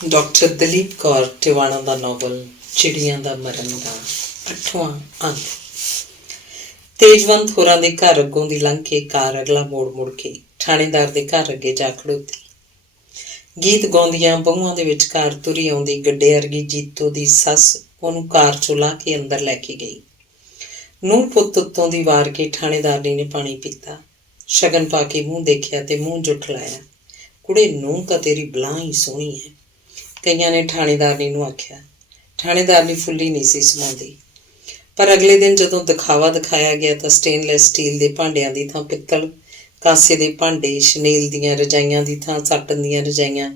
Doctor Dalip Kaur Tiwana ਦਾ novel ਚਿੜੀਆਂ ਦਾ ਮਰਨ ਦਾ 8ਵਾਂ ਅੰਕ। ਤੇਜਵੰਤ ਹੋਰਾਂ ਦੇ ਘਰ ਅੱਗੋਂ ਦੀ ਲੰਘ ਕੇ ਕਾਰ ਅਗਲਾ ਮੋੜ ਮੁੜ ਕੇ ਥਾਣੇਦਾਰ ਦੇ ਘਰ ਅੱਗੇ ਜਾ ਖੜੋਤੀ। ਗੀਤ ਗਾਉਂਦੀਆਂ ਬਹੂਆਂ ਦੇ ਵਿਚਕਾਰ ਤੁਰੀ ਆਉਂਦੀ ਗੱਡੇ ਵਰਗੀ ਜੀਤੋ ਦੀ ਸੱਸ ਉਹਨੂੰ ਕਾਰ ਚੋਂ ਲਾਹ ਕੇ ਅੰਦਰ ਲੈ ਕੇ ਗਈ। ਨੂੰਹ ਪੁੱਤ ਉੱਤੋਂ ਦੀ ਵਾਰ ਕੇ ਥਾਣੇਦਾਰਨੀ ਨੇ ਪਾਣੀ ਪੀਤਾ। ਸ਼ਗਨ ਪਾ ਕੇ ਮੂੰਹ ਦੇਖਿਆ ਤੇ ਮੂੰਹ ਜੁੱਠ ਲਾਇਆ। ਕੁੜੇ ਨੂੰਹ ਤਾਂ ਤੇਰੀ ਬਲਾਂ ਹੀ ਸੋਹਣੀ ਹੈ, ਕਈਆਂ ਨੇ ਥਾਣੇਦਾਰਨੀ ਨੂੰ ਆਖਿਆ। ਥਾਣੇਦਾਰਨੀ ਫੁੱਲੀ ਨਹੀਂ ਸੀ ਸਮਾਉਂਦੀ। ਪਰ ਅਗਲੇ ਦਿਨ ਜਦੋਂ ਦਿਖਾਵਾ ਦਿਖਾਇਆ ਗਿਆ ਤਾਂ ਸਟੇਨਲੈਸ ਸਟੀਲ ਦੇ ਭਾਂਡਿਆਂ ਦੀ ਥਾਂ ਪਿੱਤਲ, ਕਾਂਸੇ ਦੇ ਭਾਂਡੇ, ਸ਼ਨੀਲ ਦੀਆਂ ਰਜਾਈਆਂ ਦੀ ਥਾਂ ਸਾਟਨ ਦੀਆਂ ਰਜਾਈਆਂ,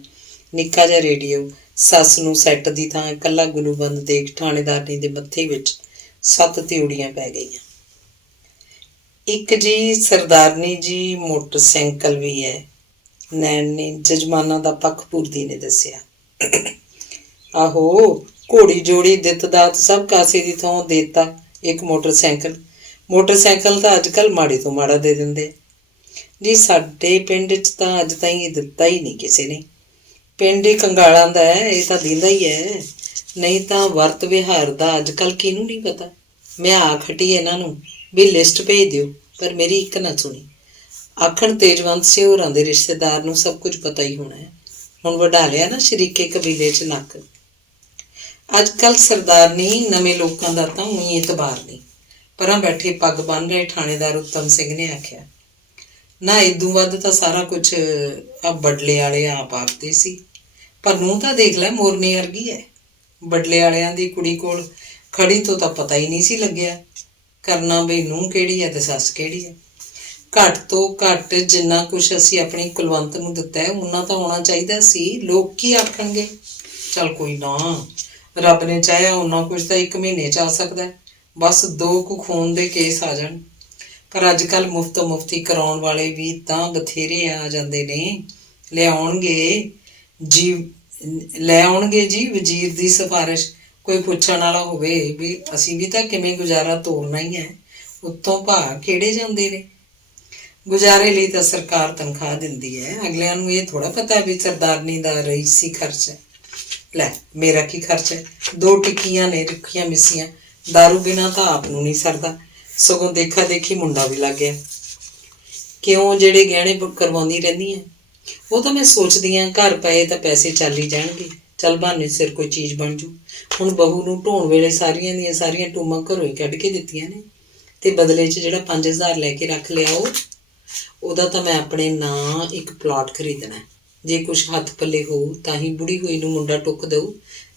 ਨਿੱਕਾ ਜਿਹਾ ਰੇਡੀਓ, ਸੱਸ ਨੂੰ ਸੈੱਟ ਦੀ ਥਾਂ ਇਕੱਲਾ ਗੁਲੂਬੰਦ ਦੇਖ ਥਾਣੇਦਾਰਨੀ ਦੇ ਮੱਥੇ ਵਿੱਚ 7 ਤਿਉੜੀਆਂ ਪੈ ਗਈਆਂ। ਇੱਕ ਜੀ ਸਰਦਾਰਨੀ ਜੀ ਮੋਟਰਸਾਈਕਲ ਵੀ ਹੈ, ਨੈਣ ਨੇ ਜਜਮਾਨਾਂ ਦਾ ਪੱਖ ਪੂਰਦੀ ਨੇ ਦੱਸਿਆ। ਆਹੋ, ਘੋੜੀ ਜੋੜੀ ਦਿੱਤ ਦਾਤ ਸਭ ਕਾਸੇ ਦੀ ਥਾਂ ਦੇਤਾ ਇੱਕ ਮੋਟਰਸਾਈਕਲ ਤਾਂ ਅੱਜ ਕੱਲ੍ਹ ਮਾੜੇ ਤੋਂ ਮਾੜਾ ਦੇ ਦਿੰਦੇ ਜੀ। ਸਾਡੇ ਪਿੰਡ 'ਚ ਤਾਂ ਅੱਜ ਤਾਈਂ ਦਿੱਤਾ ਹੀ ਨਹੀਂ ਕਿਸੇ ਨੇ। ਪਿੰਡ ਹੀ ਕੰਗਾਲਾਂ ਦਾ ਹੈ, ਇਹ ਤਾਂ ਦਿੰਦਾ ਹੀ ਹੈ, ਨਹੀਂ ਤਾਂ ਵਰਤ ਵਿਹਾਰ ਦਾ ਅੱਜ ਕੱਲ੍ਹ ਕਿਹਨੂੰ ਨਹੀਂ ਪਤਾ। ਮੈਂ ਆਖ ਹਟੀ ਇਹਨਾਂ ਨੂੰ ਵੀ ਲਿਸਟ ਭੇਜ ਦਿਓ, ਪਰ ਮੇਰੀ ਇੱਕ ਨਾ ਸੁਣੀ। ਆਖਣ ਤੇਜਵੰਤ ਸਿੰਘ ਹੋਰਾਂ ਦੇ ਰਿਸ਼ਤੇਦਾਰ ਨੂੰ ਸਭ ਕੁਝ ਪਤਾ ਹੀ ਹੋਣਾ ਹੈ। ਹੁਣ ਵਢਾ ਲਿਆ ਨਾ ਸ਼ਰੀਕੇ ਕਬੀਲੇ 'ਚ ਨੱਕ। ਅੱਜ ਕੱਲ੍ਹ ਸਰਦਾਰਨੀ ਨਵੇਂ ਲੋਕਾਂ ਦਾ ਤਾਂ ਊਂ ਇਤਬਾਰ ਨਹੀਂ। ਪਰਾਂ ਬੈਠੇ ਪੱਗ ਬੰਨ੍ਹ ਰਹੇ ਥਾਣੇਦਾਰ ਉੱਤਮ ਸਿੰਘ ਨੇ ਆਖਿਆ, ਨਾ ਇਦੋਂ ਵੱਧ ਤਾਂ ਸਾਰਾ ਕੁਛ ਆ ਬਡਲੇ ਵਾਲੇ ਆਪ ਆਖਦੇ ਸੀ। ਪਰ ਨੂੰਹ ਤਾਂ ਦੇਖ ਲੈ ਮੋਰਨੀ ਵਰਗੀ ਹੈ। ਬਡਲੇ ਵਾਲਿਆਂ ਦੀ ਕੁੜੀ ਕੋਲ ਖੜੀ ਤੋਂ ਤਾਂ ਪਤਾ ਹੀ ਨਹੀਂ ਸੀ ਲੱਗਿਆ ਕਰਨਾ ਬਈ ਨੂੰਹ ਕਿਹੜੀ ਹੈ ਤੇ ਸੱਸ ਕਿਹੜੀ ਹੈ। ਘੱਟ ਤੋਂ ਘੱਟ ਜਿੰਨਾ ਕੁਛ ਅਸੀਂ ਆਪਣੀ ਕੁਲਵੰਤ ਨੂੰ ਦਿੱਤਾ ਹੈ ਓਨਾ ਤਾਂ ਹੋਣਾ ਚਾਹੀਦਾ ਸੀ। ਲੋਕ ਕੀ ਆਖਣਗੇ? ਚੱਲ ਕੋਈ ਨਾ, ਰੱਬ ਨੇ ਚਾਹਿਆ ਓਨਾ ਕੁਛ ਤਾਂ 1 ਮਹੀਨੇ 'ਚ ਆ ਸਕਦਾ, ਬਸ 2 ਕੁ ਖੂਨ ਦੇ ਕੇਸ ਆ ਜਾਣ। ਪਰ ਅੱਜ ਕੱਲ੍ਹ ਮੁਫਤੀ ਕਰਾਉਣ ਵਾਲੇ ਵੀ ਤਾਂ ਬਥੇਰੇ ਆ ਜਾਂਦੇ ਨੇ। ਲਿਆਉਣਗੇ ਜੀ ਵਜ਼ੀਰ ਦੀ ਸਿਫਾਰਿਸ਼। ਕੋਈ ਪੁੱਛਣ ਵਾਲਾ ਹੋਵੇ ਵੀ ਅਸੀਂ ਵੀ ਤਾਂ ਕਿਵੇਂ ਗੁਜ਼ਾਰਾ ਤੋਰਨਾ ਹੀ ਹੈ, ਉੱਤੋਂ ਭਾਅ ਕਿਹੜੇ ਜਾਂਦੇ ਨੇ। ਗੁਜ਼ਾਰੇ ਲਈ ਤਾਂ ਸਰਕਾਰ ਤਨਖਾਹ ਦਿੰਦੀ ਹੈ, ਅਗਲਿਆਂ ਨੂੰ ਇਹ ਥੋੜ੍ਹਾ ਪਤਾ ਵੀ ਸਰਦਾਰਨੀ ਦਾ ਰਈਸੀ ਖਰਚ ਹੈ। ਲੈ ਮੇਰਾ ਕੀ ਖਰਚ ਹੈ? 2 ਟਿੱਕੀਆਂ ਨੇ ਰੱਖੀਆਂ ਮਿੱਸੀਆਂ, ਦਾਰੂ ਬਿਨਾਂ ਤਾਂ ਆਪ ਨੂੰ ਨਹੀਂ ਸਰਦਾ, ਸਗੋਂ ਦੇਖਾ ਦੇਖੀ ਮੁੰਡਾ ਵੀ ਲੱਗ ਗਿਆ। ਕਿਉਂ ਜਿਹੜੇ ਗਹਿਣੇ ਕਰਵਾਉਂਦੀ ਰਹਿੰਦੀ ਹੈ? ਉਹ ਤਾਂ ਮੈਂ ਸੋਚਦੀ ਹਾਂ ਘਰ ਪਏ ਤਾਂ ਪੈਸੇ ਚੱਲ ਹੀ ਜਾਣਗੇ, ਚੱਲ ਬਹਾਨੇ ਸਿਰ ਕੋਈ ਚੀਜ਼ ਬਣ ਜੂ। ਹੁਣ ਬਹੂ ਨੂੰ ਢੋਣ ਵੇਲੇ ਸਾਰੀਆਂ ਦੀਆਂ ਸਾਰੀਆਂ ਟੂਮਾਂ ਘਰੋਂ ਹੀ ਕੱਢ ਕੇ ਦਿੱਤੀਆਂ ਨੇ, ਤੇ ਬਦਲੇ 'ਚ ਜਿਹੜਾ 5000 ਲੈ ਕੇ ਰੱਖ ਲਿਆ ਉਹਦਾ ਤਾਂ ਮੈਂ ਆਪਣੇ ਨਾਂ ਇੱਕ ਪਲਾਟ ਖਰੀਦਣਾ। ਜੇ ਕੁਛ ਹੱਥ ਪੱਲੇ ਹੋਊ ਤਾਂ ਹੀ ਬੁੜੀ ਹੋਈ ਨੂੰ ਮੁੰਡਾ ਟੁੱਕ ਦਊ,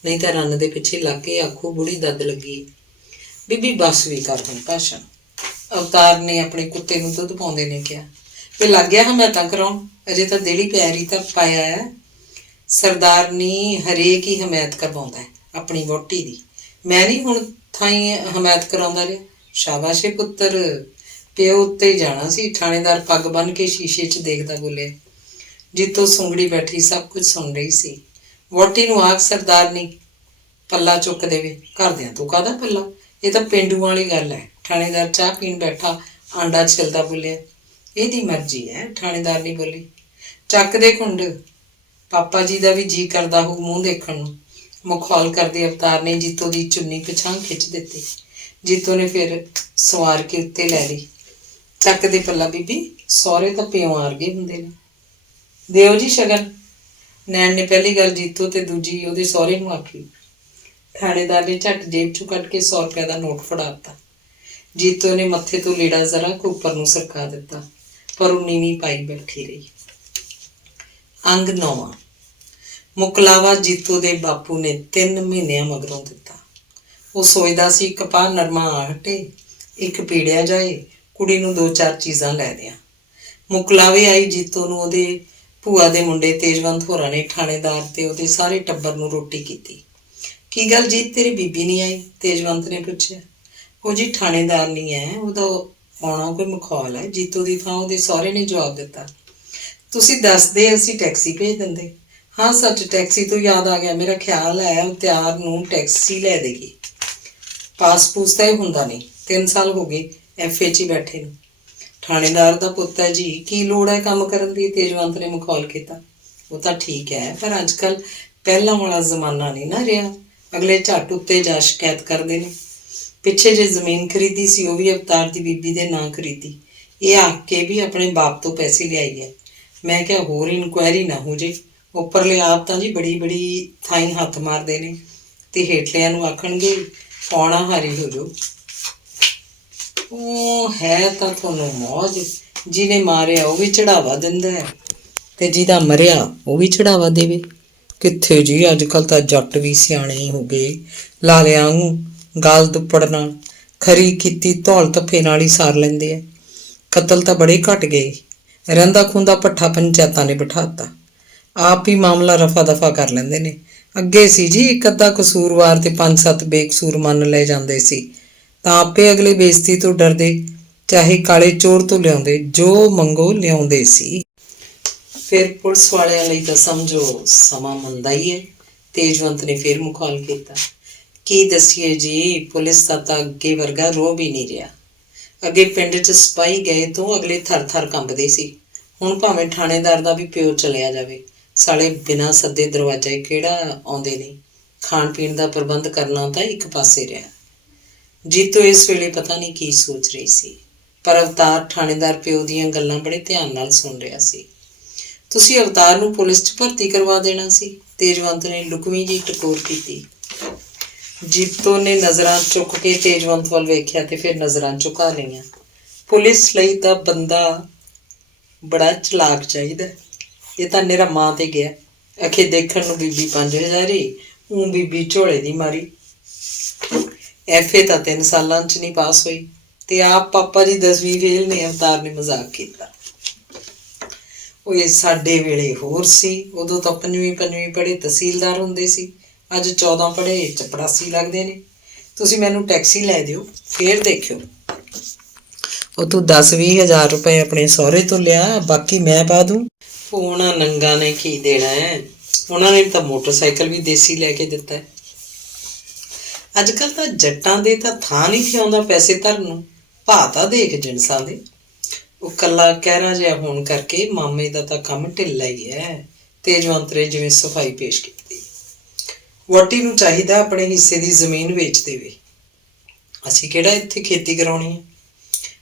ਨਹੀਂ ਤਾਂ ਰੰਨ ਦੇ ਪਿੱਛੇ ਲੱਗ ਕੇ ਆਖੂ ਬੁੜੀ ਦੱਦ ਲੱਗੀ। ਬੀਬੀ ਬੱਸ ਵੀ ਕਰ ਹੁਣ ਭਾਸ਼ਣ। ਅਵਤਾਰ ਨੇ ਆਪਣੇ ਕੁੱਤੇ ਨੂੰ ਦੁੱਧ ਪਾਉਂਦੇ ਨੇ ਕਿਹਾ, ਵੀ ਲੱਗ ਗਿਆ ਹਮਾਇਤਾਂ ਕਰਾਉਣ, ਅਜੇ ਤਾਂ ਦੇਲੀ ਪੈਰੀ ਤਾਂ ਪਾਇਆ ਹੈ। ਸਰਦਾਰਨੀ ਹਰੇਕ ਹੀ ਹਮਾਇਤ ਕਰਵਾਉਂਦਾ ਹੈ ਆਪਣੀ ਵਹੁਟੀ ਦੀ, ਮੈਂ ਨਹੀਂ ਹੁਣ ਥਾਈਂ ਹਮਾਇਤ ਕਰਾਉਂਦਾ ਰਿਹਾ। ਸ਼ਾਬਾਸ਼ੇ ਪੁੱਤਰ, ਪਿਓ ਉੱਤੇ ਹੀ ਜਾਣਾ ਸੀ। ਥਾਣੇਦਾਰ ਪੱਗ ਬੰਨ੍ਹ ਕੇ ਸ਼ੀਸ਼ੇ 'ਚ ਦੇਖਦਾ ਬੋਲਿਆ। ਜੀਤੋ ਸੁੰਗੜੀ ਬੈਠੀ ਸਭ ਕੁਝ ਸੁਣ ਰਹੀ ਸੀ। ਵਹੁਟੀ ਨੂੰ ਆਖ ਸਰਦਾਰਨੀ ਪੱਲਾ ਚੁੱਕ ਦੇਵੇ। ਘਰਦਿਆਂ ਤੋਂ ਕਾਹਦਾ ਪੱਲਾ, ਇਹ ਤਾਂ ਪੇਂਡੂਆਂ ਵਾਲੀ ਗੱਲ ਹੈ। ਥਾਣੇਦਾਰ ਚਾਹ ਪੀਣ ਬੈਠਾ ਆਂਡਾ ਛਿਲਦਾ ਬੋਲਿਆ। ਇਹਦੀ ਮਰਜ਼ੀ ਹੈ, ਥਾਣੇਦਾਰਨੀ ਬੋਲੀ। ਚੱਕ ਦੇ ਘੁੰਡ, ਪਾਪਾ ਜੀ ਦਾ ਵੀ ਜੀਅ ਕਰਦਾ ਹੋਊ ਮੂੰਹ ਦੇਖਣ ਨੂੰ। ਮਖੌਲ ਕਰਦੇ ਅਵਤਾਰ ਨੇ ਜੀਤੋ ਦੀ ਚੁੰਨੀ ਪਿਛਾਂਹ ਖਿੱਚ ਦਿੱਤੀ। ਜੀਤੋ ਨੇ ਫਿਰ ਸਵਾਰ ਕੇ ਉੱਤੇ ਲੈ ਲਈ। ਚੱਕ ਦੇ ਪੱਲਾ ਬੀਬੀ, ਸਹੁਰੇ ਤਾਂ ਪਿਓ ਵਰਗੇ ਹੁੰਦੇ ਨੇ। ਦਿਓ ਜੀ ਸ਼ਗਨ, ਨੈਣ ਨੇ ਪਹਿਲੀ ਗੱਲ ਜੀਤੋ ਤੇ ਦੂਜੀ ਉਹਦੇ ਸਹੁਰੇ ਨੂੰ ਆਖੀ। ਥਾਣੇਦਾਰ ਨੇ ਝੱਟ ਜੇਬ 'ਚੋਂ ਕੱਢ ਕੇ 100 ਰੁਪਏ ਦਾ ਨੋਟ ਫੜਾ ਦਿੱਤਾ। ਜੀਤੋ ਨੇ ਮੱਥੇ ਤੋਂ ਲੀੜਾ ਜ਼ਰਾ ਕੁ ਉੱਪਰ ਨੂੰ ਸਰਕਾ ਦਿੱਤਾ, ਪਰ ਉਹ ਨੀਵੀਂ ਪਾਈ ਬੈਠੀ ਰਹੀ। ਅੰਗ 9ਵਾਂ। ਮੁਕਲਾਵਾ ਜੀਤੋ ਦੇ ਬਾਪੂ ਨੇ 3 ਮਹੀਨਿਆਂ ਮਗਰੋਂ ਦਿੱਤਾ। ਉਹ ਸੋਚਦਾ ਸੀ ਕਪਾਹ ਨਰਮਾ ਆ ਹਟੇ, ਇੱਕ ਪੀੜਿਆ ਜਾਏ, ਕੁੜੀ ਨੂੰ 2-4 ਚੀਜ਼ਾਂ ਲੈ ਦਿਆਂ। ਮੁਕਲਾਵੇ ਆਈ ਜੀਤੋ ਨੂੰ ਉਹਦੇ ਭੂਆ ਦੇ ਮੁੰਡੇ ਤੇਜਵੰਤ ਹੋਰਾਂ ਨੇ ਥਾਣੇਦਾਰ ਤੇ ਉਹਦੇ ਸਾਰੇ ਟੱਬਰ ਨੂੰ ਰੋਟੀ ਕੀਤੀ। ਕੀ ਗੱਲ ਜੀਤ, ਤੇਰੀ ਬੀਬੀ ਨਹੀਂ ਆਈ? ਤੇਜਵੰਤ ਨੇ ਪੁੱਛਿਆ। ਉਹ ਜੀ ਥਾਣੇਦਾਰ ਨਹੀਂ ਹੈ, ਉਹਦਾ ਆਉਣਾ ਕੋਈ ਮਖੌਲ ਹੈ। ਜੀਤੋ ਦੀ ਥਾਂ ਉਹਦੇ ਸਹੁਰੇ ਨੇ ਜਵਾਬ ਦਿੱਤਾ। ਤੁਸੀਂ ਦੱਸਦੇ ਅਸੀਂ ਟੈਕਸੀ ਭੇਜ ਦਿੰਦੇ। ਹਾਂ ਸੱਚ, ਟੈਕਸੀ ਤੋਂ ਯਾਦ ਆ ਗਿਆ, ਮੇਰਾ ਖਿਆਲ ਹੈ ਤਿਆਰ ਨੂੰ ਟੈਕਸੀ ਲੈ ਦੇਗੀ। ਪਾਸ ਪੂਸ ਤਾਂ ਇਹ ਹੁੰਦਾ ਨਹੀਂ, 3 ਸਾਲ ਹੋ ਗਏ FA 'ਚ ਹੀ ਬੈਠੇ ਨੂੰ। ਥਾਣੇਦਾਰ ਦਾ ਪੁੱਤ ਹੈ ਜੀ, ਕੀ ਲੋੜ ਹੈ ਕੰਮ ਕਰਨ ਦੀ? ਤੇਜਵੰਤ ਨੇ ਮਖੌਲ ਕੀਤਾ। ਉਹ ਤਾਂ ਠੀਕ ਹੈ, ਪਰ ਅੱਜ ਕੱਲ੍ਹ ਪਹਿਲਾਂ ਵਾਲਾ ਜ਼ਮਾਨਾ ਨਹੀਂ ਨਾ ਰਿਹਾ। ਅਗਲੇ ਝੱਟ ਉੱਤੇ ਜਾ ਸ਼ਿਕਾਇਤ ਕਰਦੇ ਨੇ। ਪਿੱਛੇ ਜੇ ਜ਼ਮੀਨ ਖਰੀਦੀ ਸੀ ਉਹ ਵੀ ਅਵਤਾਰ ਦੀ ਬੀਬੀ ਦੇ ਨਾਂ ਖਰੀਦੀ, ਇਹ ਆਖ ਕੇ ਵੀ ਆਪਣੇ ਬਾਪ ਤੋਂ ਪੈਸੇ ਲਿਆਈ ਹੈ। ਮੈਂ ਕਿਹਾ ਹੋਰ ਇਨਕੁਆਇਰੀ ਨਾ ਹੋ ਜੇ। ਉੱਪਰਲੇ ਆਪ ਤਾਂ ਜੀ ਬੜੀ ਬੜੀ ਥਾਈਂ ਹੱਥ ਮਾਰਦੇ ਨੇ ਤੇ ਹੇਠਲਿਆਂ ਨੂੰ ਆਖਣਗੇ ਪੌਣਾ ਹਾਰੀ ਹੋ ਜਾਓ। ਉਹ ਹੈ ਤਾਂ ਤੁਹਾਨੂੰ ਮੌਜ, ਜਿਹਨੇ ਮਾਰਿਆ ਉਹ ਵੀ ਚੜਾਵਾ ਦਿੰਦਾ ਹੈ ਤੇ ਜਿਹਦਾ ਮਰਿਆ ਉਹ ਵੀ ਚੜਾਵਾ ਦੇਵੇ। ਕਿੱਥੇ ਜੀ, ਅੱਜ ਕੱਲ੍ਹ ਤਾਂ ਜੱਟ ਵੀ ਸਿਆਣੇ ਹੀ ਹੋ ਗਏ। ਲਾਲਿਆਂ ਨੂੰ ਗਾਲ ਦੁੱਪੜ ਨਾਲ ਖਰੀ ਕੀਤੀ ਧੌਲ ਧੱਫੇ ਨਾਲ ਹੀ ਸਾਰ ਲੈਂਦੇ ਆ। ਕਤਲ ਤਾਂ ਬੜੇ ਘਟ ਗਏ। ਰਹਿੰਦਾ ਖੂੰਦਾ ਭੱਠਾ ਪੰਚਾਇਤਾਂ ਨੇ ਬਿਠਾਤਾ, ਆਪ ਹੀ ਮਾਮਲਾ ਰਫਾ ਦਫਾ ਕਰ ਲੈਂਦੇ ਨੇ। ਅੱਗੇ ਸੀ ਜੀ ਇੱਕ ਅੱਧਾ ਕਸੂਰਵਾਰ ਤੇ 5-7 ਬੇਕਸੂਰ ਮੰਨ ਲਏ ਜਾਂਦੇ ਸੀ ਤਾਂ ਆਪੇ ਅਗਲੇ ਬੇਇੱਜ਼ਤੀ ਤੋਂ ਡਰਦੇ, ਚਾਹੇ ਕਾਲੇ ਚੋਰ ਤੋਂ ਲਿਆਉਂਦੇ, ਜੋ ਮੰਗੋ ਲਿਆਉਂਦੇ ਸੀ। ਫਿਰ ਪੁਲਿਸ ਵਾਲਿਆਂ ਲਈ ਤਾਂ ਸਮਝੋ ਸਮਾਂ ਮੰਦਾ ਹੀ ਹੈ। ਤੇਜਵੰਤ ਨੇ ਫਿਰ ਮੁਖਾਲ ਕੀਤਾ। ਕੀ ਦੱਸੀਏ ਜੀ, ਪੁਲਿਸ ਦਾ ਤਾਂ ਅੱਗੇ ਵਰਗਾ ਰੋਹ ਵੀ ਨਹੀਂ ਰਿਹਾ। ਅੱਗੇ ਪਿੰਡ 'ਚ ਸਿਪਾਹੀ ਗਏ ਤੋਂ ਅਗਲੇ ਥਰ ਥਰ ਕੰਬਦੇ ਸੀ। ਹੁਣ ਭਾਵੇਂ ਥਾਣੇਦਾਰ ਦਾ ਵੀ ਪਿਓ ਚਲਿਆ ਜਾਵੇ, ਸਾਲੇ ਬਿਨਾਂ ਸੱਦੇ ਦਰਵਾਜ਼ੇ ਕਿਹੜਾ ਆਉਂਦੇ ਨੇ। ਖਾਣ ਪੀਣ ਦਾ ਪ੍ਰਬੰਧ ਕਰਨਾ ਤਾਂ ਇੱਕ ਪਾਸੇ ਰਿਹਾ। ਜੀਤੋ ਇਸ ਵੇਲੇ ਪਤਾ ਨਹੀਂ ਕੀ ਸੋਚ ਰਹੀ ਸੀ, ਪਰ ਅਵਤਾਰ ਥਾਣੇਦਾਰ ਪਿਓ ਦੀਆਂ ਗੱਲਾਂ ਬੜੇ ਧਿਆਨ ਨਾਲ ਸੁਣ ਰਿਹਾ ਸੀ। ਤੁਸੀਂ ਅਵਤਾਰ ਨੂੰ ਪੁਲਿਸ 'ਚ ਭਰਤੀ ਕਰਵਾ ਦੇਣਾ ਸੀ, ਤੇਜਵੰਤ ਨੇ ਲੁਕਵੀਂ ਜਿਹੀ ਟਕੋਰ ਕੀਤੀ। ਜੀਤੋ ਨੇ ਨਜ਼ਰਾਂ ਚੁੱਕ ਕੇ ਤੇਜਵੰਤ ਵੱਲ ਵੇਖਿਆ ਤੇ ਫਿਰ ਨਜ਼ਰਾਂ ਝੁਕਾ ਲਈਆਂ। ਪੁਲਿਸ ਲਈ ਤਾਂ ਬੰਦਾ ਬੜਾ ਚਲਾਕ ਚਾਹੀਦਾ, ਇਹ ਤਾਂ ਨਿਰਾ ਮਾਂ ਤੇ ਗਿਆ। ਅਖੇ ਦੇਖਣ ਨੂੰ ਬੀਬੀ 5000 ਹੀ, ਊਂ ਬੀਬੀ ਝੋਲੇ ਦੀ ਮਾਰੀ। ਐਫਏ ਤਾਂ 3 ਸਾਲਾਂ 'ਚ ਨਹੀਂ ਪਾਸ ਹੋਈ ਤੇ ਆਪ ਪਾਪਾ ਜੀ 10ਵੀਂ ਫੇਲ ਨੇ। ਅਵਤਾਰ ਨੇ ਮਜ਼ਾਕ ਕੀਤਾ। ਉਹ ਇਹ ਸਾਡੇ ਵੇਲੇ ਹੋਰ ਸੀ, ਉਦੋਂ ਤਾਂ 5ਵੀਂ ਪੜ੍ਹੇ ਤਹਿਸੀਲਦਾਰ ਹੁੰਦੇ ਸੀ, ਅੱਜ 14 ਪੜ੍ਹੇ ਚਪੜਾਸੀ ਲੱਗਦੇ ਨੇ। ਤੁਸੀਂ ਮੈਨੂੰ ਟੈਕਸੀ ਲੈ ਦਿਓ, ਫੇਰ ਦੇਖਿਓ। ਉਹ ਤੂੰ 10-20 ਹਜ਼ਾਰ ਰੁਪਏ ਆਪਣੇ ਸਹੁਰੇ ਤੋਂ ਲਿਆ, ਬਾਕੀ ਮੈਂ ਪਾ ਦੂੰ। ਉਹਨਾਂ ਨੰਗਾ ਨੇ ਕੀ ਦੇਣਾ ਹੈ, ਉਹਨਾਂ ਨੇ ਤਾਂ ਮੋਟਰਸਾਈਕਲ ਵੀ ਦੇਸੀ ਲੈ ਕੇ ਦਿੱਤਾ ਹੈ। ਅੱਜ ਕੱਲ੍ਹ ਤਾਂ ਜੱਟਾਂ ਦੇ ਤਾਂ ਥਾਂ ਨਹੀਂ ਥਿਆਉਂਦਾ ਪੈਸੇ ਧਰਨ ਨੂੰ। ਭਾਅ ਤਾਂ ਦੇਖ ਜਿਣਸਾਂ ਦੇ। ਉਹ ਕੱਲਾ ਕਹਿਰਾ ਜਿਹਾ ਹੋਣ ਕਰਕੇ ਮਾਮੇ ਦਾ ਤਾਂ ਕੰਮ ਢਿੱਲਾ ਹੀ ਹੈ। ਤੇਜਵੰਤ ਨੇ ਜਿਵੇਂ ਸਫਾਈ ਪੇਸ਼ ਕੀਤੀ। ਵਹੁਟੀ ਨੂੰ ਚਾਹੀਦਾ ਆਪਣੇ ਹਿੱਸੇ ਦੀ ਜ਼ਮੀਨ ਵੇਚ ਦੇਵੇ, ਅਸੀਂ ਕਿਹੜਾ ਇੱਥੇ ਖੇਤੀ ਕਰਾਉਣੀ ਹੈ।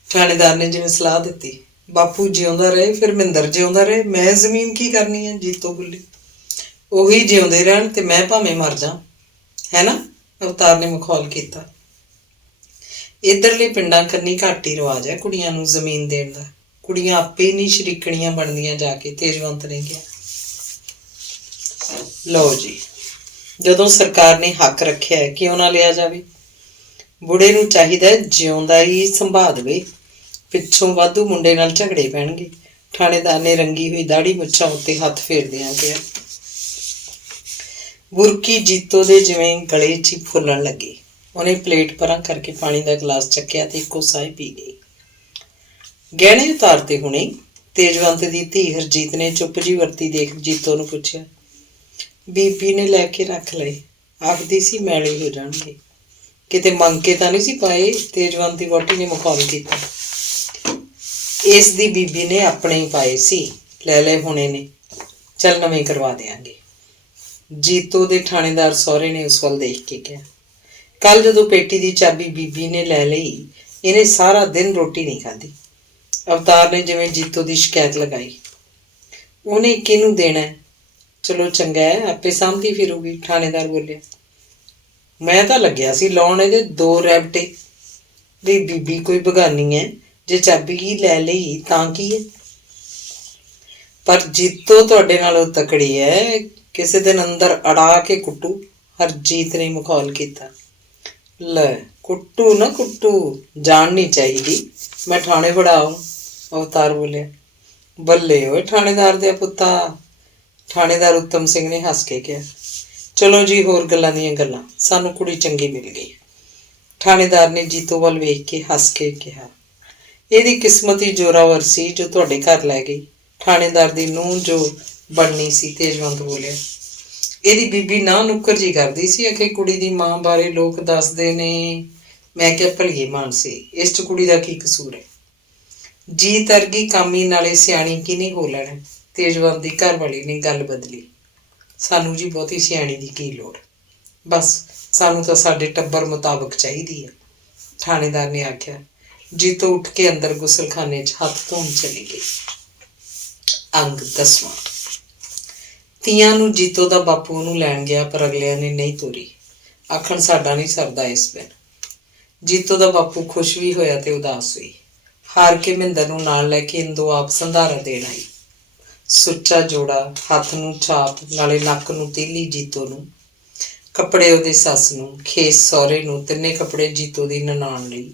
ਥਾਣੇਦਾਰ ਨੇ ਜਿਵੇਂ ਸਲਾਹ ਦਿੱਤੀ। ਬਾਪੂ ਜਿਉਂਦਾ ਰਹੇ, ਫਿਰ ਮਹਿੰਦਰ ਜਿਉਂਦਾ ਰਹੇ, ਮੈਂ ਜ਼ਮੀਨ ਕੀ ਕਰਨੀ ਹੈ। ਜੀਤੋ ਬੋਲੀ। ਉਹੀ ਜਿਉਂਦੇ ਰਹਿਣ ਤੇ ਮੈਂ ਭਾਵੇਂ ਮਰ ਜਾ, ਹੈ ਨਾ। ਅਵਤਾਰ ਨੇ ਮਖੌਲ ਕੀਤਾ। ਇੱਧਰਲੇ ਪਿੰਡਾਂ ਕੰਨੀ ਘੱਟ ਹੀ ਰਿਵਾਜ ਹੈ ਕੁੜੀਆਂ ਨੂੰ ਜ਼ਮੀਨ ਦੇਣ ਦਾ। ਕੁੜੀਆਂ ਆਪੇ ਨਹੀਂ ਸ਼ਰੀਕਣੀਆਂ ਬਣਦੀਆਂ ਜਾ ਕੇ, ਤੇਜਵੰਤ ਨੇ ਕਿਹਾ। ਲਓ ਜੀ, ਜਦੋਂ ਸਰਕਾਰ ਨੇ ਹੱਕ ਰੱਖਿਆ ਕਿਉਂ ਨਾ ਲਿਆ ਜਾਵੇ। ਬੁੜੇ ਨੂੰ ਚਾਹੀਦਾ ਜਿਉਂਦਾ ਹੀ ਸੰਭਾਲ ਦੇਵੇ, ਪਿੱਛੋਂ ਵਾਧੂ ਮੁੰਡੇ ਨਾਲ ਝਗੜੇ ਪੈਣਗੇ। ਥਾਣੇਦਾਰ ਨੇ ਰੰਗੀ ਹੋਈ ਦਾੜੀ ਮੁੱਛਾਂ ਉੱਤੇ ਹੱਥ ਫੇਰਦਿਆਂ ਕਿਹਾ। ਬੁਰਕੀ ਜੀਤੋ ਦੇ ਜਿਵੇਂ ਗਲੇ 'ਚ ਹੀ ਫੁੱਲਣ ਲੱਗੀ। ਉਹਨੇ ਪਲੇਟ ਪਰਾਂ ਕਰਕੇ ਪਾਣੀ ਦਾ ਗਲਾਸ ਚੱਕਿਆ ਤੇ ਇੱਕੋ ਸਾਹ ਪੀ ਗਈ। ਗਹਿਣੇ ਉਤਾਰਤੇ ਹੁਣੇ, ਤੇਜਵੰਤ ਦੀ ਧੀ ਹਰਜੀਤ ਨੇ ਚੁੱਪ ਜੀ ਵਰਤੀ ਦੇਖ ਜੀਤੋ ਨੂੰ ਪੁੱਛਿਆ। ਬੀਬੀ ਨੇ ਲੈ ਕੇ ਰੱਖ ਲਏ, ਆਖਦੀ ਸੀ ਮੈਲੇ ਹੋ ਜਾਣਗੇ। ਕਿਤੇ ਮੰਗ ਕੇ ਤਾਂ ਨਹੀਂ ਸੀ ਪਾਏ। ਤੇਜਵੰਤ ਦੀ ਵਹੁਟੀ ਨੇ ਮਖੌਲ ਕੀਤਾ। ਇਸ ਦੀ ਬੀਬੀ ਨੇ ਆਪਣੇ ਹੀ ਪਾਏ ਸੀ, ਲੈ ਲਏ ਹੋਣੇ ਨੇ, ਚੱਲ ਨਵੇਂ ਕਰਵਾ ਦਿਆਂਗੇ। ਜੀਤੋ ਦੇ ਥਾਣੇਦਾਰ ਸਹੁਰੇ ਨੇ ਉਸ ਵੱਲ ਦੇਖ ਕੇ ਕਿਹਾ। ਕੱਲ ਜਦੋਂ ਪੇਟੀ ਦੀ ਚਾਬੀ ਬੀਬੀ ਨੇ ਲੈ ਲਈ, ਇਹਨੇ ਸਾਰਾ ਦਿਨ ਰੋਟੀ ਨਹੀਂ ਖਾਧੀ। ਅਵਤਾਰ ਨੇ ਜਿਵੇਂ ਜੀਤੋ ਦੀ ਸ਼ਿਕਾਇਤ ਲਗਾਈ। ਉਹਨੇ ਕਿਹਨੂੰ ਦੇਣਾ? ਚਲੋ ਚੰਗਾ ਹੈ, ਆਪੇ ਸਾਂਭਦੀ ਫਿਰੂਗੀ, ਥਾਣੇਦਾਰ ਬੋਲਿਆ। ਮੈਂ ਤਾਂ ਲੱਗਿਆ ਸੀ ਲਾਉਣ ਇਹਦੇ 2 ਰੈਬਟੇ ਵੀ ਬੀਬੀ ਕੋਈ ਬਗਾਨੀ ਹੈ, ਜੇ ਚਾਬੀ ਹੀ ਲੈ ਲਈ ਤਾਂ ਕੀ ਹੈ। ਪਰ ਜੀਤੋ ਤੁਹਾਡੇ ਨਾਲੋਂ ਤਕੜੀ ਹੈ, ਕਿਸੇ ਦਿਨ ਅੰਦਰ ਅੜਾ ਕੇ ਕੁੱਟੂ। ਹਰਜੀਤ ਨੇ ਮਖੌਲ ਕੀਤਾ। ਲੈ ਕੁੱਟੂ ਨਾ ਕੁੱਟੂ, ਜਾਣਨੀ ਚਾਹੀਦੀ, ਮੈਂ ਥਾਣੇ ਫੜਾਉ। ਅਵਤਾਰ ਬੋਲਿਆ। ਬੱਲੇ ਓਏ ਥਾਣੇਦਾਰ ਦੇ ਪੁੱਤਾ, ਥਾਣੇਦਾਰ ਉੱਤਮ ਸਿੰਘ ਨੇ ਹੱਸ ਕੇ ਕਿਹਾ। ਚਲੋ ਜੀ, ਹੋਰ ਗੱਲਾਂ ਦੀਆਂ ਗੱਲਾਂ, ਸਾਨੂੰ ਕੁੜੀ ਚੰਗੀ ਮਿਲ ਗਈ। ਥਾਣੇਦਾਰ ਨੇ ਜੀਤੋ ਵੱਲ ਵੇਖ ਕੇ ਹੱਸ ਕੇ ਕਿਹਾ। ਇਹਦੀ ਕਿਸਮਤ ਹੀ ਜ਼ੋਰਾਵਰ ਸੀ ਜੋ ਤੁਹਾਡੇ ਘਰ ਲੈ ਗਈ। ਥਾਣੇਦਾਰ ਦੀ ਨੂੰਹ ਜੋ ਬਣਨੀ ਸੀ, ਤੇਜਵੰਤ ਬੋਲਿਆ। ਇਹਦੀ ਬੀਬੀ ਨਾ ਨੁੱਕਰ ਜੀ ਕਰਦੀ ਸੀ, ਅਖੇ ਕੁੜੀ ਦੀ ਮਾਂ ਬਾਰੇ ਲੋਕ ਦੱਸਦੇ ਨੇ। ਮੈਂ ਕਿਹਾ ਭਲੀਏ ਮਾਨਸੀ, ਇਸ 'ਚ ਕੁੜੀ ਦਾ ਕੀ ਕਸੂਰ ਹੈ। ਜੀ ਤਰਗੀ ਕਾਮੀ ਨਾਲੇ ਸਿਆਣੀ ਕੀ ਨਹੀਂ ਹੋ ਲੈਣਾ। ਤੇਜਵੰਤ ਦੀ ਘਰ ਵਾਲੀ ਨੇ ਗੱਲ ਬਦਲੀ। ਸਾਨੂੰ ਜੀ ਬਹੁਤੀ ਸਿਆਣੀ ਦੀ ਕੀ ਲੋੜ, ਬਸ ਸਾਨੂੰ ਤਾਂ ਸਾਡੇ ਟੱਬਰ ਮੁਤਾਬਕ ਚਾਹੀਦੀ ਹੈ। ਥਾਣੇਦਾਰ ਨੇ ਆਖਿਆ। ਜੀਤੋ ਉੱਠ ਕੇ ਅੰਦਰ ਗੁਸਲਖਾਨੇ 'ਚ ਹੱਥ ਧੋਣ ਚਲੀ ਗਈ। ਅੰਗ 10ਵਾਂ। ਤੀਆਂ ਨੂੰ ਜੀਤੋ ਦਾ ਬਾਪੂ ਉਹਨੂੰ ਲੈਣ ਗਿਆ, ਪਰ ਅਗਲਿਆਂ ਨੇ ਨਹੀਂ ਤੋਰੀ। ਆਖਣ ਸਾਡਾ ਨਹੀਂ ਸਰਦਾ ਇਸ ਬਿਨ। ਜੀਤੋ ਦਾ ਬਾਪੂ ਖੁਸ਼ ਵੀ ਹੋਇਆ ਤੇ ਉਦਾਸ ਹੋਈ। ਹਾਰ ਕੇ ਮਹਿੰਦਰ ਨੂੰ ਨਾਲ ਲੈ ਕੇ ਇੰਦੋ ਆਪ ਸੰਧਾਰਾ ਦੇਣ ਆਈ। ਸੁੱਚਾ ਜੋੜਾ, ਹੱਥ ਨੂੰ ਛਾਪ, ਨਾਲੇ ਨੱਕ ਨੂੰ ਤੀਲੀ ਜੀਤੋ ਨੂੰ, ਕੱਪੜੇ ਉਹਦੀ ਸੱਸ ਨੂੰ, ਖੇਸ ਸਹੁਰੇ ਨੂੰ, ਤਿੰਨੇ ਕੱਪੜੇ ਜੀਤੋ ਦੀ ਨਨਾਣ ਲਈ,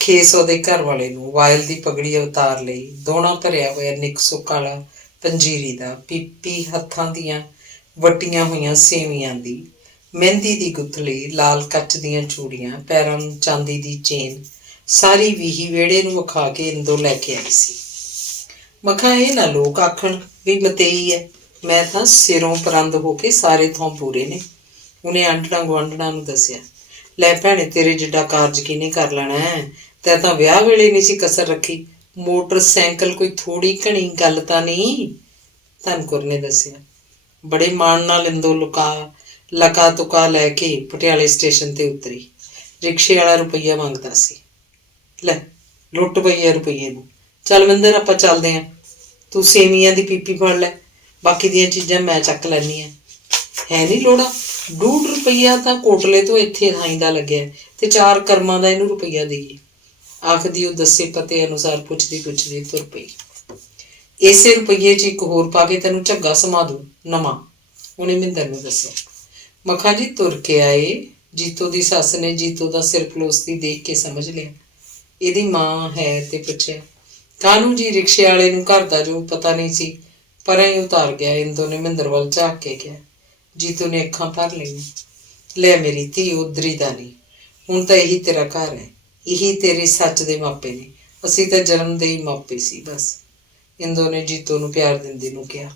ਖੇਸ ਉਹਦੇ ਘਰ ਵਾਲੇ ਨੂੰ, ਵਾਇਲ ਦੀ ਪਗੜੀ ਅਵਤਾਰ ਲਈ, ਦੋਣਾ ਭਰਿਆ ਹੋਇਆ ਨਿੱਕ ਸੁੱਕ ਵਾਲਾ ਪੰਜੀਰੀ ਦਾ, ਪੀਪੀ ਹੱਥਾਂ ਦੀਆਂ ਵੱਟੀਆਂ ਹੋਈਆਂ ਸੇਵੀਆਂ ਦੀ, ਮਹਿੰਦੀ ਦੀ ਗੁੱਥਲੀ, ਲਾਲ ਕੱਚ ਦੀਆਂ ਚੂੜੀਆਂ, ਪੈਰਾਂ ਨੂੰ ਚਾਂਦੀ ਦੀ ਚੇਨ, ਸਾਰੀ ਵੀਹੀ ਵਿਹੜੇ ਨੂੰ ਵਿਖਾ ਕੇ ਇੰਦੋ ਲੈ ਕੇ ਆਈ ਸੀ। ਮਖਾਂ ਇਹ ਨਾ ਲੋਕ ਆਖਣ ਵੀ ਮਤੇਈ ਹੈ, ਮੈਂ ਤਾਂ ਸਿਰੋਂ ਪਰੰਦ ਹੋ ਕੇ ਸਾਰੇ ਥਾਂ ਪੂਰੇ ਨੇ। ਉਹਨੇ ਆਂਢਣਾ ਗੁਆਂਢਣਾ ਨੂੰ ਦੱਸਿਆ। ਲੈ ਭੈਣੇ, ਤੇਰੇ ਜਿੱਡਾ ਕਾਰਜ ਕਿਹਨੇ ਕਰ ਲੈਣਾ ਹੈ? ਤੈਂ ਤਾਂ ਵਿਆਹ ਵੇਲੇ ਨਹੀਂ ਸੀ ਕਸਰ ਰੱਖੀ। ਮੋਟਰਸਾਈਕਲ ਕੋਈ ਥੋੜੀ ਘਣੀ ਗੱਲ ਤਾਂ ਨਹੀਂ, ਧਨਕੁਰ ਨੇ ਦੱਸਿਆ। ਬੜੇ ਮਾਣ ਨਾਲ ਇੰਦੋ ਲਕਾ ਤੁਕਾ ਲੈ ਕੇ ਪਟਿਆਲੇ ਸਟੇਸ਼ਨ ਤੇ ਉਤਰੀ। ਰਿਕਸ਼ੇ ਵਾਲਾ ਰੁਪਈਆ ਮੰਗਦਾ ਸੀ। ਲੈ ਲੁੱਟ ਪਈ ਹੈ ਰੁਪਈਏ ਨੂੰ। ਚੱਲ ਵਿੰਦਰ, ਆਪਾਂ ਚੱਲਦੇ ਹਾਂ। ਤੂੰ ਸੇਵੀਆਂ ਦੀ ਪੀਪੀ ਫੜ ਲੈ, ਬਾਕੀ ਦੀਆਂ ਚੀਜ਼ਾਂ ਮੈਂ ਚੱਕ ਲੈਂਦੀ ਹਾਂ। ਹੈ ਨਹੀਂ ਲੋੜਾ, 2.5 ਰੁਪਈਆ ਤਾਂ ਕੋਟਲੇ ਤੋਂ ਇੱਥੇ ਥਾਈਂ ਦਾ ਲੱਗਿਆ, ਤੇ 4 ਕਰਮਾਂ ਦਾ ਇਹਨੂੰ ਰੁਪਈਆ ਦੇਈਏ। ਆਖਦੀ ਉਹ ਦੱਸੇ ਪਤੇ ਅਨੁਸਾਰ ਪੁੱਛਦੀ ਪੁੱਛਦੀ ਤੁਰ ਪਈ। ਇਸੇ ਰੁਪਈਏ 'ਚ ਇੱਕ ਹੋਰ ਪਾ ਕੇ ਤੈਨੂੰ ਝੱਗਾ ਸਮਾ ਦੂੰ ਨਵਾਂ, ਉਹਨੇ ਮਹਿੰਦਰ ਨੂੰ ਦੱਸਿਆ। ਮਖਾਂ ਜੀ ਤੁਰ ਕੇ ਆਏ। ਜੀਤੋ ਦੀ ਸੱਸ ਨੇ ਜੀਤੋ ਦਾ ਸਿਰ ਪਲੋਸਦੀ ਦੇਖ ਕੇ ਸਮਝ ਲਿਆ ਇਹਦੀ ਮਾਂ ਹੈ, ਤੇ ਪੁੱਛਿਆ ਕਾਹਨੂੰ ਜੀ? ਰਿਕਸ਼ੇ ਵਾਲੇ ਨੂੰ ਘਰ ਦਾ ਜੋ ਪਤਾ ਨਹੀਂ ਸੀ, ਪਰਾਂ ਹੀ ਉਤਾਰ ਗਿਆ। ਇੰਦੋ ਨੇ ਮਹਿੰਦਰ ਵੱਲ ਝਾਕ ਕੇ ਕਿਹਾ। ਜੀਤੋ ਨੇ ਅੱਖਾਂ ਭਰ ਲਈਆਂ। ਲੈ ਮੇਰੀ ਧੀ, ਉਧਰੀ ਦਾ ਨਹੀਂ, ਹੁਣ ਤਾਂ ਇਹੀ ਤੇਰਾ ਘਰ ਹੈ, ਇਹੀ ਤੇਰੇ ਸੱਚ ਦੇ ਮਾਪੇ ਨੇ, ਅਸੀਂ ਤਾਂ ਜਨਮ ਦੇ ਹੀ ਮਾਪੇ ਸੀ ਬਸ, ਇੰਦੋ ਨੇ ਜੀਤੋ ਨੂੰ ਪਿਆਰ ਦਿੰਦੀ ਨੂੰ ਕਿਹਾ।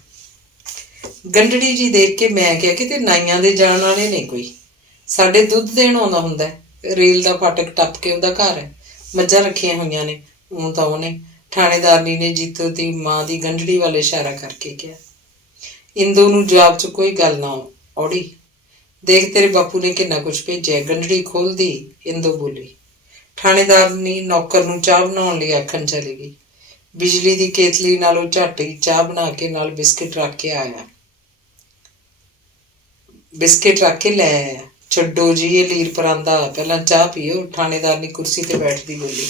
ਗੰਢੜੀ ਜੀ ਦੇਖ ਕੇ ਮੈਂ ਕਿਹਾ ਕਿਤੇ ਨਾਈਆਂ ਦੇ ਜਾਣ ਵਾਲੇ ਨੇ ਕੋਈ, ਸਾਡੇ ਦੁੱਧ ਦੇਣ ਆਉਂਦਾ ਹੁੰਦਾ। ਰੇਲ ਦਾ ਫਾਟਕ ਟੱਪ ਕੇ ਉਹਦਾ ਘਰ ਹੈ, ਮੱਝਾਂ ਰੱਖੀਆਂ ਹੋਈਆਂ ਨੇ। ਉਹ ਤਾਂ ਉਹਨੇ, ਥਾਣੇਦਾਰਨੀ ਨੇ ਜੀਤੋ ਦੀ ਮਾਂ ਦੀ ਗੰਢੜੀ ਵੱਲ ਇਸ਼ਾਰਾ ਕਰਕੇ ਕਿਹਾ। ਇੰਦੋ ਨੂੰ ਜਵਾਬ 'ਚ ਕੋਈ ਗੱਲ ਨਾ ਔੜੀ। ਦੇਖ ਤੇਰੇ ਬਾਪੂ ਨੇ ਕਿੰਨਾ ਕੁਛ ਭੇਜਿਆ। ਗੰਢੜੀ ਖੋਲ੍ਹਦੀ ਇੰਦੋ ਬੋਲੀ। ਥਾਣੇਦਾਰਨੀ ਨੌਕਰ ਨੂੰ ਚਾਹ ਬਣਾਉਣ ਲਈ ਆਖਣ ਚਲੀ ਗਈ। ਬਿਜਲੀ ਦੀ ਕੇਤਲੀ ਨਾਲੋਂ ਝੱਟ ਹੀ ਚਾਹ ਬਣਾ ਕੇ ਨਾਲ ਬਿਸਕਿਟ ਰੱਖ ਕੇ ਆਇਆ। ਬਿਸਕਿਟ ਰੱਖ ਕੇ ਲੈ ਆਇਆ। ਛੱਡੋ ਜੀ ਇਹ ਲੀਰ ਪਰਾਂਦਾ, ਪਹਿਲਾਂ ਚਾਹ ਪੀਓ, ਥਾਣੇਦਾਰਨੀ ਕੁਰਸੀ ਤੇ ਬੈਠਦੀ ਬੋਲੀ।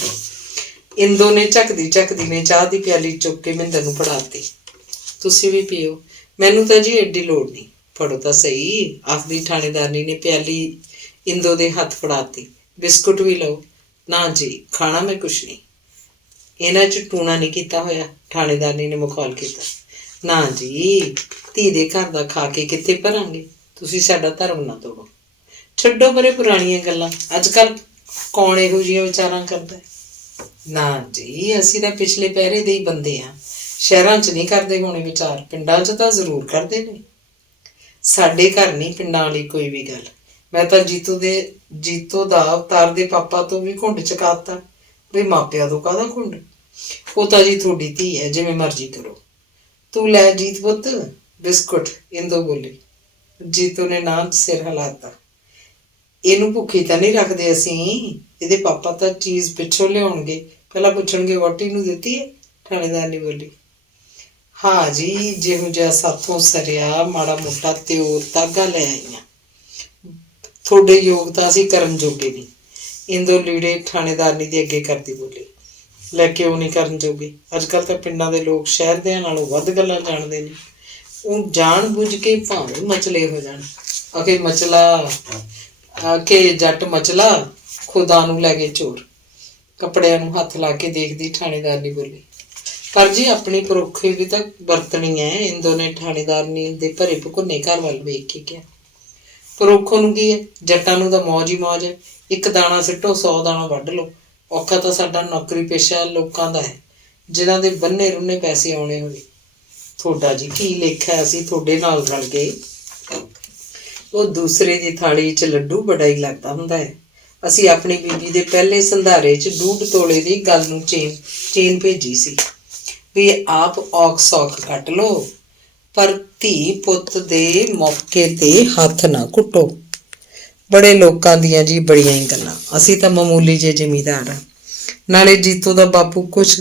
ਇੰਦੋ ਨੇ ਝਕਦੀ ਝਕਦੀ ਨੇ ਚਾਹ ਦੀ ਪਿਆਲੀ ਚੁੱਕ ਕੇ ਮਹਿੰਦਰ ਨੂੰ ਫੜਾਤੀ। ਤੁਸੀਂ ਵੀ ਪੀਓ, ਮੈਨੂੰ ਤਾਂ ਜੀ ਐਡੀ ਲੋੜ ਨਹੀਂ। ਫੜੋ ਤਾਂ ਸਹੀ, ਆਖਦੀ ਥਾਣੇਦਾਰਨੀ ਨੇ ਪਿਆਲੀ ਇੰਦੋ ਦੇ ਹੱਥ ਫੜਾਤੀ। ਬਿਸਕੁਟ ਵੀ ਲਓ। ਨਾ ਜੀ, ਖਾਣਾ ਮੈਂ ਕੁਛ ਨਹੀਂ। ਇਹਨਾਂ 'ਚ ਟੂਣਾ ਨਹੀਂ ਕੀਤਾ ਹੋਇਆ, ਥਾਣੇਦਾਰਨੀ ਨੇ ਮਖੌਲ ਕੀਤਾ। ਨਾ ਜੀ, ਧੀ ਦੇ ਘਰ ਦਾ ਖਾ ਕੇ ਕਿੱਥੇ ਭਰਾਂਗੇ, ਤੁਸੀਂ ਸਾਡਾ ਧਰਮ ਨਾ ਤੋੜੋ। ਛੱਡੋ ਪਰੇ ਪੁਰਾਣੀਆਂ ਗੱਲਾਂ, ਅੱਜ ਕੱਲ੍ਹ ਕੌਣ ਇਹੋ ਜਿਹੀਆਂ ਵਿਚਾਰਾਂ ਕਰਦਾ? ਨਾ ਜੀ, ਅਸੀਂ ਤਾਂ ਪਿਛਲੇ ਪਹਿਰੇ ਦੇ ਹੀ ਬੰਦੇ ਹਾਂ। ਸ਼ਹਿਰਾਂ 'ਚ ਨਹੀਂ ਕਰਦੇ ਹੋਣੇ ਵਿਚਾਰ, ਪਿੰਡਾਂ 'ਚ ਤਾਂ ਜ਼ਰੂਰ ਕਰਦੇ ਨੇ। ਸਾਡੇ ਘਰ ਨਹੀਂ ਪਿੰਡਾਂ ਵਾਲੀ ਕੋਈ ਵੀ ਗੱਲ। ਮੈਂ ਤਾਂ ਜੀਤੋ ਦਾ ਅਵਤਾਰ ਦੇ ਪਾਪਾ ਤੋਂ ਵੀ ਘੁੰਡ ਚੁਕਾਤਾ। ਵੀ ਮਾਪਿਆਂ ਤੋਂ ਕਾਹਦਾ ਘੁੰਡ? ਉਹ ਤਾਂ ਜੀ ਤੁਹਾਡੀ ਧੀ ਹੈ, ਜਿਵੇਂ ਮਰਜ਼ੀ ਕਰੋ। ਤੂੰ ਲੈ ਜੀਤ ਪੁੱਤ ਬਿਸਕੁਟ, ਇੰਦੋ ਬੋਲੀ। ਜੀਤੋ ਨੇ ਨਾ ਸਿਰ ਹਿਲਾਤਾ। ਇਹਨੂੰ ਭੁੱਖੀ ਤਾਂ ਨਹੀਂ ਰੱਖਦੇ ਅਸੀਂ, ਇਹਦੇ ਪਾਪਾ ਤਾਂ ਚੀਜ਼ ਪਿੱਛੋਂ ਲਿਆਉਣਗੇ, ਪਹਿਲਾਂ ਪੁੱਛਣਗੇ ਵਹੁਟੀ ਨੂੰ ਦਿੱਤੀ ਹੈ, ਥਾਣੇਦਾਰਨੀ ਬੋਲੀ। ਹਾਂ ਜੀ, ਜਿਹੋ ਜਿਹਾ ਸਾਥੋਂ ਸਰਿਆ ਮਾੜਾ ਮੋਟਾ ਤਿਉ ਤਾਗਾ ਲੈ ਆਈਆਂ, ਤੁਹਾਡੇ ਯੋਗ ਤਾਂ ਅਸੀਂ ਕਰਨ ਜੋਗੇ ਨਹੀਂ। ਇੰਦੋ ਲੀੜੇ ਥਾਣੇਦਾਰਨੀ ਦੇ ਅੱਗੇ ਕਰਦੀ ਬੋਲੀ। ਲੈ ਕੇ ਉਹ ਨਹੀਂ ਕਰਨ ਜੋਗੇ? ਅੱਜ ਕੱਲ੍ਹ ਤਾਂ ਪਿੰਡਾਂ ਦੇ ਲੋਕ ਸ਼ਹਿਰ ਦਿਆਂ ਨਾਲੋਂ ਵੱਧ ਗੱਲਾਂ ਜਾਣਦੇ ਨੇ। ਉਹ ਜਾਣ ਬੁੱਝ ਕੇ ਭਾਵੇਂ ਮਚਲੇ ਹੋ ਜਾਣ। ਅਖੇ ਮਚਲਾ ਕੇ ਜੱਟ ਮਚਲਾ, ਖੁਦਾ ਨੂੰ ਲੈ ਗਏ ਚੋਰ। ਕੱਪੜਿਆਂ ਨੂੰ ਹੱਥ ਲਾ ਕੇ ਦੇਖਦੀ ਥਾਣੇਦਾਰਨੀ ਬੋਲੀ। ਪਰ ਜੀ ਆਪਣੀ ਪਰੋਖੇ ਵੀ ਤਾਂ ਵਰਤਣੀ ਹੈ, ਇੰਦੋ ਨੇ ਥਾਣੇਦਾਰਨੀ ਦੇ ਭਰੇ ਭੁਕੁੰਨੇ ਘਰ ਵੱਲ ਵੇਖ ਕੇ ਕਿਹਾ। ਪਰੋਖੋ ਨੂੰ ਕੀ ਹੈ, ਜੱਟਾਂ ਨੂੰ ਤਾਂ ਮੌਜ ਹੀ ਮੌਜ ਹੈ। ਇੱਕ ਦਾਣਾ ਸਿੱਟੋ 100 ਦਾਣਾ ਵੱਢ ਲਓ। ਔਖਾ ਤਾਂ ਸਾਡਾ ਨੌਕਰੀ ਪੇਸ਼ਾ ਲੋਕਾਂ ਦਾ ਹੈ, ਜਿਨ੍ਹਾਂ ਦੇ ਬੰਨੇ ਰੁੰਨੇ ਪੈਸੇ ਆਉਣੇ ਹੋਏ। ਤੁਹਾਡਾ ਜੀ ਕੀ ਲੇਖਾ, ਅਸੀਂ ਤੁਹਾਡੇ ਨਾਲ ਰਲ ਗਏ। ਉਹ ਦੂਸਰੇ ਦੀ ਥਾਲੀ 'ਚ ਲੱਡੂ ਬੜਾ ਹੀ ਲੱਗਦਾ ਹੁੰਦਾ ਹੈ। ਅਸੀਂ ਆਪਣੀ ਬੀਬੀ ਦੇ ਪਹਿਲੇ ਸੰਧਾਰੇ 'ਚ 2.5 ਤੋਲੇ ਦੀ ਗੱਲ ਨੂੰ ਚੇਨ ਭੇਜੀ ਸੀ ਵੀ ਆਪ ਔਖ ਸੌਖ ਕੱਟ ਲਓ, ਪਰ ਧੀ ਪੁੱਤ ਦੇ ਮੌਕੇ ਤੇ ਹੱਥ ਨਾ ਕੁੱਟੋ। ਬੜੇ ਲੋਕਾਂ ਦੀਆਂ ਜੀ ਬੜੀਆਂ ਹੀ ਗੱਲਾਂ। ਅਸੀਂ ਤਾਂ ਮਾਮੂਲੀ ਜਿਹੇ ਜ਼ਿਮੀਂਦਾਰ ਆ। ਨਾਲੇ ਜੀਤੋ ਦਾ ਬਾਪੂ ਕੁਛ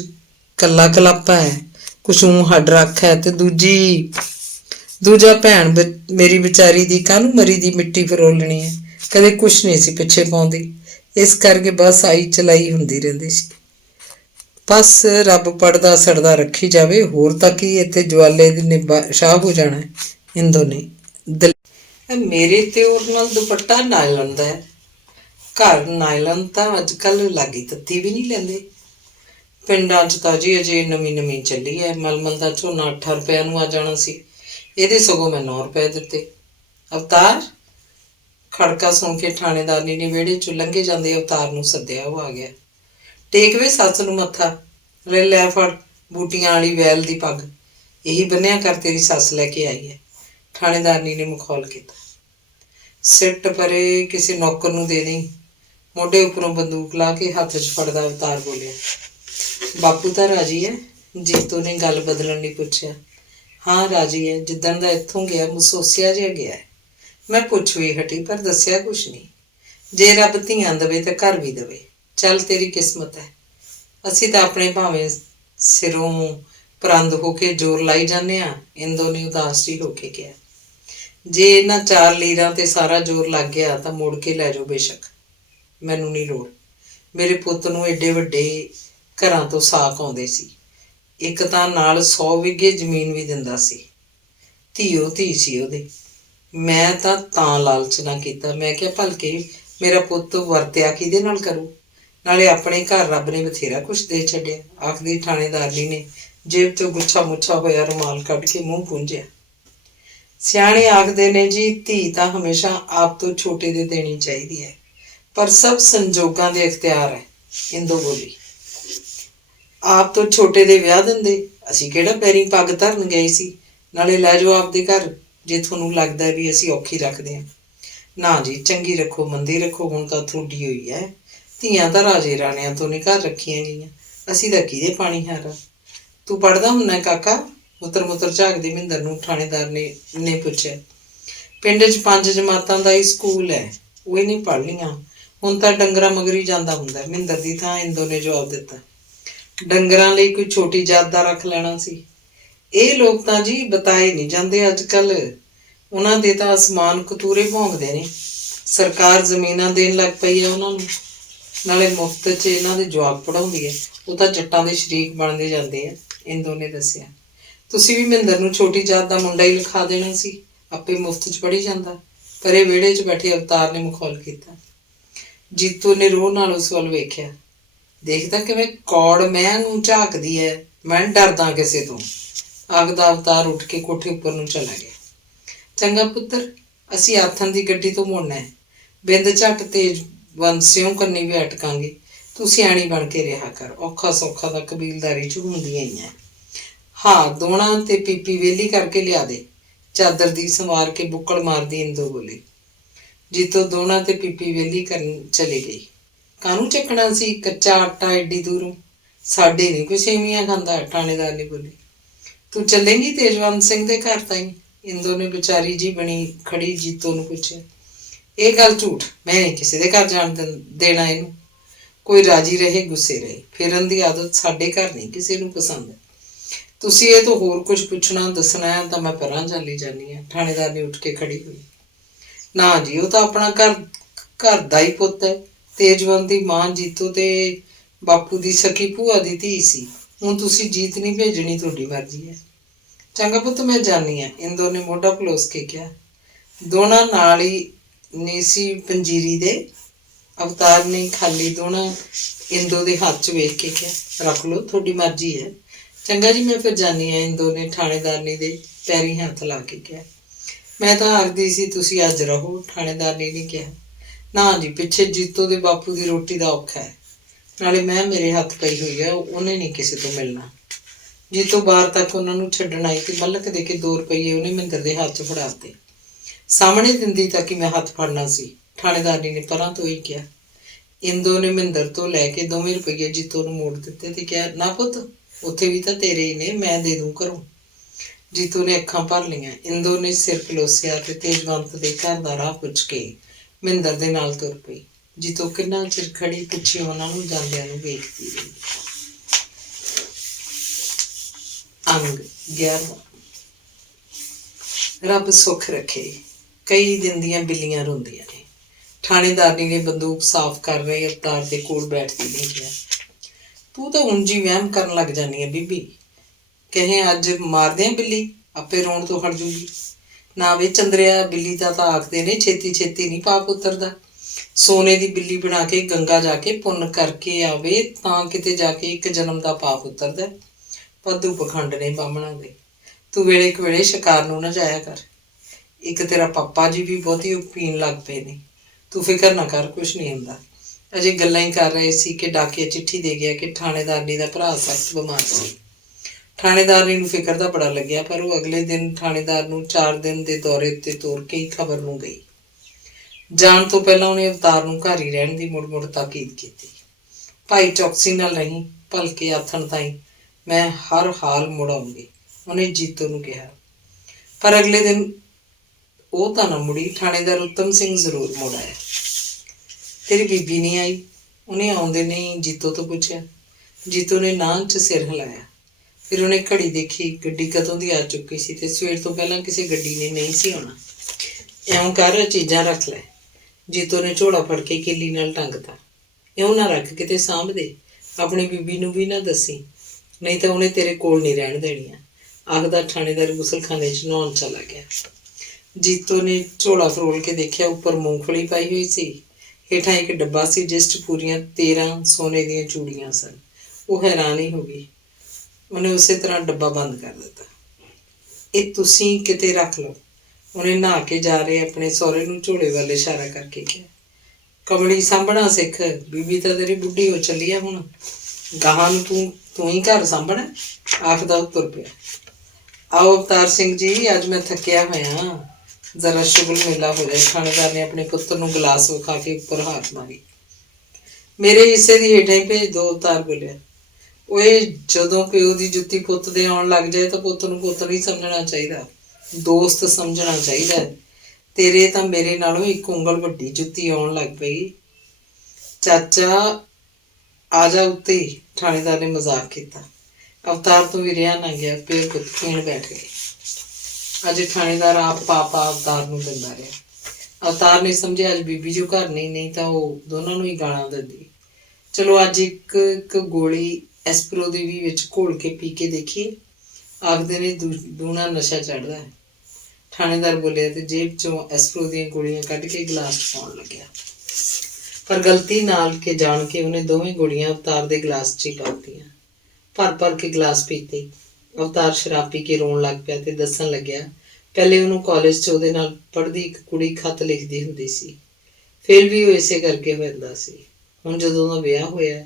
ਕੱਲਾ ਕਲਾਪਾ ਹੈ, ਕੁਛ ਊਂ ਹੱਡ ਰੱਖ ਹੈ, ਤੇ ਦੂਜਾ ਭੈਣ ਮੇਰੀ ਵਿਚਾਰੀ ਦੀ ਕਾਹਨੂੰ ਮਰੀ ਦੀ ਮਿੱਟੀ ਫਰੋਲਣੀ ਹੈ। ਕਦੇ ਕੁਛ ਨਹੀਂ ਸੀ ਪਿੱਛੇ ਪਾਉਂਦੀ। ਇਸ ਕਰਕੇ ਬਸ ਆਈ ਚਲਾਈ ਹੁੰਦੀ ਰਹਿੰਦੀ ਸੀ। ਬਸ ਰੱਬ ਪੜਦਾ ਸੜਦਾ ਰੱਖੀ ਜਾਵੇ। ਹੋਰ ਤਾਂ ਕੀ, ਇੱਥੇ ਜਵਾਲੇ ਦੀ ਸ਼ਾਹ ਹੋ ਜਾਣਾ ਹੈ। ਇੰਦੋ ਨੇ ਮੇਰੇ ਤੇ ਉਹ ਨਾਲ ਦੁਪੱਟਾ ਨਾਇਲਨ ਦਾ ਹੈ। ਘਰ ਨਾਇਲਨ ਤਾਂ ਅੱਜ ਕੱਲ੍ਹ ਲਾਗੀ ਤੱਤੀ ਵੀ ਨਹੀਂ ਲੈਂਦੇ। ਪਿੰਡਾਂ 'ਚ ਤਾਂ ਜੀ ਅਜੇ ਨਵੀਂ ਨਵੀਂ ਚੱਲੀ ਹੈ। ਮਲਮਲ ਦਾ ਝੋਨਾ 8 ਰੁਪਇਆ ਨੂੰ ਆ ਜਾਣਾ ਸੀ, ਇਹਦੇ ਸਗੋਂ ਮੈਂ 9 ਰੁਪਏ ਦਿੱਤੇ। ਅਵਤਾਰ, ਖੜਕਾ ਸੁਣ ਕੇ ਥਾਣੇਦਾਰਨੀ ਨੇ ਵਿਹੜੇ 'ਚੋਂ ਲੰਘੇ ਜਾਂਦੇ ਅਵਤਾਰ ਨੂੰ ਸੱਦਿਆ। ਉਹ ਆ ਗਿਆ। ਟੇਕ ਵੇ ਸੱਸ ਨੂੰ ਮੱਥਾ। ਲੈ ਫੜ ਬੂਟੀਆਂ ਵਾਲੀ ਵੈਲ ਦੀ ਪੱਗ, ਇਹੀ ਬੰਨਿਆ ਕਰ, ਤੇਰੀ ਸੱਸ ਲੈ ਕੇ ਆਈ ਹੈ। ਥਾਣੇਦਾਰਨੀ ਨੇ ਮਖੌਲ ਕੀਤਾ। ਸਿੱਟ ਪਰੇ, ਕਿਸੇ ਨੌਕਰ ਨੂੰ ਦੇ ਦੇਈਂ। ਮੋਢੇ ਉੱਪਰੋਂ ਬੰਦੂਕ ਲਾ ਕੇ ਹੱਥ 'ਚ ਫੜਦਾ ਅਵਤਾਰ ਬੋਲਿਆ। ਬਾਪੂ ਤਾਂ ਰਾਜੀ ਹੈ? ਜੀਤੋ ਨੇ ਗੱਲ ਬਦਲਣ ਲਈ ਪੁੱਛਿਆ। ਹਾਂ ਰਾਜੀ ਹੈ, ਜਿੱਦਣ ਦਾ ਇੱਥੋਂ ਗਿਆ ਮਸੋਸਿਆ ਜਿਹਾ ਗਿਆ ਹੈ। ਮੈਂ ਪੁੱਛ ਵੀ ਹਟੀ ਪਰ ਦੱਸਿਆ ਕੁਛ ਨਹੀਂ। ਜੇ ਰੱਬ ਧੀਆਂ ਦੇਵੇ ਤਾਂ ਘਰ ਵੀ ਦੇਵੇ। ਚੱਲ ਤੇਰੀ ਕਿਸਮਤ ਹੈ। ਅਸੀਂ ਤਾਂ ਆਪਣੇ ਭਾਵੇਂ ਸਿਰੋਂ ਪਰੰਦ ਹੋ ਕੇ ਜ਼ੋਰ ਲਾਈ ਜਾਂਦੇ ਹਾਂ। ਇੰਦੋ ਨੇ ਉਦਾਸ ਜਿਹੀ ਹੋ ਕੇ ਕਿਹਾ। ਜੇ ਇਹਨਾਂ 4 ਲੀਰਾਂ ਤੇ ਸਾਰਾ ਜ਼ੋਰ ਲੱਗ ਗਿਆ ਤਾਂ ਮੁੜ ਕੇ ਲੈ ਜਾਓ ਬੇਸ਼ੱਕ, ਮੈਨੂੰ ਨਹੀਂ ਲੋੜ। ਮੇਰੇ ਪੁੱਤ ਨੂੰ ਏਡੇ ਵੱਡੇ ਘਰਾਂ ਤੋਂ ਸਾਕ ਆਉਂਦੇ ਸੀ। ਇੱਕ ਤਾਂ ਨਾਲ 100 ਵਿਗੇ ਜ਼ਮੀਨ ਵੀ ਦਿੰਦਾ ਸੀ। ਧੀਓ ਧੀ ਸੀ ਉਹਦੇ। ਮੈਂ ਤਾਂ ਲਾਲਚ ਨਾ ਕੀਤਾ। ਮੈਂ ਕਿਹਾ ਭਲਕੇ ਮੇਰਾ ਪੁੱਤ ਵਰਤਿਆ ਕਿਹਦੇ ਨਾਲ ਕਰੂ। ਨਾਲੇ ਆਪਣੇ ਘਰ ਰੱਬ ਨੇ ਬਥੇਰਾ ਕੁਛ ਦੇ ਛੱਡਿਆ। ਆਖਦੀ ਥਾਣੇਦਾਰਨੀ ਨੇ ਜੇਬ 'ਚੋਂ ਗੁੱਛਾ ਮੁੱਛਾ ਹੋਇਆ ਰੁਮਾਲ ਕੱਢ ਕੇ ਮੂੰਹ ਪੂੰਝਿਆ। ਸਿਆਣੇ ਆਖਦੇ ਨੇ ਜੀ, ਧੀ ਤਾਂ ਹਮੇਸ਼ਾ ਆਪ ਤੋਂ ਛੋਟੇ ਦੇ ਦੇਣੀ ਚਾਹੀਦੀ ਹੈ, ਪਰ ਸਭ ਸੰਜੋਗਾਂ ਦੇ ਇਖਤਿਆਰ ਹੈ। ਇੰਦੋ ਬੋਲੀ। ਆਪ ਤੋਂ ਛੋਟੇ ਦੇ ਵਿਆਹ ਦਿੰਦੇ। ਅਸੀਂ ਕਿਹੜਾ ਪੈਰੀਂ ਪੱਗ ਧਰਨ ਗਏ ਸੀ। ਨਾਲੇ ਲੈ ਜਾਓ ਆਪਦੇ ਘਰ ਜੇ ਤੁਹਾਨੂੰ ਲੱਗਦਾ ਵੀ ਅਸੀਂ ਔਖੀ ਰੱਖਦੇ ਹਾਂ। ਨਾ ਜੀ, ਚੰਗੀ ਰੱਖੋ ਮੰਦੀ ਰੱਖੋ, ਹੁਣ ਤਾਂ ਤੁਹਾਡੀ ਹੋਈ ਹੈ। ਧੀਆਂ ਤਾਂ ਰਾਜੇ ਰਾਣਿਆਂ ਤੋਂ ਨਹੀਂ ਘਰ ਰੱਖੀਆਂ ਗਈਆਂ। ਅਸੀਂ ਤਾਂ ਕਿਹਦੇ ਪਾਣੀ ਹਾਰਾ। ਤੂੰ ਪੜ੍ਹਦਾ ਹੁੰਦਾ ਕਾਕਾ? ਮੁੱਤਰ ਝਾਕਦੀ ਮਹਿੰਦਰ ਨੂੰ ਥਾਣੇਦਾਰ ਨੇ ਪੁੱਛਿਆ। ਪਿੰਡ 'ਚ 5 ਜਮਾਤਾਂ ਦਾ ਹੀ ਸਕੂਲ ਹੈ, ਉਹ ਹੀ ਨਹੀਂ ਪੜ੍ਹ ਲਈਆਂ। ਹੁਣ ਤਾਂ ਡੰਗਰਾਂ ਮਗਰੀ ਜਾਂਦਾ ਹੁੰਦਾ। ਮਹਿੰਦਰ ਦੀ ਥਾਂ ਇੰਦੋ ਨੇ ਜਵਾਬ ਦਿੱਤਾ। ਡੰਗਰਾਂ ਲਈ ਕੋਈ ਛੋਟੀ ਜਾਤ ਦਾ ਰੱਖ ਲੈਣਾ ਸੀ। ਇਹ ਲੋਕ ਤਾਂ ਜੀ ਬਤਾਏ ਨਹੀਂ ਜਾਂਦੇ ਅੱਜ ਕੱਲ੍ਹ। ਉਹਨਾਂ ਦੇ ਤਾਂ ਅਸਮਾਨ ਕਤੂਰੇ ਭੌਂਕਦੇ ਨੇ। ਸਰਕਾਰ ਜ਼ਮੀਨਾਂ ਦੇਣ ਲੱਗ ਪਈ ਹੈ ਉਹਨਾਂ ਨੂੰ, ਨਾਲੇ ਮੁਫਤ 'ਚ ਇਹਨਾਂ ਦੇ ਜਵਾਕ ਪੜ੍ਹਾਉਂਦੀ ਹੈ। ਉਹ ਤਾਂ ਜੱਟਾਂ ਦੇ ਸ਼ਰੀਕ ਬਣਦੇ ਜਾਂਦੇ ਆ। ਇੰਦੋ ਨੇ ਦੱਸਿਆ। ਤੁਸੀਂ ਵੀ ਮਹਿੰਦਰ ਨੂੰ ਛੋਟੀ ਜਾਤ ਦਾ ਮੁੰਡਾ ਹੀ ਲਿਖਾ ਦੇਣਾ ਸੀ, ਆਪੇ ਮੁਫਤ 'ਚ ਪੜ੍ਹੀ ਜਾਂਦਾ। ਪਰ ਇਹ ਵਿਹੜੇ 'ਚ ਬੈਠੇ ਅਵਤਾਰ ਨੇ ਮਖੌਲ ਕੀਤਾ। ਜੀਤੋ ਨੇ ਰੋਹ ਨਾਲ ਉਸ ਵੱਲ ਵੇਖਿਆ। ਦੇਖਦਾ ਕਿਵੇਂ ਕੌੜ ਮੈਂ ਨੂੰ ਝਾਕਦੀ ਹੈ। ਮੈਂ ਡਰਦਾ ਕਿਸੇ ਤੋਂ, ਆਖਦਾ ਅਵਤਾਰ ਉੱਠ ਕੇ ਕੋਠੇ ਉੱਪਰ ਨੂੰ ਚਲਾ ਗਿਆ। ਚੰਗਾ ਪੁੱਤਰ, ਅਸੀਂ ਆਥਣ ਦੀ ਗੱਡੀ ਤੋਂ ਮੁੜਨਾ ਹੈ। ਬਿੰਦ ਝੱਟ ਤੇਜ ਬੰਸਿਓਂ ਕੰਨੀ ਵੀ ਅਟਕਾਂਗੇ। ਤੂੰ ਸਿਆਣੀ ਬਣ ਕੇ ਰਿਹਾ ਕਰ। ਔਖਾ ਸੌਖਾ ਤਾਂ ਕਬੀਲਦਾਰੀ 'ਚ ਹੁੰਦੀਆਂ ਹੀ ਹੈ। ਹਾਂ, ਦੋਣਾ ਤੇ ਪੀਪੀ ਵਿਹਲੀ ਕਰਕੇ ਲਿਆ ਦੇ। ਚਾਦਰ ਦੀ ਸੰਵਾਰ ਕੇ ਬੁੱਕਲ ਮਾਰਦੀ ਇੰਦੋ ਬੋਲੀ। ਜੀਤੋ ਦੋਣਾ ਤੇ ਪੀਪੀ ਵਿਹਲੀ ਕਰਨ ਚਲੀ ਗਈ। ਕਾਹਨੂੰ ਚੱਕਣਾ ਸੀ ਕੱਚਾ ਆਟਾ ਏਡੀ ਦੂਰੋਂ? ਸਾਡੇ ਨਹੀਂ ਕੋਈ ਸੇਵੀਆਂ ਖਾਂਦਾ, ਥਾਣੇਦਾਰ ਨੇ ਬੋਲੀ। ਤੂੰ ਚੱਲੇਂਗੀ ਤੇਜਵੰਤ ਸਿੰਘ ਦੇ ਘਰ ਤਾਈਂ? ਇੰਦੋ ਨੇ ਵਿਚਾਰੀ ਜੀ ਬਣੀ ਖੜੀ ਜੀਤੋ ਨੂੰ ਪੁੱਛਿਆ। ਇਹ ਗੱਲ ਝੂਠ, ਮੈਂ ਨਹੀਂ ਕਿਸੇ ਦੇ ਘਰ ਜਾਣ ਦੇਣਾ ਇਹਨੂੰ। ਕੋਈ ਰਾਜੀ ਰਹੇ ਗੁੱਸੇ ਰਹੇ, ਫਿਰਨ ਦੀ ਆਦਤ ਸਾਡੇ ਘਰ ਨਹੀਂ ਕਿਸੇ ਨੂੰ ਪਸੰਦ। ਤੁਸੀਂ ਇਹ ਤੋਂ ਹੋਰ ਕੁਝ ਪੁੱਛਣਾ ਦੱਸਣਾ ਹੈ ਤਾਂ ਮੈਂ ਪਰਾਂ ਚੱਲੀ ਜਾਂਦੀ ਹਾਂ। ਥਾਣੇਦਾਰ ਨੇ ਉੱਠ ਕੇ ਖੜੀ ਹੋਈ। ਨਾ ਜੀ, ਉਹ ਤਾਂ ਆਪਣਾ ਘਰ ਦਾ ਹੀ ਪੁੱਤ ਹੈ। ਤੇਜਵੰਤ ਦੀ ਮਾਂ ਜੀਤੋ ਤੇ ਬਾਪੂ ਦੀ ਸਕੀ ਭੂਆ ਦੀ ਧੀ ਸੀ। ਹੁਣ ਤੁਸੀਂ ਜੀਤ ਨਹੀਂ ਭੇਜਣੀ, ਤੁਹਾਡੀ ਮਰਜ਼ੀ ਹੈ। ਚੰਗਾ ਪੁੱਤ, ਮੈਂ ਜਾਨੀ ਹਾਂ, ਇੰਦੋ ਨੇ ਮੋਢਾ ਪਲੋਸ ਕੇ ਕਿਹਾ। ਦੋਣਾ ਨਾਲ ਹੀ ਨਹੀਂ ਸੀ ਪੰਜੀਰੀ ਦੇ। ਅਵਤਾਰ ਨੇ ਖਾਲੀ ਦੋਣਾ ਇੰਦੋ ਦੇ ਹੱਥ 'ਚ ਵੇਖ ਕੇ ਕਿਹਾ। ਰੱਖ ਲਓ, ਤੁਹਾਡੀ ਮਰਜ਼ੀ ਹੈ। ਚੰਗਾ ਜੀ, ਮੈਂ ਫਿਰ ਜਾਨੀ ਹਾਂ, ਇੰਦੋ ਨੇ ਥਾਣੇਦਾਰਨੀ ਦੇ ਪੈਰੀਂ ਹੱਥ ਲਾ ਕੇ ਕਿਹਾ। ਮੈਂ ਤਾਂ ਆਖਦੀ ਸੀ ਤੁਸੀਂ ਅੱਜ ਰਹੋ, ਥਾਣੇਦਾਰਨੀ ਨੇ ਕਿਹਾ। ਨਾ ਜੀ, ਪਿੱਛੇ ਜੀਤੋ ਦੇ ਬਾਪੂ ਦੀ ਰੋਟੀ ਦਾ ਔਖਾ ਹੈ। ਨਾਲੇ ਮੈਂ ਮੇਰੇ ਹੱਥ ਪਈ ਹੋਈ ਹੈ, ਉਹਨੇ ਨਹੀਂ ਕਿਸੇ ਤੋਂ ਮਿਲਣਾ। ਜੀਤੋ ਬਾਹਰ ਤੱਕ ਉਹਨਾਂ ਨੂੰ ਛੱਡਣ ਆਈ ਤੇ ਮਲਕ ਦੇ ਕੇ 2 ਰੁਪਈਏ ਉਹਨੇ ਮਹਿੰਦਰ ਦੇ ਹੱਥ 'ਚ ਫੜਾ ਦਿੱਤੇ। ਸਾਹਮਣੇ ਦਿੰਦੀ ਤਾਂ ਕਿ ਮੈਂ ਹੱਥ ਫੜਨਾ ਸੀ, ਥਾਣੇਦਾਰਨੀ ਨੇ ਪਰਾਂ ਤੋਂ ਹੀ ਕਿਹਾ। ਇੰਦੋ ਨੇ ਮਹਿੰਦਰ ਤੋਂ ਲੈ ਕੇ 2 ਰੁਪਈਏ ਜੀਤੋ ਨੂੰ ਮੋੜ ਦਿੱਤੇ ਤੇ ਕਿਹਾ, ਨਾ ਪੁੱਤ, ਉੱਥੇ ਵੀ ਤਾਂ ਤੇਰੇ ਹੀ ਨੇ, ਮੈਂ ਦੇ ਦੂੰ ਘਰੋਂ। ਜੀਤੂ ਨੇ ਅੱਖਾਂ ਭਰ ਲਈਆਂ। ਇੰਦੋ ਨੇ ਸਿਰ ਪਲੋਸਿਆ ਤੇ ਤੇਜਵੰਤ ਦੇ ਘਰ ਦਾ ਰਾਹ ਪੁੱਛ ਕੇ ਮਹਿੰਦਰ ਦੇ ਨਾਲ ਤੁਰ ਪਈ। ਜੀਤੂ ਕਿੰਨਾ ਚਿਰ ਖੜੀ ਪਿੱਛੇ ਉਹਨਾਂ ਨੂੰ ਜਾਂਦਿਆਂ ਨੂੰ ਵੇਖਦੀ ਰਹੀ। ਅੰਗ 11। ਰੱਬ ਸੁੱਖ ਰੱਖੇ। ਕਈ ਦਿਨ ਦੀਆਂ ਬਿੱਲੀਆਂ ਰੋਂਦੀਆਂ ਨੇ। ਥਾਣੇਦਾਰਨੀ ਨੇ ਬੰਦੂਕ ਸਾਫ਼ ਕਰ ਰਹੇ ਅਵਤਾਰ ਦੇ ਕੋਲ ਬੈਠਦੀ ਨਹੀਂ ਕਿਹਾ, ਤੂੰ ਤਾਂ ਉਂਝ ਹੀ ਵਹਿਮ ਕਰਨ ਲੱਗ ਜਾਂਦੀ ਹੈ ਬੀਬੀ। ਕਹੇ ਅੱਜ ਮਾਰਦੇ ਆ ਬਿੱਲੀ, ਆਪੇ ਰੋਣ ਤੋਂ ਹਟ ਜੂਗੀ। ਨਾ ਵੇ ਚੰਦਰਿਆ, ਬਿੱਲੀ ਦਾ ਤਾਂ ਆਖਦੇ ਨੇ ਛੇਤੀ ਛੇਤੀ ਨਹੀਂ ਪਾਪ ਉਤਰਦਾ। ਸੋਨੇ ਦੀ ਬਿੱਲੀ ਬਣਾ ਕੇ ਗੰਗਾ ਜਾ ਕੇ ਪੁੰਨ ਕਰਕੇ ਆਵੇ ਤਾਂ ਕਿਤੇ ਜਾ ਕੇ ਇੱਕ ਜਨਮ ਦਾ ਪਾਪ ਉਤਰਦਾ। ਵਾਧੂ ਪਖੰਡ ਨੇ ਬਾਹਮਣਾਂ ਦੇ। ਤੂੰ ਵੇਲੇ ਕਵੇਲੇ ਸ਼ਿਕਾਰ ਨੂੰ ਨਾ ਜਾਇਆ ਕਰ। ਇੱਕ ਤੇਰਾ ਪਾਪਾ ਜੀ ਵੀ ਬਹੁਤੀ ਪੀਣ ਲੱਗ ਪਏ ਨੇ। ਤੂੰ ਫਿਕਰ ਨਾ ਕਰ, ਕੁਛ ਨਹੀਂ ਹੁੰਦਾ। ਅਜੇ ਗੱਲਾਂ ਹੀ ਕਰ ਰਹੇ ਸੀ ਕਿ ਡਾਕੀਆ ਚਿੱਠੀ ਦੇ ਗਿਆ ਕਿ ਥਾਣੇਦਾਰਨੀ ਦਾ ਭਰਾ ਸਖਤ ਬਿਮਾਰ ਸੀ। ਥਾਣੇਦਾਰਨੀ ਨੂੰ ਫਿਕਰ ਤਾਂ ਬੜਾ ਲੱਗਿਆ, ਪਰ ਉਹ ਅਗਲੇ ਦਿਨ ਥਾਣੇਦਾਰ ਨੂੰ 4 ਦਿਨ ਦੇ ਦੌਰੇ ਉੱਤੇ ਤੋਰ ਕੇ ਹੀ ਖਬਰ ਨੂੰ ਗਈ। ਜਾਣ ਤੋਂ ਪਹਿਲਾਂ ਉਹਨੇ ਅਵਤਾਰ ਨੂੰ ਘਰ ਹੀ ਰਹਿਣ ਦੀ ਮੁੜ ਤਾਕੀਦ ਕੀਤੀ। ਭਾਈ ਚੌਕਸੀ ਨਾਲ ਰਹੀ, ਭਲਕੇ ਆਥਣ ਤਾਈਂ ਮੈਂ ਹਰ ਹਾਲ ਮੁੜ ਆਉਂਗੀ, ਉਹਨੇ ਜੀਤੋ ਨੂੰ ਕਿਹਾ। ਪਰ ਅਗਲੇ ਦਿਨ ਉਹ ਤਾਂ ਨਾ ਮੁੜੀ। ਥਾਣੇਦਾਰ ਉੱਤਮ ਸਿੰਘ ਜ਼ਰੂਰ ਮੁੜ ਆਇਆ। ਤੇਰੀ ਬੀਬੀ ਨਹੀਂ ਆਈ? ਉਹਨੇ ਆਉਂਦੇ ਨਹੀਂ ਜੀਤੋ ਤੋਂ ਪੁੱਛਿਆ। ਜੀਤੋ ਨੇ ਨਾਂਹ 'ਚ ਸਿਰ ਹਿਲਾਇਆ। ਫਿਰ ਉਹਨੇ ਘੜੀ ਦੇਖੀ, ਗੱਡੀ ਕਦੋਂ ਦੀ ਆ ਚੁੱਕੀ ਸੀ ਤੇ ਸਵੇਰ ਤੋਂ ਪਹਿਲਾਂ ਕਿਸੇ ਗੱਡੀ ਨੇ ਨਹੀਂ ਸੀ ਆਉਣਾ। ਇਉਂ ਕਰ, ਚੀਜ਼ਾਂ ਰੱਖ ਲੈ। ਜੀਤੋ ਨੇ ਝੋਲਾ ਫੜ ਕੇ ਕਿੱਲੀ ਨਾਲ ਟੰਗਤਾ। ਇਉਂ ਨਾ ਰੱਖ, ਕਿਤੇ ਸਾਂਭ ਦੇ। ਆਪਣੀ ਬੀਬੀ ਨੂੰ ਵੀ ਨਾ ਦੱਸੀ, ਨਹੀਂ ਤਾਂ ਉਹਨੇ ਤੇਰੇ ਕੋਲ ਨਹੀਂ ਰਹਿਣ ਦੇਣੀਆਂ, ਆਖਦਾ ਥਾਣੇਦਾਰ ਗੁਸਲਖਾਨੇ 'ਚ ਨਹਾਉਣ ਚਲਾ ਗਿਆ। ਜੀਤੋ ਨੇ ਝੋਲਾ ਫਰੋਲ ਕੇ ਦੇਖਿਆ। ਉੱਪਰ ਮੂੰਗਫਲੀ ਪਾਈ ਹੋਈ ਸੀ, ਹੇਠਾਂ ਇੱਕ ਡੱਬਾ ਸੀ ਜਿਸ 'ਚ ਪੂਰੀਆਂ 13 ਸੋਨੇ ਦੀਆਂ ਚੂੜੀਆਂ ਸਨ। ਉਹ ਹੈਰਾਨ ਹੀ ਹੋ ਗਈ। ਉਹਨੇ ਉਸੇ ਤਰ੍ਹਾਂ ਡੱਬਾ ਬੰਦ ਕਰ ਦਿੱਤਾ। ਇਹ ਤੁਸੀਂ ਕਿਤੇ ਰੱਖ ਲਓ, ਉਹਨੇ ਨਹਾ ਕੇ ਜਾ ਰਹੇ ਆਪਣੇ ਸਹੁਰੇ ਨੂੰ ਝੋਲੇ ਵੱਲ ਇਸ਼ਾਰਾ ਕਰਕੇ ਕਿਹਾ। ਕਮਲੀ ਸਾਂਭਣਾ ਸਿੱਖ, ਬੀਬੀ ਤਾਂ ਤੇਰੀ ਬੁੱਢੀ ਹੋ ਚੱਲੀ ਆ ਹੁਣ, ਗਾਹਾਂ ਨੂੰ ਤੂੰ ਹੀ ਘਰ ਸਾਂਭਣਾ, ਆਖਦਾ ਉਹ ਤੁਰ ਪਿਆ। ਆਓ ਅਵਤਾਰ ਸਿੰਘ ਜੀ, ਅੱਜ ਮੈਂ ਥੱਕਿਆ ਹੋਇਆ, ਜ਼ਰਾ ਸ਼ੁਗਲ ਮੇਲਾ ਹੋ ਜਾਏ। ਥਾਣੇਦਾਰ ਨੇ ਆਪਣੇ ਪੁੱਤਰ ਨੂੰ ਗਲਾਸ ਵਿਖਾ ਕੇ ਉੱਪਰ ਹਾਕ ਮਾਰੀ। ਮੇਰੇ ਹਿੱਸੇ ਦੀ ਹੇਠਾਂ ਹੀ ਭੇਜ ਦੋ, ਅਵਤਾਰ ਬੋਲਿਆ। ਓਏ, ਜਦੋਂ ਪਿਓ ਦੀ ਜੁੱਤੀ ਪੁੱਤ ਦੇ ਆਉਣ ਲੱਗ ਜਾਏ ਤਾਂ ਪੁੱਤ ਨੂੰ ਪੁੱਤ ਨਹੀਂ ਸਮਝਣਾ ਚਾਹੀਦਾ, ਦੋਸਤ ਸਮਝਣਾ ਚਾਹੀਦਾ। ਤੇਰੇ ਤਾਂ ਮੇਰੇ ਨਾਲੋਂ ਇੱਕ ਉਂਗਲ ਵੱਡੀ ਜੁੱਤੀ ਆਉਣ ਲੱਗ ਪਈ। ਚਾਚਾ ਆ ਜਾ ਉੱਤੇ ਹੀ, ਥਾਣੇਦਾਰ ਨੇ ਮਜ਼ਾਕ ਕੀਤਾ। ਅਵਤਾਰ ਤੋਂ ਵੀ ਰਿਹਾ ਨਾ ਗਿਆ। ਪਿਓ ਪੁੱਤ ਪੀਣ ਬੈਠ ਗਏ। ਅੱਜ ਥਾਣੇਦਾਰ ਆਪ ਪਾਪਾ ਅਵਤਾਰ ਨੂੰ ਦਿੰਦਾ ਰਿਹਾ। ਅਵਤਾਰ ਨੇ ਸਮਝਿਆ ਅੱਜ ਬੀਬੀ ਜੋ ਘਰ ਨਹੀਂ ਤਾਂ ਉਹ ਦੋਨਾਂ ਨੂੰ ਹੀ ਗਾਲਾਂ ਦਿੰਦੀ। ਚਲੋ ਅੱਜ ਇੱਕ ਗੋਲੀ ਐਸਪਰੋ ਦੀ ਵੀ ਵਿੱਚ ਘੋਲ ਕੇ ਪੀ ਕੇ ਦੇਖੀਏ, ਆਖਦੇ ਨੇ ਦੂਣਾ ਨਸ਼ਾ ਚੜ੍ਹਦਾ ਹੈ। ਥਾਣੇਦਾਰ ਬੋਲਿਆ ਤੇ ਜੇਬ 'ਚੋਂ ਐਸਪਰੋ ਦੀਆਂ ਗੋਲੀਆਂ ਕੱਢ ਕੇ ਗਲਾਸ 'ਚ ਪਾਉਣ ਲੱਗਿਆ। ਪਰ ਗਲਤੀ ਨਾਲ ਕੇ ਜਾਣ ਕੇ ਉਹਨੇ ਦੋਵੇਂ ਗੋਲੀਆਂ ਅਵਤਾਰ ਦੇ ਗਲਾਸ 'ਚ ਹੀ ਪਾ ਦਿੱਤੀਆਂ। ਭਰ ਕੇ ਗਲਾਸ ਪੀਤੇ। ਅਵਤਾਰ ਸ਼ਰਾਬ ਪੀ ਕੇ ਰੋਣ ਲੱਗ ਪਿਆ ਤੇ ਦੱਸਣ ਲੱਗਿਆ, ਪਹਿਲੇ ਉਹਨੂੰ ਕਾਲਜ 'ਚ ਉਹਦੇ ਨਾਲ ਪੜ੍ਹਦੀ ਇੱਕ ਕੁੜੀ ਖੱਤ ਲਿਖਦੀ ਹੁੰਦੀ ਸੀ, ਫੇਲ ਵੀ ਉਹ ਇਸੇ ਕਰਕੇ ਹੋ ਜਾਂਦਾ ਸੀ। ਹੁਣ ਜਦੋਂ ਉਹਦਾ ਵਿਆਹ ਹੋਇਆ,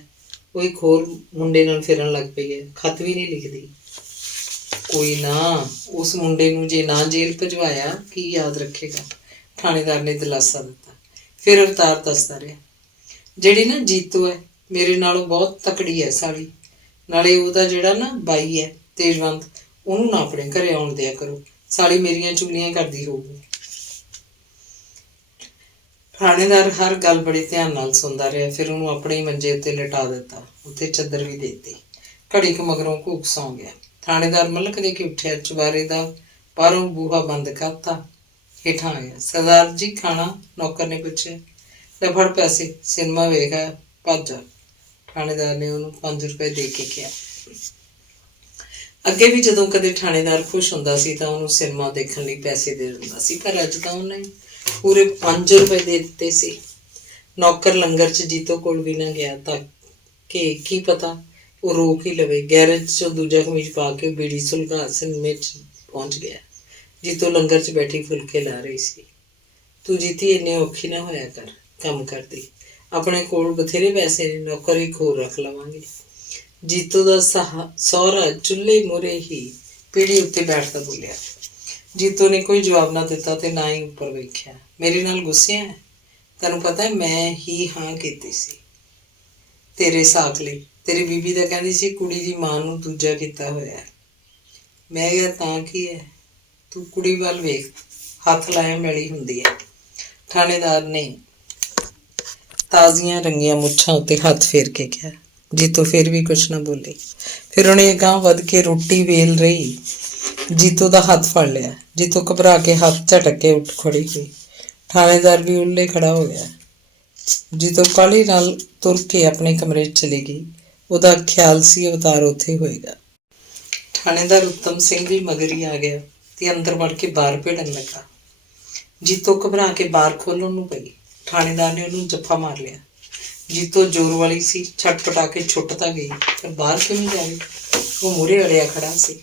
ਉਹ ਇੱਕ ਹੋਰ ਮੁੰਡੇ ਨਾਲ ਫਿਰਨ ਲੱਗ ਪਈ ਹੈ, ਖੱਤ ਵੀ ਨਹੀਂ ਲਿਖਦੀ। ਕੋਈ ਨਾ, ਉਸ ਮੁੰਡੇ ਨੂੰ ਜੇ ਨਾ ਜੇਲ੍ਹ ਭਜਵਾਇਆ ਕੀ ਯਾਦ ਰੱਖੇਗਾ, ਥਾਣੇਦਾਰ ਨੇ ਦਿਲਾਸਾ ਦਿੱਤਾ। ਫਿਰ ਅਵਤਾਰ ਦੱਸਦਾ ਰਿਹਾ, ਜਿਹੜੀ ਨਾ ਜੀਤੋ ਹੈ ਮੇਰੇ ਨਾਲੋਂ ਬਹੁਤ ਤਕੜੀ ਹੈ ਸਾਲੀ, ਨਾਲੇ ਉਹਦਾ ਜਿਹੜਾ ਨਾ ਬਾਈ ਹੈ ਤੇਜਵੰਤ, ਉਹਨੂੰ ਨਾ ਆਪਣੇ ਘਰੇ ਆਉਣ ਦਿਆ ਕਰੋ, ਸਾਲੀ ਮੇਰੀਆਂ ਚੁਗਲੀਆਂ ਕਰਦੀ ਹੋਊਗੀ। ਥਾਣੇਦਾਰ ਹਰ ਗੱਲ ਬੜੇ ਧਿਆਨ ਨਾਲ ਸੁਣਦਾ ਰਿਹਾ। ਫਿਰ ਉਹਨੂੰ ਆਪਣੇ ਹੀ ਮੰਜੇ ਉੱਤੇ ਲਿਟਾ ਦਿੱਤਾ, ਉੱਤੇ ਚੱਦਰ ਵੀ ਦੇ ਦਿੱਤੀ। ਘੜੀ ਕੁ ਮਗਰੋਂ ਘੂਕ ਸੌਂ ਗਿਆ। ਥਾਣੇਦਾਰ ਮਲਕ ਦੇ ਕੇ ਉੱਠਿਆ, ਚੁਬਾਰੇ ਦਾ ਬਾਹਰੋਂ ਬੂਹਾ ਬੰਦ ਕਰਤਾ, ਹੇਠਾਂ ਆਇਆ। ਸਰਦਾਰ ਜੀ ਖਾਣਾ? ਨੌਕਰ ਨੇ ਪੁੱਛਿਆ। ਲੈ ਫੜ ਪੈਸੇ, ਸਿਨੇਮਾ ਵੇਖ ਆ, ਭੱਜ ਜਾ, ਥਾਣੇਦਾਰ ਨੇ ਉਹਨੂੰ 5 ਰੁਪਏ ਦੇ ਕੇ ਕਿਹਾ। ਅੱਗੇ ਵੀ ਜਦੋਂ ਕਦੇ ਥਾਣੇਦਾਰ ਖੁਸ਼ ਹੁੰਦਾ ਸੀ ਤਾਂ ਉਹਨੂੰ ਸਿਨੇਮਾ ਦੇਖਣ ਲਈ ਪੈਸੇ ਦੇ ਦਿੰਦਾ ਸੀ, ਪਰ ਅੱਜ ਤਾਂ ਉਹਨੇ ਪੂਰੇ 5 ਰੁਪਏ ਦੇ ਦਿੱਤੇ ਸੀ। ਨੌਕਰ ਲੰਗਰ 'ਚ ਜੀਤੋ ਕੋਲ ਵੀ ਨਾ ਗਿਆ ਤਾਂ ਕਿ ਕੀ ਪਤਾ ਉਹ ਰੋਕ ਹੀ ਲਵੇ। ਗੈਰੇਜ 'ਚੋਂ ਦੂਜਾ ਕਮੀਜ਼ ਪਾ ਕੇ ਬੀੜੀ ਸੁਲਗਾ ਸਿਨੇਮੇ 'ਚ ਪਹੁੰਚ ਗਿਆ। ਜੀਤੋ ਲੰਗਰ 'ਚ ਬੈਠੀ ਫੁਲਕੇ ਲਾ ਰਹੀ ਸੀ। ਤੂੰ ਜੀਤੀ ਇੰਨੀ ਔਖੀ ਨਾ ਹੋਇਆ ਕਰ, ਕੰਮ ਕਰਦੀ, ਆਪਣੇ ਕੋਲ ਬਥੇਰੇ ਪੈਸੇ ਨੇ, ਨੌਕਰ ਇੱਕ ਹੋਰ ਰੱਖ ਲਵਾਂਗੇ। ਜੀਤੋ ਦਾ ਸਹੁਰਾ ਚੁੱਲ੍ਹੇ ਮੂਹਰੇ ਹੀ ਪੀੜੀ ਉੱਤੇ ਬੈਠਦਾ ਬੋਲਿਆ। ਜੀਤੋ ਨੇ ਕੋਈ ਜਵਾਬ ਨਾ ਦਿੱਤਾ ਤੇ ਨਾ ਹੀ ਉੱਪਰ ਵੇਖਿਆ। ਮੇਰੇ ਨਾਲ ਗੁੱਸੇ ਹੈ? ਤੈਨੂੰ ਪਤਾ ਮੈਂ ਹੀ ਹਾਂ ਕੀਤੀ ਸੀ ਤੇਰੇ ਸਾਕ ਲਈ। ਤੇਰੀ ਬੀਬੀ ਤਾਂ ਕਹਿੰਦੀ ਸੀ ਕੁੜੀ ਦੀ ਮਾਂ ਨੂੰ ਦੂਜਾ ਕੀਤਾ ਹੋਇਆ। ਮੈਂ ਕਿਹਾ ਤਾਂ ਕੀ ਹੈ, ਤੂੰ ਕੁੜੀ ਵੱਲ ਵੇਖ, ਹੱਥ ਲਾਇਆ ਮਿਲੀ ਹੁੰਦੀ ਹੈ। ਥਾਣੇਦਾਰ ਨੇ ਤਾਜ਼ੀਆਂ ਰੰਗੀਆਂ ਮੁੱਛਾਂ ਉੱਤੇ ਹੱਥ ਫੇਰ ਕੇ ਕਿਹਾ। ਜੀਤੋ ਫਿਰ ਵੀ ਕੁਛ ਨਾ ਬੋਲੀ। ਫਿਰ ਉਹਨੇ ਅਗਾਂਹ ਵੱਧ ਕੇ ਰੋਟੀ ਵੇਲ ਰਹੀ ਜੀਤੋ ਦਾ ਹੱਥ ਫੜ ਲਿਆ। ਜੀਤੋ ਘਬਰਾ ਕੇ ਹੱਥ ਝਟਕ ਕੇ ਉੱਠ ਖੜੀ ਹੋਈ। ਥਾਣੇਦਾਰ ਵੀ ਉੱਲੇ ਖੜਾ ਹੋ ਗਿਆ। ਜੀਤੋ ਕਾਹਲੀ ਨਾਲ ਤੁਰ ਕੇ ਆਪਣੇ ਕਮਰੇ 'ਚ ਚਲੀ ਗਈ। ਉਹਦਾ ਖਿਆਲ ਸੀ ਅਵਤਾਰ ਉੱਥੇ ਹੋਏਗਾ। ਥਾਣੇਦਾਰ ਉੱਤਮ ਸਿੰਘ ਵੀ ਮਗਰ ਹੀ ਆ ਗਿਆ ਤੇ ਅੰਦਰ ਵੜ ਕੇ ਬਾਹਰ ਭੇੜਨ ਲੱਗਾ। ਜੀਤੋ ਘਬਰਾ ਕੇ ਬਾਹਰ ਖੋਲ੍ਹਣ ਨੂੰ ਪਈ। ਥਾਣੇਦਾਰ ਨੇ ਉਹਨੂੰ ਜੱਫਾ ਮਾਰ ਲਿਆ। ਜੀਤੋ ਜ਼ੋਰ ਵਾਲੀ ਸੀ, ਛਟਪਟਾ ਕੇ ਛੁੱਟ ਤਾਂ ਗਈ, ਪਰ ਬਾਹਰ ਕਿਵੇਂ ਜਾਵੇ? ਉਹ ਮੂਹਰੇ ਅੜਿਆ ਖੜਾ ਸੀ।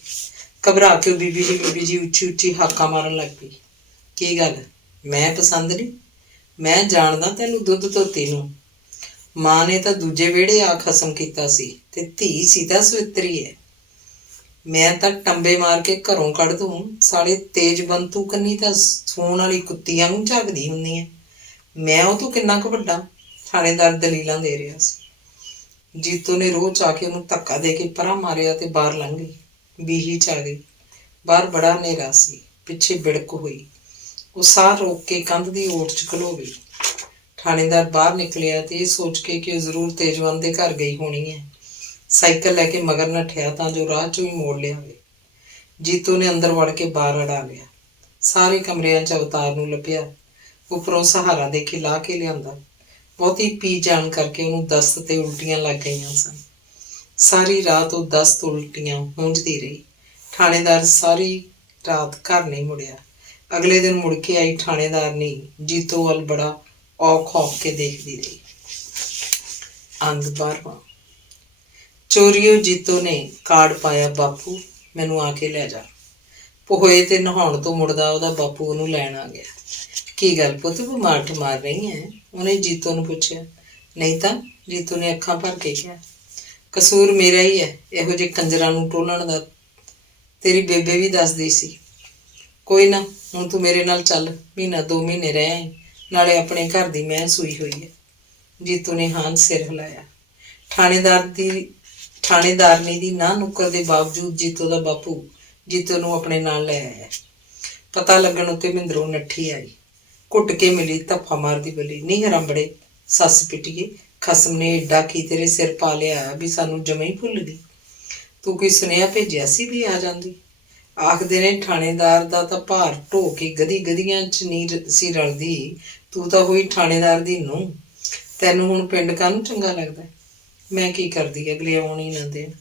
ਘਬਰਾ ਕੇ ਉਹ ਬੀਬੀ ਜੀ ਉੱਚੀ ਉੱਚੀ ਹਾਕਾਂ ਮਾਰਨ ਲੱਗ ਪਈ। ਕੀ ਗੱਲ, ਮੈਂ ਪਸੰਦ ਨਹੀਂ? ਮੈਂ ਜਾਣਦਾ ਤੈਨੂੰ ਦੁੱਧ ਧੋਤੀ ਨੂੰ। ਮਾਂ ਨੇ ਤਾਂ ਦੂਜੇ ਵਿਹੜੇ ਆ ਖਸਮ ਕੀਤਾ ਸੀ ਤੇ ਧੀ ਸੀ ਤਾਂ ਸਵਿੱਤਰੀ ਹੈ। ਮੈਂ ਤਾਂ ਟੰਬੇ ਮਾਰ ਕੇ ਘਰੋਂ ਕੱਢ ਦੂੰ, ਸਾਲੇ ਤੇਜ ਬੰਤੂ ਕੰਨੀ ਤਾਂ ਸੂਣ ਵਾਲੀ ਕੁੱਤੀਆਂ ਨੂੰ ਝਾਕਦੀ ਹੁੰਦੀ ਹੈ। ਮੈਂ ਉਹ ਤੋਂ ਕਿੰਨਾ ਕੁ ਵੱਡਾ? ਥਾਣੇਦਾਰ ਦਲੀਲਾਂ ਦੇ ਰਿਹਾ ਸੀ। ਜੀਤੋ ਨੇ ਰੋਹ 'ਚ ਆ ਕੇ ਉਹਨੂੰ ਧੱਕਾ ਦੇ ਕੇ ਪਰਾਂ ਮਾਰਿਆ ਤੇ ਬਾਹਰ ਲੰਘ ਗਈ। ਬੀਹੀ 'ਚ ਆ ਗਈ। ਬਾਹਰ ਬੜਾ ਹਨੇਰਾ ਸੀ। ਪਿੱਛੇ ਬਿੜਕ ਹੋਈ। ਉਹ ਸਾਹ ਰੋਕ ਕੇ ਕੰਧ ਦੀ ਓਟ 'ਚ ਖਲੋ ਗਈ। ਥਾਣੇਦਾਰ ਬਾਹਰ ਨਿਕਲਿਆ ਤੇ ਇਹ ਸੋਚ ਕੇ ਕਿ ਉਹ ਜ਼ਰੂਰ ਤੇਜਵੰਤ ਦੇ ਘਰ ਗਈ ਹੋਣੀ ਹੈ, ਸਾਈਕਲ ਲੈ ਕੇ ਮਗਰ ਨੱਠਿਆ ਤਾਂ ਜੋ ਰਾਹ 'ਚੋਂ ਹੀ ਮੋੜ ਲਿਆਵੇ। ਜੀਤੋ ਨੇ ਅੰਦਰ ਵੜ ਕੇ ਬਾਹਰ ਅੜਾ ਲਿਆ। ਸਾਰੇ ਕਮਰਿਆਂ 'ਚ ਅਵਤਾਰ ਨੂੰ ਲੱਭਿਆ। ਉੱਪਰੋਂ ਸਹਾਰਾ ਦੇ ਕੇ ਲਾਹ ਕੇ ਲਿਆਂਦਾ। ਬਹੁਤੀ ਪੀ ਜਾਣ ਕਰਕੇ ਉਹਨੂੰ ਦਸਤ ਤੇ ਉਲਟੀਆਂ ਲੱਗ ਗਈਆਂ ਸਨ। ਸਾਰੀ ਰਾਤ ਉਹ ਦਸਤ ਉਲਟੀਆਂ ਹੁੰਝਦੀ ਰਹੀ। ਥਾਣੇਦਾਰ ਸਾਰੀ ਰਾਤ ਘਰ ਨਹੀਂ ਮੁੜਿਆ। ਅਗਲੇ ਦਿਨ ਮੁੜ ਕੇ ਆਈ ਥਾਣੇਦਾਰਨੀ ਜੀਤੋ ਵੱਲ ਬੜਾ ਔਖ ਔਖ ਕੇ ਦੇਖਦੀ ਰਹੀ। ਅੰਗ 12ਵਾਂ। ਚੋਰੀਓ ਜੀਤੋ ਨੇ ਕਾਰਡ ਪਾਇਆ, ਬਾਪੂ ਮੈਨੂੰ ਆ ਕੇ ਲੈ ਜਾ। ਪੋਹੇ ਤੇ ਨਹਾਉਣ ਤੋਂ ਮੁੜਦਾ ਉਹਦਾ ਬਾਪੂ ਉਹਨੂੰ ਲੈਣ ਆ ਗਿਆ। ਕੀ ਗੱਲ ਪੁੱਤ, ਬਿਮਾਰ ਠਮਾਰ ਰਹੀ ਹੈ? ਉਹਨੇ ਜੀਤੋ ਨੂੰ ਪੁੱਛਿਆ। ਨਹੀਂ ਤਾਂ, ਜੀਤੋ ਨੇ ਅੱਖਾਂ ਭਰ ਕੇ ਕਿਹਾ। ਕਸੂਰ ਮੇਰਾ ਹੀ ਹੈ ਇਹੋ ਜਿਹੇ ਕੰਜਰਾਂ ਨੂੰ ਟੋਲਣ ਦਾ। ਤੇਰੀ ਬੇਬੇ ਵੀ ਦੱਸਦੀ ਸੀ। ਕੋਈ ਨਾ, ਹੁਣ ਤੂੰ ਮੇਰੇ ਨਾਲ ਚੱਲ, ਮਹੀਨਾ 2 ਮਹੀਨੇ ਰਹਿ ਆਈ, ਨਾਲੇ ਆਪਣੇ ਘਰ ਦੀ ਮੈਂ ਸੂਈ ਹੋਈ ਹੈ। ਜੀਤੋ ਨੇ ਹਾਂ ਸਿਰ ਹਿਲਾਇਆ। ਥਾਣੇਦਾਰਨੀ ਦੀ ਨਾਂਹ ਨੁੱਕਰ ਦੇ ਬਾਵਜੂਦ ਜੀਤੋ ਦਾ ਬਾਪੂ ਜੀਤੋ ਨੂੰ ਆਪਣੇ ਨਾਲ ਲੈ ਆਇਆ। ਪਤਾ ਲੱਗਣ ਉੱਤੇ ਮਹਿੰਦਰੋਂ ਨੱਠੀ ਆਈ। ਘੁੱਟ ਕੇ ਮਿਲੀ, ਧੱਫਾ ਮਾਰਦੀ ਬੋਲੀ, ਨਹੀਂ ਹਰਾਂਬੜੇ, ਸੱਸ ਪਿੱਟੀਏ, ਖਸਮ ਨੇ ਏਡਾ ਕੀ ਤੇਰੇ ਸਿਰ ਪਾ ਲਿਆ ਵੀ ਸਾਨੂੰ ਜਮਾਂ ਹੀ ਭੁੱਲ ਗਈ। ਤੂੰ ਕੋਈ ਸੁਨੇਹਾ ਭੇਜਿਆ ਸੀ ਵੀ ਆ ਜਾਂਦੀ? ਆਖਦੇ ਨੇ ਥਾਣੇਦਾਰ ਦਾ ਤਾਂ ਭਾਰ ਢੋ ਕੇ ਗਦੀਆਂ 'ਚ ਨਹੀਂ ਸੀ ਰਲਦੀ। ਤੂੰ ਤਾਂ ਹੋਈ ਥਾਣੇਦਾਰ ਦੀ ਨੂੰਹ। ਤੈਨੂੰ ਹੁਣ ਪਿੰਡ ਕਾਹਨੂੰ ਚੰਗਾ ਲੱਗਦਾ? ਮੈਂ ਕੀ ਕਰਦੀ, ਅਗਲੇ ਆਉਣ ਹੀ ਨਾ ਦੇਣ।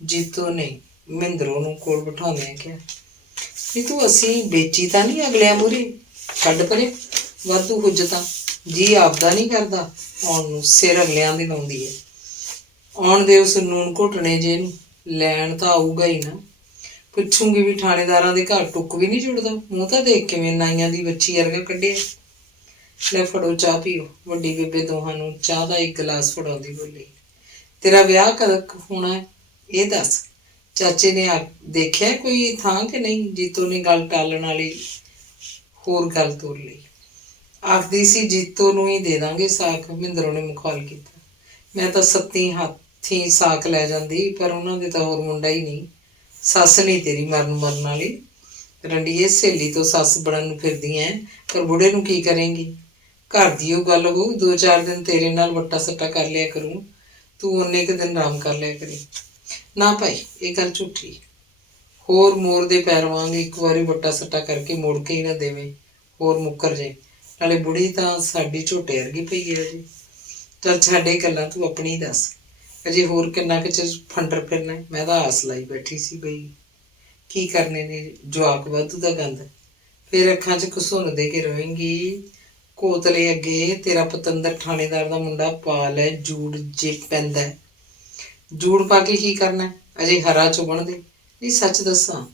ਜੀਤੋ ਨੇ ਮਹਿੰਦਰੋਂ ਨੂੰ ਕੋਲ ਬਿਠਾਉਂਦਿਆਂ ਕਿਹਾ, ਨਹੀਂ ਤੂੰ ਅਸੀਂ ਵੇਚੀ ਤਾਂ ਨਹੀਂ ਅਗਲਿਆਂ ਮੂਹਰੇ? ਛੱਡ ਪਰੇ ਵਾਧੂ ਹੁੱਜਤਾਂ। ਜੀ ਆਪਦਾ ਨਹੀਂ ਕਰਦਾ ਆਉਣ ਨੂੰ, ਸਿਰ ਅਗਲਿਆਂ ਦੀ ਲਾਉਂਦੀ ਹੈ। ਆਉਣ ਦੇ ਉਸ ਨੂਨ ਘੁੱਟਣੇ ਜੇ ਨੂੰ, ਲੈਣ ਤਾਂ ਆਊਗਾ ਹੀ ਨਾ। ਪੁੱਛੂੰਗੀ ਵੀ ਥਾਣੇਦਾਰਾਂ ਦੇ ਘਰ ਟੁੱਕ ਵੀ ਨਹੀਂ ਜੁੜਦਾ। ਮੂੰਹ ਤਾਂ ਦੇਖ ਕਿਵੇਂ ਨਾਈਆਂ ਦੀ ਬੱਚੀ ਵਰਗਾ ਕੱਢਿਆ। ਲੈ ਫੜੋ ਚਾਹ ਪੀਓ। ਵੱਡੀ ਬੇਬੇ ਦੋਹਾਂ ਨੂੰ ਚਾਹ ਦਾ ਇੱਕ ਗਲਾਸ ਫੜਾਉਂਦੀ ਬੋਲੀ। ਤੇਰਾ ਵਿਆਹ ਕਦੋਂ ਹੋਣਾ ਇਹ ਦੱਸ? ਚਾਚੇ ਨੇ ਦੇਖਿਆ ਕੋਈ ਥਾਂ ਕਿ ਨਹੀਂ? ਜੀਤੋ ਨੇ ਗੱਲ ਟਾਲਣ ਵਾਲੀ ਹੋਰ ਗੱਲ ਤੋਰ ਲਈ। ਆਖਦੀ ਸੀ ਜੀਤੋ ਨੂੰ ਹੀ ਦੇ ਦਾਂਗੇ ਸਾਕ। ਮਹਿੰਦਰੋਂ ਨੇ ਮੁਖਾਲ ਕੀਤਾ। ਮੈਂ ਤਾਂ ਸੱਤੀ ਹੱਥੀਂ ਸਾਕ ਲੈ ਜਾਂਦੀ, ਪਰ ਉਹਨਾਂ ਦੇ ਤਾਂ ਹੋਰ ਮੁੰਡਾ ਹੀ ਨਹੀਂ। ਸੱਸ ਨਹੀਂ ਤੇਰੀ ਮਰਨ ਵਾਲੀ। ਰੰਡੀਏ ਸਹੇਲੀ ਤੋਂ ਸੱਸ ਬਣਨ ਨੂੰ ਫਿਰਦੀ ਐ, ਪਰ ਬੁੜੇ ਨੂੰ ਕੀ ਕਰੇਂਗੀ? ਘਰ ਦੀ ਉਹ ਗੱਲ ਹੋਊ, 2-4 ਦਿਨ ਤੇਰੇ ਨਾਲ ਵੱਟਾ ਸੱਟਾ ਕਰ ਲਿਆ ਕਰੂੰ, ਤੂੰ ਓਨੇ ਕੁ ਦਿਨ ਆਰਾਮ ਕਰ ਲਿਆ ਕਰੀ। ਨਾ ਭਾਈ, ਇਹ ਗੱਲ ਝੂਠੀ। ਹੋਰ ਮੋਰ ਦੇ ਪੈਰ ਵਾਂਗ ਇੱਕ ਵਾਰੀ ਵੱਟਾ ਸੱਟਾ ਕਰਕੇ ਮੁੜ ਕੇ ਹੀ ਨਾ ਦੇਵੇਂ, ਹੋਰ ਮੁੱਕਰ ਜੇ। ਨਾਲੇ ਬੁੜੀ ਤਾਂ ਸਾਡੀ ਝੋਟੇ ਵਰਗੀ ਪਈ ਹੈ ਅਜੇ। ਚੱਲ ਛੱਡ ਇਹ ਗੱਲਾਂ, ਤੂੰ ਆਪਣੀ ਦੱਸ। ਅਜੇ ਹੋਰ ਕਿੰਨਾ ਕੁ ਚਿਰ ਫੰਡਰ ਫਿਰਨਾ? ਮੈਂ ਤਾਂ ਆਸ ਲਾਈ ਬੈਠੀ ਸੀ ਬਈ ਕੀ ਕਰਨੇ ਨੇ ਜਵਾਕ ਵਾਧੂ ਦਾ ਗੰਦ। ਫਿਰ ਅੱਖਾਂ 'ਚ ਘਸੁੰਨ ਦੇ ਕੇ ਰਵੇਂਗੀ। ਕੋਤਲੇ ਅੱਗੇ ਤੇਰਾ ਪਤੰਦਰ ਥਾਣੇਦਾਰ ਦਾ ਮੁੰਡਾ ਪਾ ਲੈ, ਜੂੜ ਜੇ ਪੈਂਦਾ। ਜੂੜ ਪਾ ਕੇ ਕੀ ਕਰਨਾ? ਅਜੇ ਹਰਾ ਚੁਗਣ ਦੇ। ਨਹੀਂ ਸੱਚ ਦੱਸਾਂ,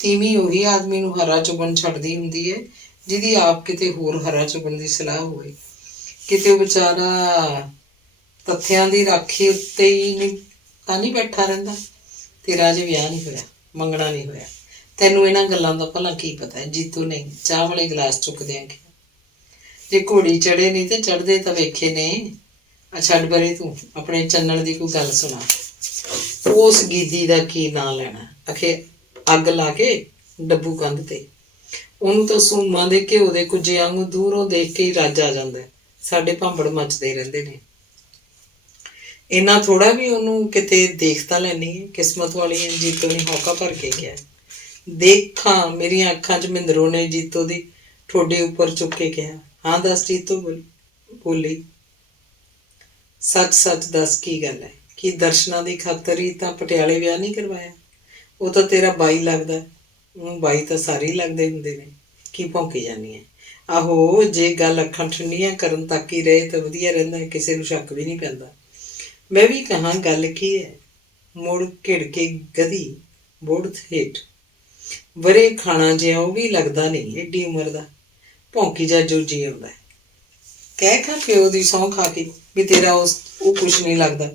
ਤੀਵੀਂ ਉਹੀ ਆਦਮੀ ਨੂੰ ਹਰਾ ਚੁਗਣ ਛੱਡਦੀ ਹੁੰਦੀ ਹੈ ਜਿਹਦੀ ਆਪ ਕਿਤੇ ਹੋਰ ਹਰਾ ਚੁਗਣ ਦੀ ਸਲਾਹ ਹੋਵੇ। ਕਿਤੇ ਉਹ ਵਿਚਾਰਾ ਤੱਥਿਆਂ ਦੀ ਰਾਖੀ ਉੱਤੇ ਹੀ ਨਹੀਂ ਬੈਠਾ ਰਹਿੰਦਾ। ਤੇਰਾ ਅਜੇ ਵਿਆਹ ਨਹੀਂ ਹੋਇਆ, ਮੰਗਣਾ ਨਹੀਂ ਹੋਇਆ, ਤੈਨੂੰ ਇਹਨਾਂ ਗੱਲਾਂ ਦਾ ਭਲਾ ਕੀ ਪਤਾ? ਜੀਤੂ ਨੇ ਚਾਹ ਵਾਲੇ ਗਲਾਸ ਚੁੱਕਦਿਆਂ ਕਿਹਾ। ਜੇ ਘੋੜੀ ਚੜੇ ਨਹੀਂ ਤੇ ਚੜ੍ਹਦੇ ਤਾਂ ਵੇਖੇ ਨੇ। ਛੱਡ ਪਰੇ, ਤੂੰ ਆਪਣੇ ਚੰਨਣ ਦੀ ਕੋਈ ਗੱਲ ਸੁਣਾ। ਉਸ ਗੀਦੀ ਦਾ ਕੀ ਨਾਂ ਲੈਣਾ? ਅਖੇ ਅੱਗ ਲਾ ਕੇ ਡੱਬੂ ਕੰਧ ਤੇ। ਉਹਨੂੰ ਤਾਂ ਸੂਮਾਂ ਦੇ ਘਿਓ ਦੇ ਕੁੱਜੇ ਵਾਂਗੂ ਦੂਰੋਂ ਦੇਖ ਕੇ ਹੀ ਰੱਜ ਆ ਜਾਂਦਾ ਹੈ। ਸਾਡੇ ਭਾਂਬੜ ਮੱਚਦੇ ਰਹਿੰਦੇ ਨੇ। ਇੰਨਾ ਥੋੜਾ ਵੀ ਉਹਨੂੰ ਕਿਤੇ ਦੇਖ ਤਾਂ ਲੈਣੀ ਹੈ। ਕਿਸਮਤ ਵਾਲੀ ਹੈ, ਜੀਤੋ ਨੇ ਹੌਕਾ ਭਰ ਕੇ ਕਿਹਾ। ਦੇਖਾਂ, ਮੇਰੀਆਂ ਅੱਖਾਂ 'ਚ ਮਹਿੰਦਰੋਂ ਨੇ ਜੀਤੋ ਦੀ ਠੋਡੀ ਉੱਪਰ ਚੁੱਕ ਕੇ ਕਿਹਾ। ਹਾਂ ਦੱਸ, ਜੀਤੋ ਬੋਲੀ। ਸੱਚ ਸੱਚ ਦੱਸ, ਕੀ ਗੱਲ ਹੈ? ਕੀ ਦਰਸ਼ਨਾਂ ਦੀ ਖਾਤਰ ਹੀ ਤਾਂ ਪਟਿਆਲੇ ਵਿਆਹ ਨਹੀਂ ਕਰਵਾਇਆ? ਉਹ ਤਾਂ ਤੇਰਾ ਬਾਈ ਲੱਗਦਾ। ਉਹ ਬਾਈ ਤਾਂ ਸਾਰੇ ਹੀ ਲੱਗਦੇ ਹੁੰਦੇ ਨੇ। ਕੀ ਭੌਂਕੀ ਜਾਂਦੀ ਹੈ? ਆਹੋ, ਜੇ ਗੱਲ ਅੱਖਾਂ ਠੰਡੀਆਂ ਕਰਨ ਤੱਕ ਹੀ ਰਹੇ ਤਾਂ ਵਧੀਆ ਰਹਿੰਦਾ, ਕਿਸੇ ਨੂੰ ਸ਼ੱਕ ਵੀ ਨਹੀਂ ਪੈਂਦਾ। ਮੈਂ ਵੀ ਕਹਾਂ, ਗੱਲ ਕੀ ਹੈ? ਮੁੜ ਘਿੜ ਕੇ ਗਧੀ ਬੋੜਥ ਹੇਠ। ਵਰੇ ਖਾਣਾ ਜਿਹਾ ਉਹ ਵੀ ਲੱਗਦਾ ਨਹੀਂ, ਏਡੀ ਉਮਰ ਦਾ। ਭੌਂਕੀ ਜਾ ਜੋ ਜੀ ਆਉਂਦਾ। ਕਹਿ ਖਾ ਪਿਓ ਦੀ ਸਹੁੰ ਖਾ ਕੇ ਵੀ ਤੇਰਾ ਉਹ ਕੁਛ ਨਹੀਂ ਲੱਗਦਾ।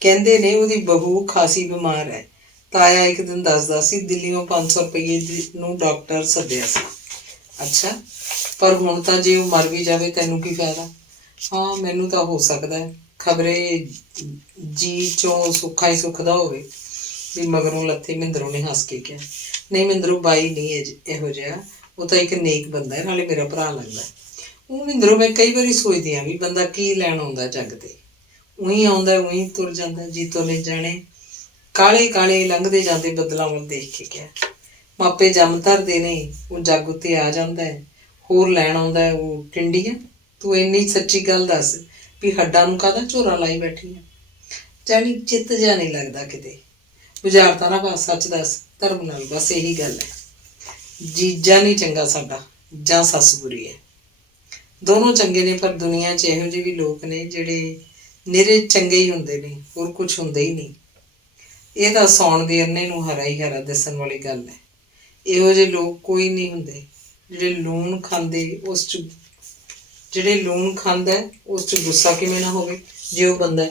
ਕਹਿੰਦੇ ਨੇ ਉਹਦੀ ਬਹੂ ਖਾਸੀ ਬਿਮਾਰ ਹੈ। ਤਾਇਆ ਇੱਕ ਦਿਨ ਦੱਸਦਾ ਸੀ, ਦਿੱਲੀੋਂ 500 ਰੁਪਏ ਨੂੰ ਡਾਕਟਰ ਸੱਦਿਆ ਸੀ। ਅੱਛਾ, ਪਰ ਹੁਣ ਤਾਂ ਜੇ ਉਹ ਮਰ ਵੀ ਜਾਵੇ ਤੈਨੂੰ ਕੀ ਫਾਇਦਾ? ਹਾਂ, ਮੈਨੂੰ ਤਾਂ ਹੋ ਸਕਦਾ ਹੈ, ਖਬਰੇ ਜੀ ਚੋਂ ਸੁੱਖਾ ਹੀ ਸੁੱਖਦਾ ਹੋਵੇ। ਵੀ ਮਗਰੋਂ ਲੱਥੇ ਮਹਿੰਦਰੋਂ ਨੇ ਹੱਸ ਕੇ ਕਿਹਾ। ਨਹੀਂ, ਮਹਿੰਦਰੋਂ ਬਾਈ ਨਹੀਂ ਇਹੋ ਜਿਹਾ। ਉਹ ਤਾਂ ਇੱਕ ਨੇਕ ਬੰਦਾ ਹੈ, ਨਾਲੇ ਮੇਰਾ ਭਰਾ ਲੱਗਦਾ। ਉਹ ਮਹਿੰਦਰੋਂ ਮੈਂ ਕਈ ਵਾਰੀ ਸੋਚਦੀ ਹਾਂ ਵੀ ਬੰਦਾ ਕੀ ਲੈਣ ਆਉਂਦਾ ਜੱਗ ਤੇ। ਉਹੀ ਆਉਂਦਾ, ਉਹੀ ਤੁਰ ਜਾਂਦਾ। ਜੀਤੋ ਨੇ ਜਾਣੇ ਕਾਲੇ ਕਾਲੇ ਲੰਘਦੇ ਜਾਂਦੇ ਬੱਦਲਾਂ ਵੱਲ ਦੇਖ ਕੇ ਕਿਹਾ। ਮਾਪੇ ਜੰਮ ਧਰਦੇ ਨੇ, ਉਹ ਜੱਗ ਉੱਤੇ ਆ ਜਾਂਦਾ ਹੈ। ਹੋਰ ਲੈਣ ਆਉਂਦਾ ਉਹ ਟਿੰਡੀਆਂ। ਤੂੰ ਇੰਨੀ ਸੱਚੀ ਗੱਲ ਦੱਸ ਵੀ ਹੱਡਾਂ ਨੂੰ ਕਾਹਦਾ ਝੋਰਾ ਲਾਈ ਬੈਠੀ ਆ? ਜਾਣੀ ਚਿੱਤ ਜਿਹਾ ਨਹੀਂ ਲੱਗਦਾ ਕਿਤੇ। ਬੁਝਾਰਤਾ ਨਾ ਬਸ, ਸੱਚ ਦੱਸ ਧਰਮ ਨਾਲ, ਬਸ ਇਹੀ ਗੱਲ ਹੈ। ਜੀਜਾ ਨਹੀਂ ਚੰਗਾ ਸਾਡਾ, ਜਾਂ ਸੱਸ ਬੁਰੀ ਹੈ। ਦੋਨੋਂ ਚੰਗੇ ਨੇ, ਪਰ ਦੁਨੀਆ 'ਚ ਇਹੋ ਜਿਹੇ ਵੀ ਲੋਕ ਨੇ ਜਿਹੜੇ ਨਿਰੇ ਚੰਗੇ ਹੀ ਹੁੰਦੇ ਨੇ, ਹੋਰ ਕੁਛ ਹੁੰਦੇ ਹੀ ਨਹੀਂ। ਇਹ ਤਾਂ ਸੌਣ ਦੇ ਅੰਨੇ ਨੂੰ ਹਰਾ ਹੀ ਹਰਾ ਦੱਸਣ ਵਾਲੀ ਗੱਲ ਹੈ। ਇਹੋ ਜਿਹੇ ਲੋਕ ਕੋਈ ਨਹੀਂ ਹੁੰਦੇ ਜਿਹੜੇ ਲੂਣ ਖਾਂਦੇ ਉਸ 'ਚ ਗੁੱਸਾ ਕਿਵੇਂ ਨਾ ਹੋਵੇ ਜੇ ਉਹ ਬੰਦਾ।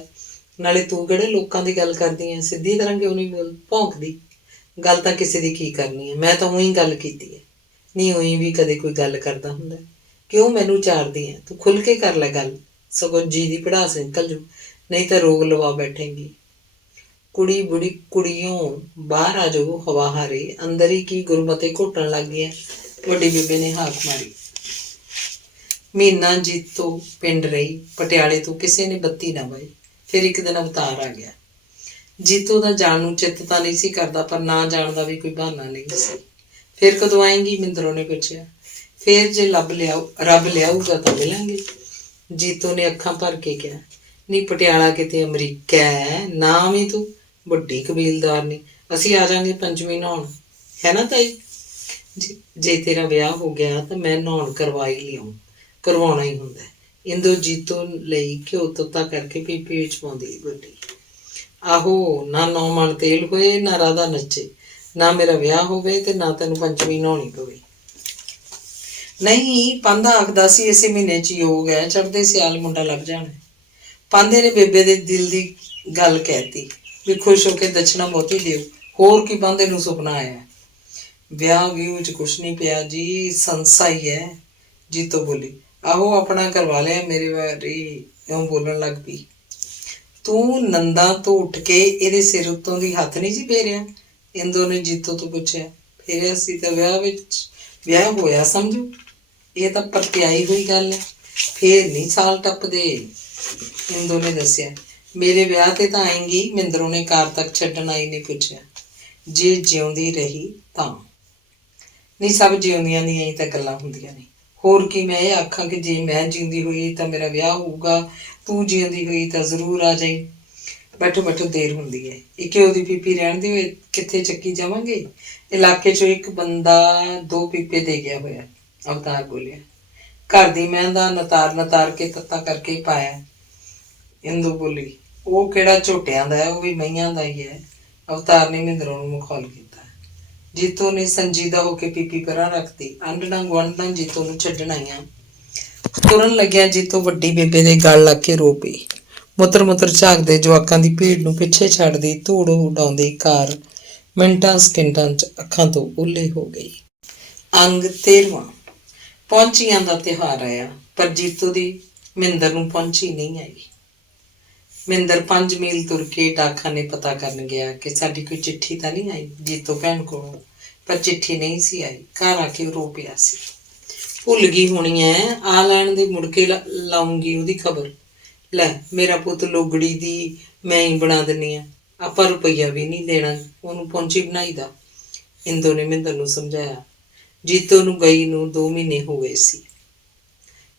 ਨਾਲੇ ਤੂੰ ਕਿਹੜੇ ਲੋਕਾਂ ਦੀ ਗੱਲ ਕਰਦੀ ਹੈ? ਸਿੱਧੀ ਤਰ੍ਹਾਂ ਕਿਉਂ ਨਹੀਂ ਭੌਂਕਦੀ? ਗੱਲ ਤਾਂ ਕਿਸੇ ਦੀ ਕੀ ਕਰਨੀ ਹੈ? ਮੈਂ ਤਾਂ ਉਹੀ ਗੱਲ ਕੀਤੀ ਹੈ। ਨਹੀਂ, ਉਹੀ ਵੀ ਕਦੇ ਕੋਈ ਗੱਲ ਕਰਦਾ ਹੁੰਦਾ? ਕਿਉਂ ਮੈਨੂੰ ਚਾਰਦੀ ਹੈ? ਤੂੰ ਖੁੱਲ੍ਹ ਕੇ ਕਰ ਲੈ ਗੱਲ, ਸਗੋਂ ਜੀ ਦੀ ਭੜਾਸ ਨਿਕਲ ਜੂ, ਨਹੀਂ ਤਾਂ ਰੋਗ ਲਵਾ ਬੈਠੇਂਗੀ। ਕੁੜੀ ਬੁੜੀ ਕੁੜੀਓਂ ਬਾਹਰ ਆ ਜਾਓ, ਹਵਾ ਹਾਰੇ। ਅੰਦਰ ਹੀ ਕੀ ਗੁਰਮਤੇ ਘੁੱਟਣ ਲੱਗ ਗਿਆ? ਵੱਡੀ ਬੇਬੇ ਨੇ ਹਾਕ ਮਾਰੀ। ਮਹੀਨਾ ਜੀਤੋ ਪਿੰਡ ਰਹੀ। ਪਟਿਆਲੇ ਤੋਂ ਕਿਸੇ ਨੇ ਬੱਤੀ ਨਾ ਪਾਈ। ਫਿਰ ਇੱਕ ਦਿਨ ਅਵਤਾਰ ਆ ਗਿਆ। ਜੀਤੋ ਦਾ ਜਾਣ ਨੂੰ ਚਿੱਤ ਤਾਂ ਨਹੀਂ ਸੀ ਕਰਦਾ, ਪਰ ਨਾ ਜਾਣ ਦਾ ਵੀ ਕੋਈ ਬਹਾਨਾ ਨਹੀਂ ਸੀ। ਫਿਰ ਕਦੋਂ ਆਏਂਗੀ? ਮਹਿੰਦਰੋਂ ਨੇ ਪੁੱਛਿਆ। ਫਿਰ ਜੇ ਰੱਬ ਲਿਆਊਗਾ ਤਾਂ ਮਿਲਾਂਗੇ, ਜੀਤੋ ਨੇ ਅੱਖਾਂ ਭਰ ਕੇ ਕਿਹਾ। ਨਹੀਂ, ਪਟਿਆਲਾ ਕਿਤੇ ਅਮਰੀਕਾ ਹੈ? ਨਾ ਵੀ ਤੂੰ ਵੱਡੀ ਕਬੀਲਦਾਰ ਨੇ। ਅਸੀਂ ਆ ਜਾਵਾਂਗੇ ਪੰਚਮੀ ਨਹਾਉਣ, ਹੈ ਨਾ ਤਾਈ? ਜੇ ਤੇਰਾ ਵਿਆਹ ਹੋ ਗਿਆ ਤਾਂ ਮੈਂ ਨਹਾਉਣ ਕਰਵਾਉਣਾ ਹੀ ਹੁੰਦਾ। ਇੰਦੋ ਜੀਤੋ ਲਈ ਘਿਓ ਤੱਤਾ ਕਰਕੇ ਪੀਪੀ ਵਿੱਚ ਪਾਉਂਦੀ ਵੱਡੀ। ਆਹੋ, ਨਾ 9 ਮਣ ਤੇਲ ਹੋਏ, ਨਾ ਰਾਧਾ ਨੱਚੇ, ਨਾ ਮੇਰਾ ਵਿਆਹ ਹੋਵੇ ਤੇ ਨਾ ਤੈਨੂੰ ਪੰਚਮੀ ਨਹਾਉਣੀ ਪਵੇ। ਨਹੀਂ, ਪਾਂਧਾ ਆਖਦਾ ਸੀ ਇਸੇ ਮਹੀਨੇ 'ਚ ਯੋਗ ਹੈ, ਚੜ੍ਹਦੇ ਸਿਆਲ ਮੁੰਡਾ ਲੱਭ ਜਾਣਾ। ਪਾਂਧੇ ਨੇ ਬੇਬੇ ਦੇ ਦਿਲ ਦੀ ਗੱਲ ਕਹਿਤੀ ਵੀ ਖੁਸ਼ ਹੋ ਕੇ ਦਛਣਾ ਬਹੁਤੀ ਦਿਓ। ਹੋਰ ਕੀ ਪਾਂਧੇ ਨੂੰ ਸੁਪਨਾ ਆਇਆ? ਵਿਆਹ ਵਿਊਹ 'ਚ ਕੁਛ ਨਹੀਂ ਪਿਆ ਜੀ, ਸੰਸਾ ਹੀ ਹੈ, ਜੀਤੋ ਬੋਲੀ। ਆਹੋ, ਆਪਣਾ ਕਰਵਾ ਲਿਆ। ਮੇਰੇ ਵਾਰੀ ਇਉਂ ਬੋਲਣ ਲੱਗ ਪਈ। ਤੂੰ ਨੰਦਾ ਤੋਂ ਉੱਠ ਕੇ ਇਹਦੇ ਸਿਰ ਉੱਤੋਂ ਦੀ ਹੱਥ ਨਹੀਂ ਜੀ ਫੇਰਿਆ? ਇੰਦੋ ਨੇ ਜੀਤੋ ਤੋਂ ਪੁੱਛਿਆ। ਫੇਰਿਆ ਸੀ ਤਾਂ ਵਿਆਹ ਹੋਇਆ ਸਮਝੋ। ਇਹ ਤਾਂ ਪਰਤਿਆਈ ਹੋਈ ਗੱਲ ਹੈ, ਫੇਰ ਨਹੀਂ ਸਾਲ ਟੱਪਦੇ, ਇੰਦੋ ਨੇ ਦੱਸਿਆ। ਮੇਰੇ ਵਿਆਹ ਤੇ ਤਾਂ ਆਏਂਗੀ? ਮਹਿੰਦਰੋਂ ਨੇ ਕਾਰ ਤੱਕ ਛੱਡਣ ਆਈ ਨੇ ਪੁੱਛਿਆ। ਜੇ ਜਿਉਂਦੀ ਰਹੀ ਤਾਂ। ਨਹੀਂ, ਸਭ ਜਿਉਂਦੀਆਂ ਦੀਆਂ ਹੀ ਤਾਂ ਗੱਲਾਂ ਹੁੰਦੀਆਂ ਨੇ। ਹੋਰ ਕੀ, ਮੈਂ ਇਹ ਆਖਾਂ ਕਿ ਜੇ ਮੈਂ ਜਿਉਂਦੀ ਹੋਈ ਤਾਂ ਮੇਰਾ ਵਿਆਹ ਹੋਊਗਾ, ਤੂੰ ਜਿਉਂਦੀ ਹੋਈ ਤਾਂ ਜ਼ਰੂਰ ਆ ਜਾਈ। ਬੈਠੋ ਬੈਠੋ, ਦੇਰ ਹੁੰਦੀ ਹੈ। ਇਹ ਘਿਓ ਦੀ ਪੀਪੀ ਰਹਿਣ ਦੇ ਹੋਏ ਕਿੱਥੇ ਚੱਕੀ ਜਾਵਾਂਗੇ? ਇਲਾਕੇ 'ਚੋਂ ਇੱਕ ਬੰਦਾ 2 ਪੀਪੇ ਦੇ ਗਿਆ ਹੋਇਆ, ਅਵਤਾਰ ਬੋਲਿਆ। ਘਰ ਦੀ ਮਹਿੰ ਦਾ ਨਤਾਰ ਕੇ ਤੱਤਾ ਕਰਕੇ ਪਾਇਆ, ਇੰਦੂ ਬੋਲੀ। ਉਹ ਕਿਹੜਾ ਝੋਟਿਆਂ ਦਾ ਹੈ, ਉਹ ਵੀ ਮਈਆਂ ਦਾ ਹੀ ਹੈ, ਅਵਤਾਰ ਨੇ ਮਹਿੰਦਰੋਂ ਨੂੰ ਮਖੌਲ ਕੀਤਾ। ਜੀਤੋ ਨੇ ਸੰਜੀਦਾ ਹੋ ਕੇ ਪੀਪੀ ਪਰਾਂ ਰੱਖਤੀ। ਆਂਢਣਾਂ ਗੁਆਂਢਣਾਂ ਜੀਤੋ ਨੂੰ ਛੱਡਣ ਆਈਆਂ। ਤੁਰਨ ਲੱਗਿਆ ਜੀਤੋ ਵੱਡੀ ਬੇਬੇ ਦੇ ਗਲ ਲੱਗ ਕੇ ਰੋ ਪਈ। ਮੁੱਤਰ ਝਾਕਦੇ ਜਵਾਕਾਂ ਦੀ ਭੀੜ ਨੂੰ ਪਿੱਛੇ ਛੱਡਦੀ ਧੂੜ ਉਡਾਉਂਦੀ ਕਾਰ ਮਿੰਟਾਂ ਸਕਿੰਟਾਂ 'ਚ ਅੱਖਾਂ ਤੋਂ ਓਹਲੇ ਹੋ ਗਈ। ਅੰਗ 13ਵਾਂ। ਪਹੁੰਚੀਆਂ ਦਾ ਤਿਉਹਾਰ ਆਇਆ, ਪਰ ਜੀਤੋ ਦੀ ਮਹਿੰਦਰ ਨੂੰ ਪਹੁੰਚੀ ਨਹੀਂ ਆਈ। ਮਹਿੰਦਰ 5 ਮੀਲ ਤੁਰ ਕੇ ਡਾਕਖਾਨੇ ਪਤਾ ਕਰਨ ਗਿਆ ਕਿ ਸਾਡੀ ਕੋਈ ਚਿੱਠੀ ਤਾਂ ਨਹੀਂ ਆਈ ਜੀਤੋ ਭੈਣ ਕੋਲੋਂ। ਪਰ ਚਿੱਠੀ ਨਹੀਂ ਸੀ ਆਈ। ਘਰ ਆ ਕੇ ਰੋ ਪਿਆ ਸੀ। ਭੁੱਲ ਗਈ ਹੋਣੀ ਐ, ਆ ਲੈਣ ਦੇ, ਮੁੜ ਕੇ ਲਾਉਂਗੀ ਉਹਦੀ ਖਬਰ। ਲੈ, ਮੇਰਾ ਪੁੱਤ ਲੋਗੜੀ ਦੀ ਮੈਂ ਹੀ ਬਣਾ ਦਿੰਦੀ ਆ, ਆਪਾਂ ਰੁਪਈਆ ਵੀ ਨਹੀਂ ਦੇਣਾ ਉਹਨੂੰ ਪਹੁੰਚੀ ਬਣਾਈ ਦਾ। ਇੰਦੋ ਨੇ ਮਿੰਦਰ ਨੂੰ ਸਮਝਾਇਆ। ਜੀਤੋ ਨੂੰ ਗਈ ਨੂੰ 2 ਮਹੀਨੇ ਹੋ ਗਏ ਸੀ।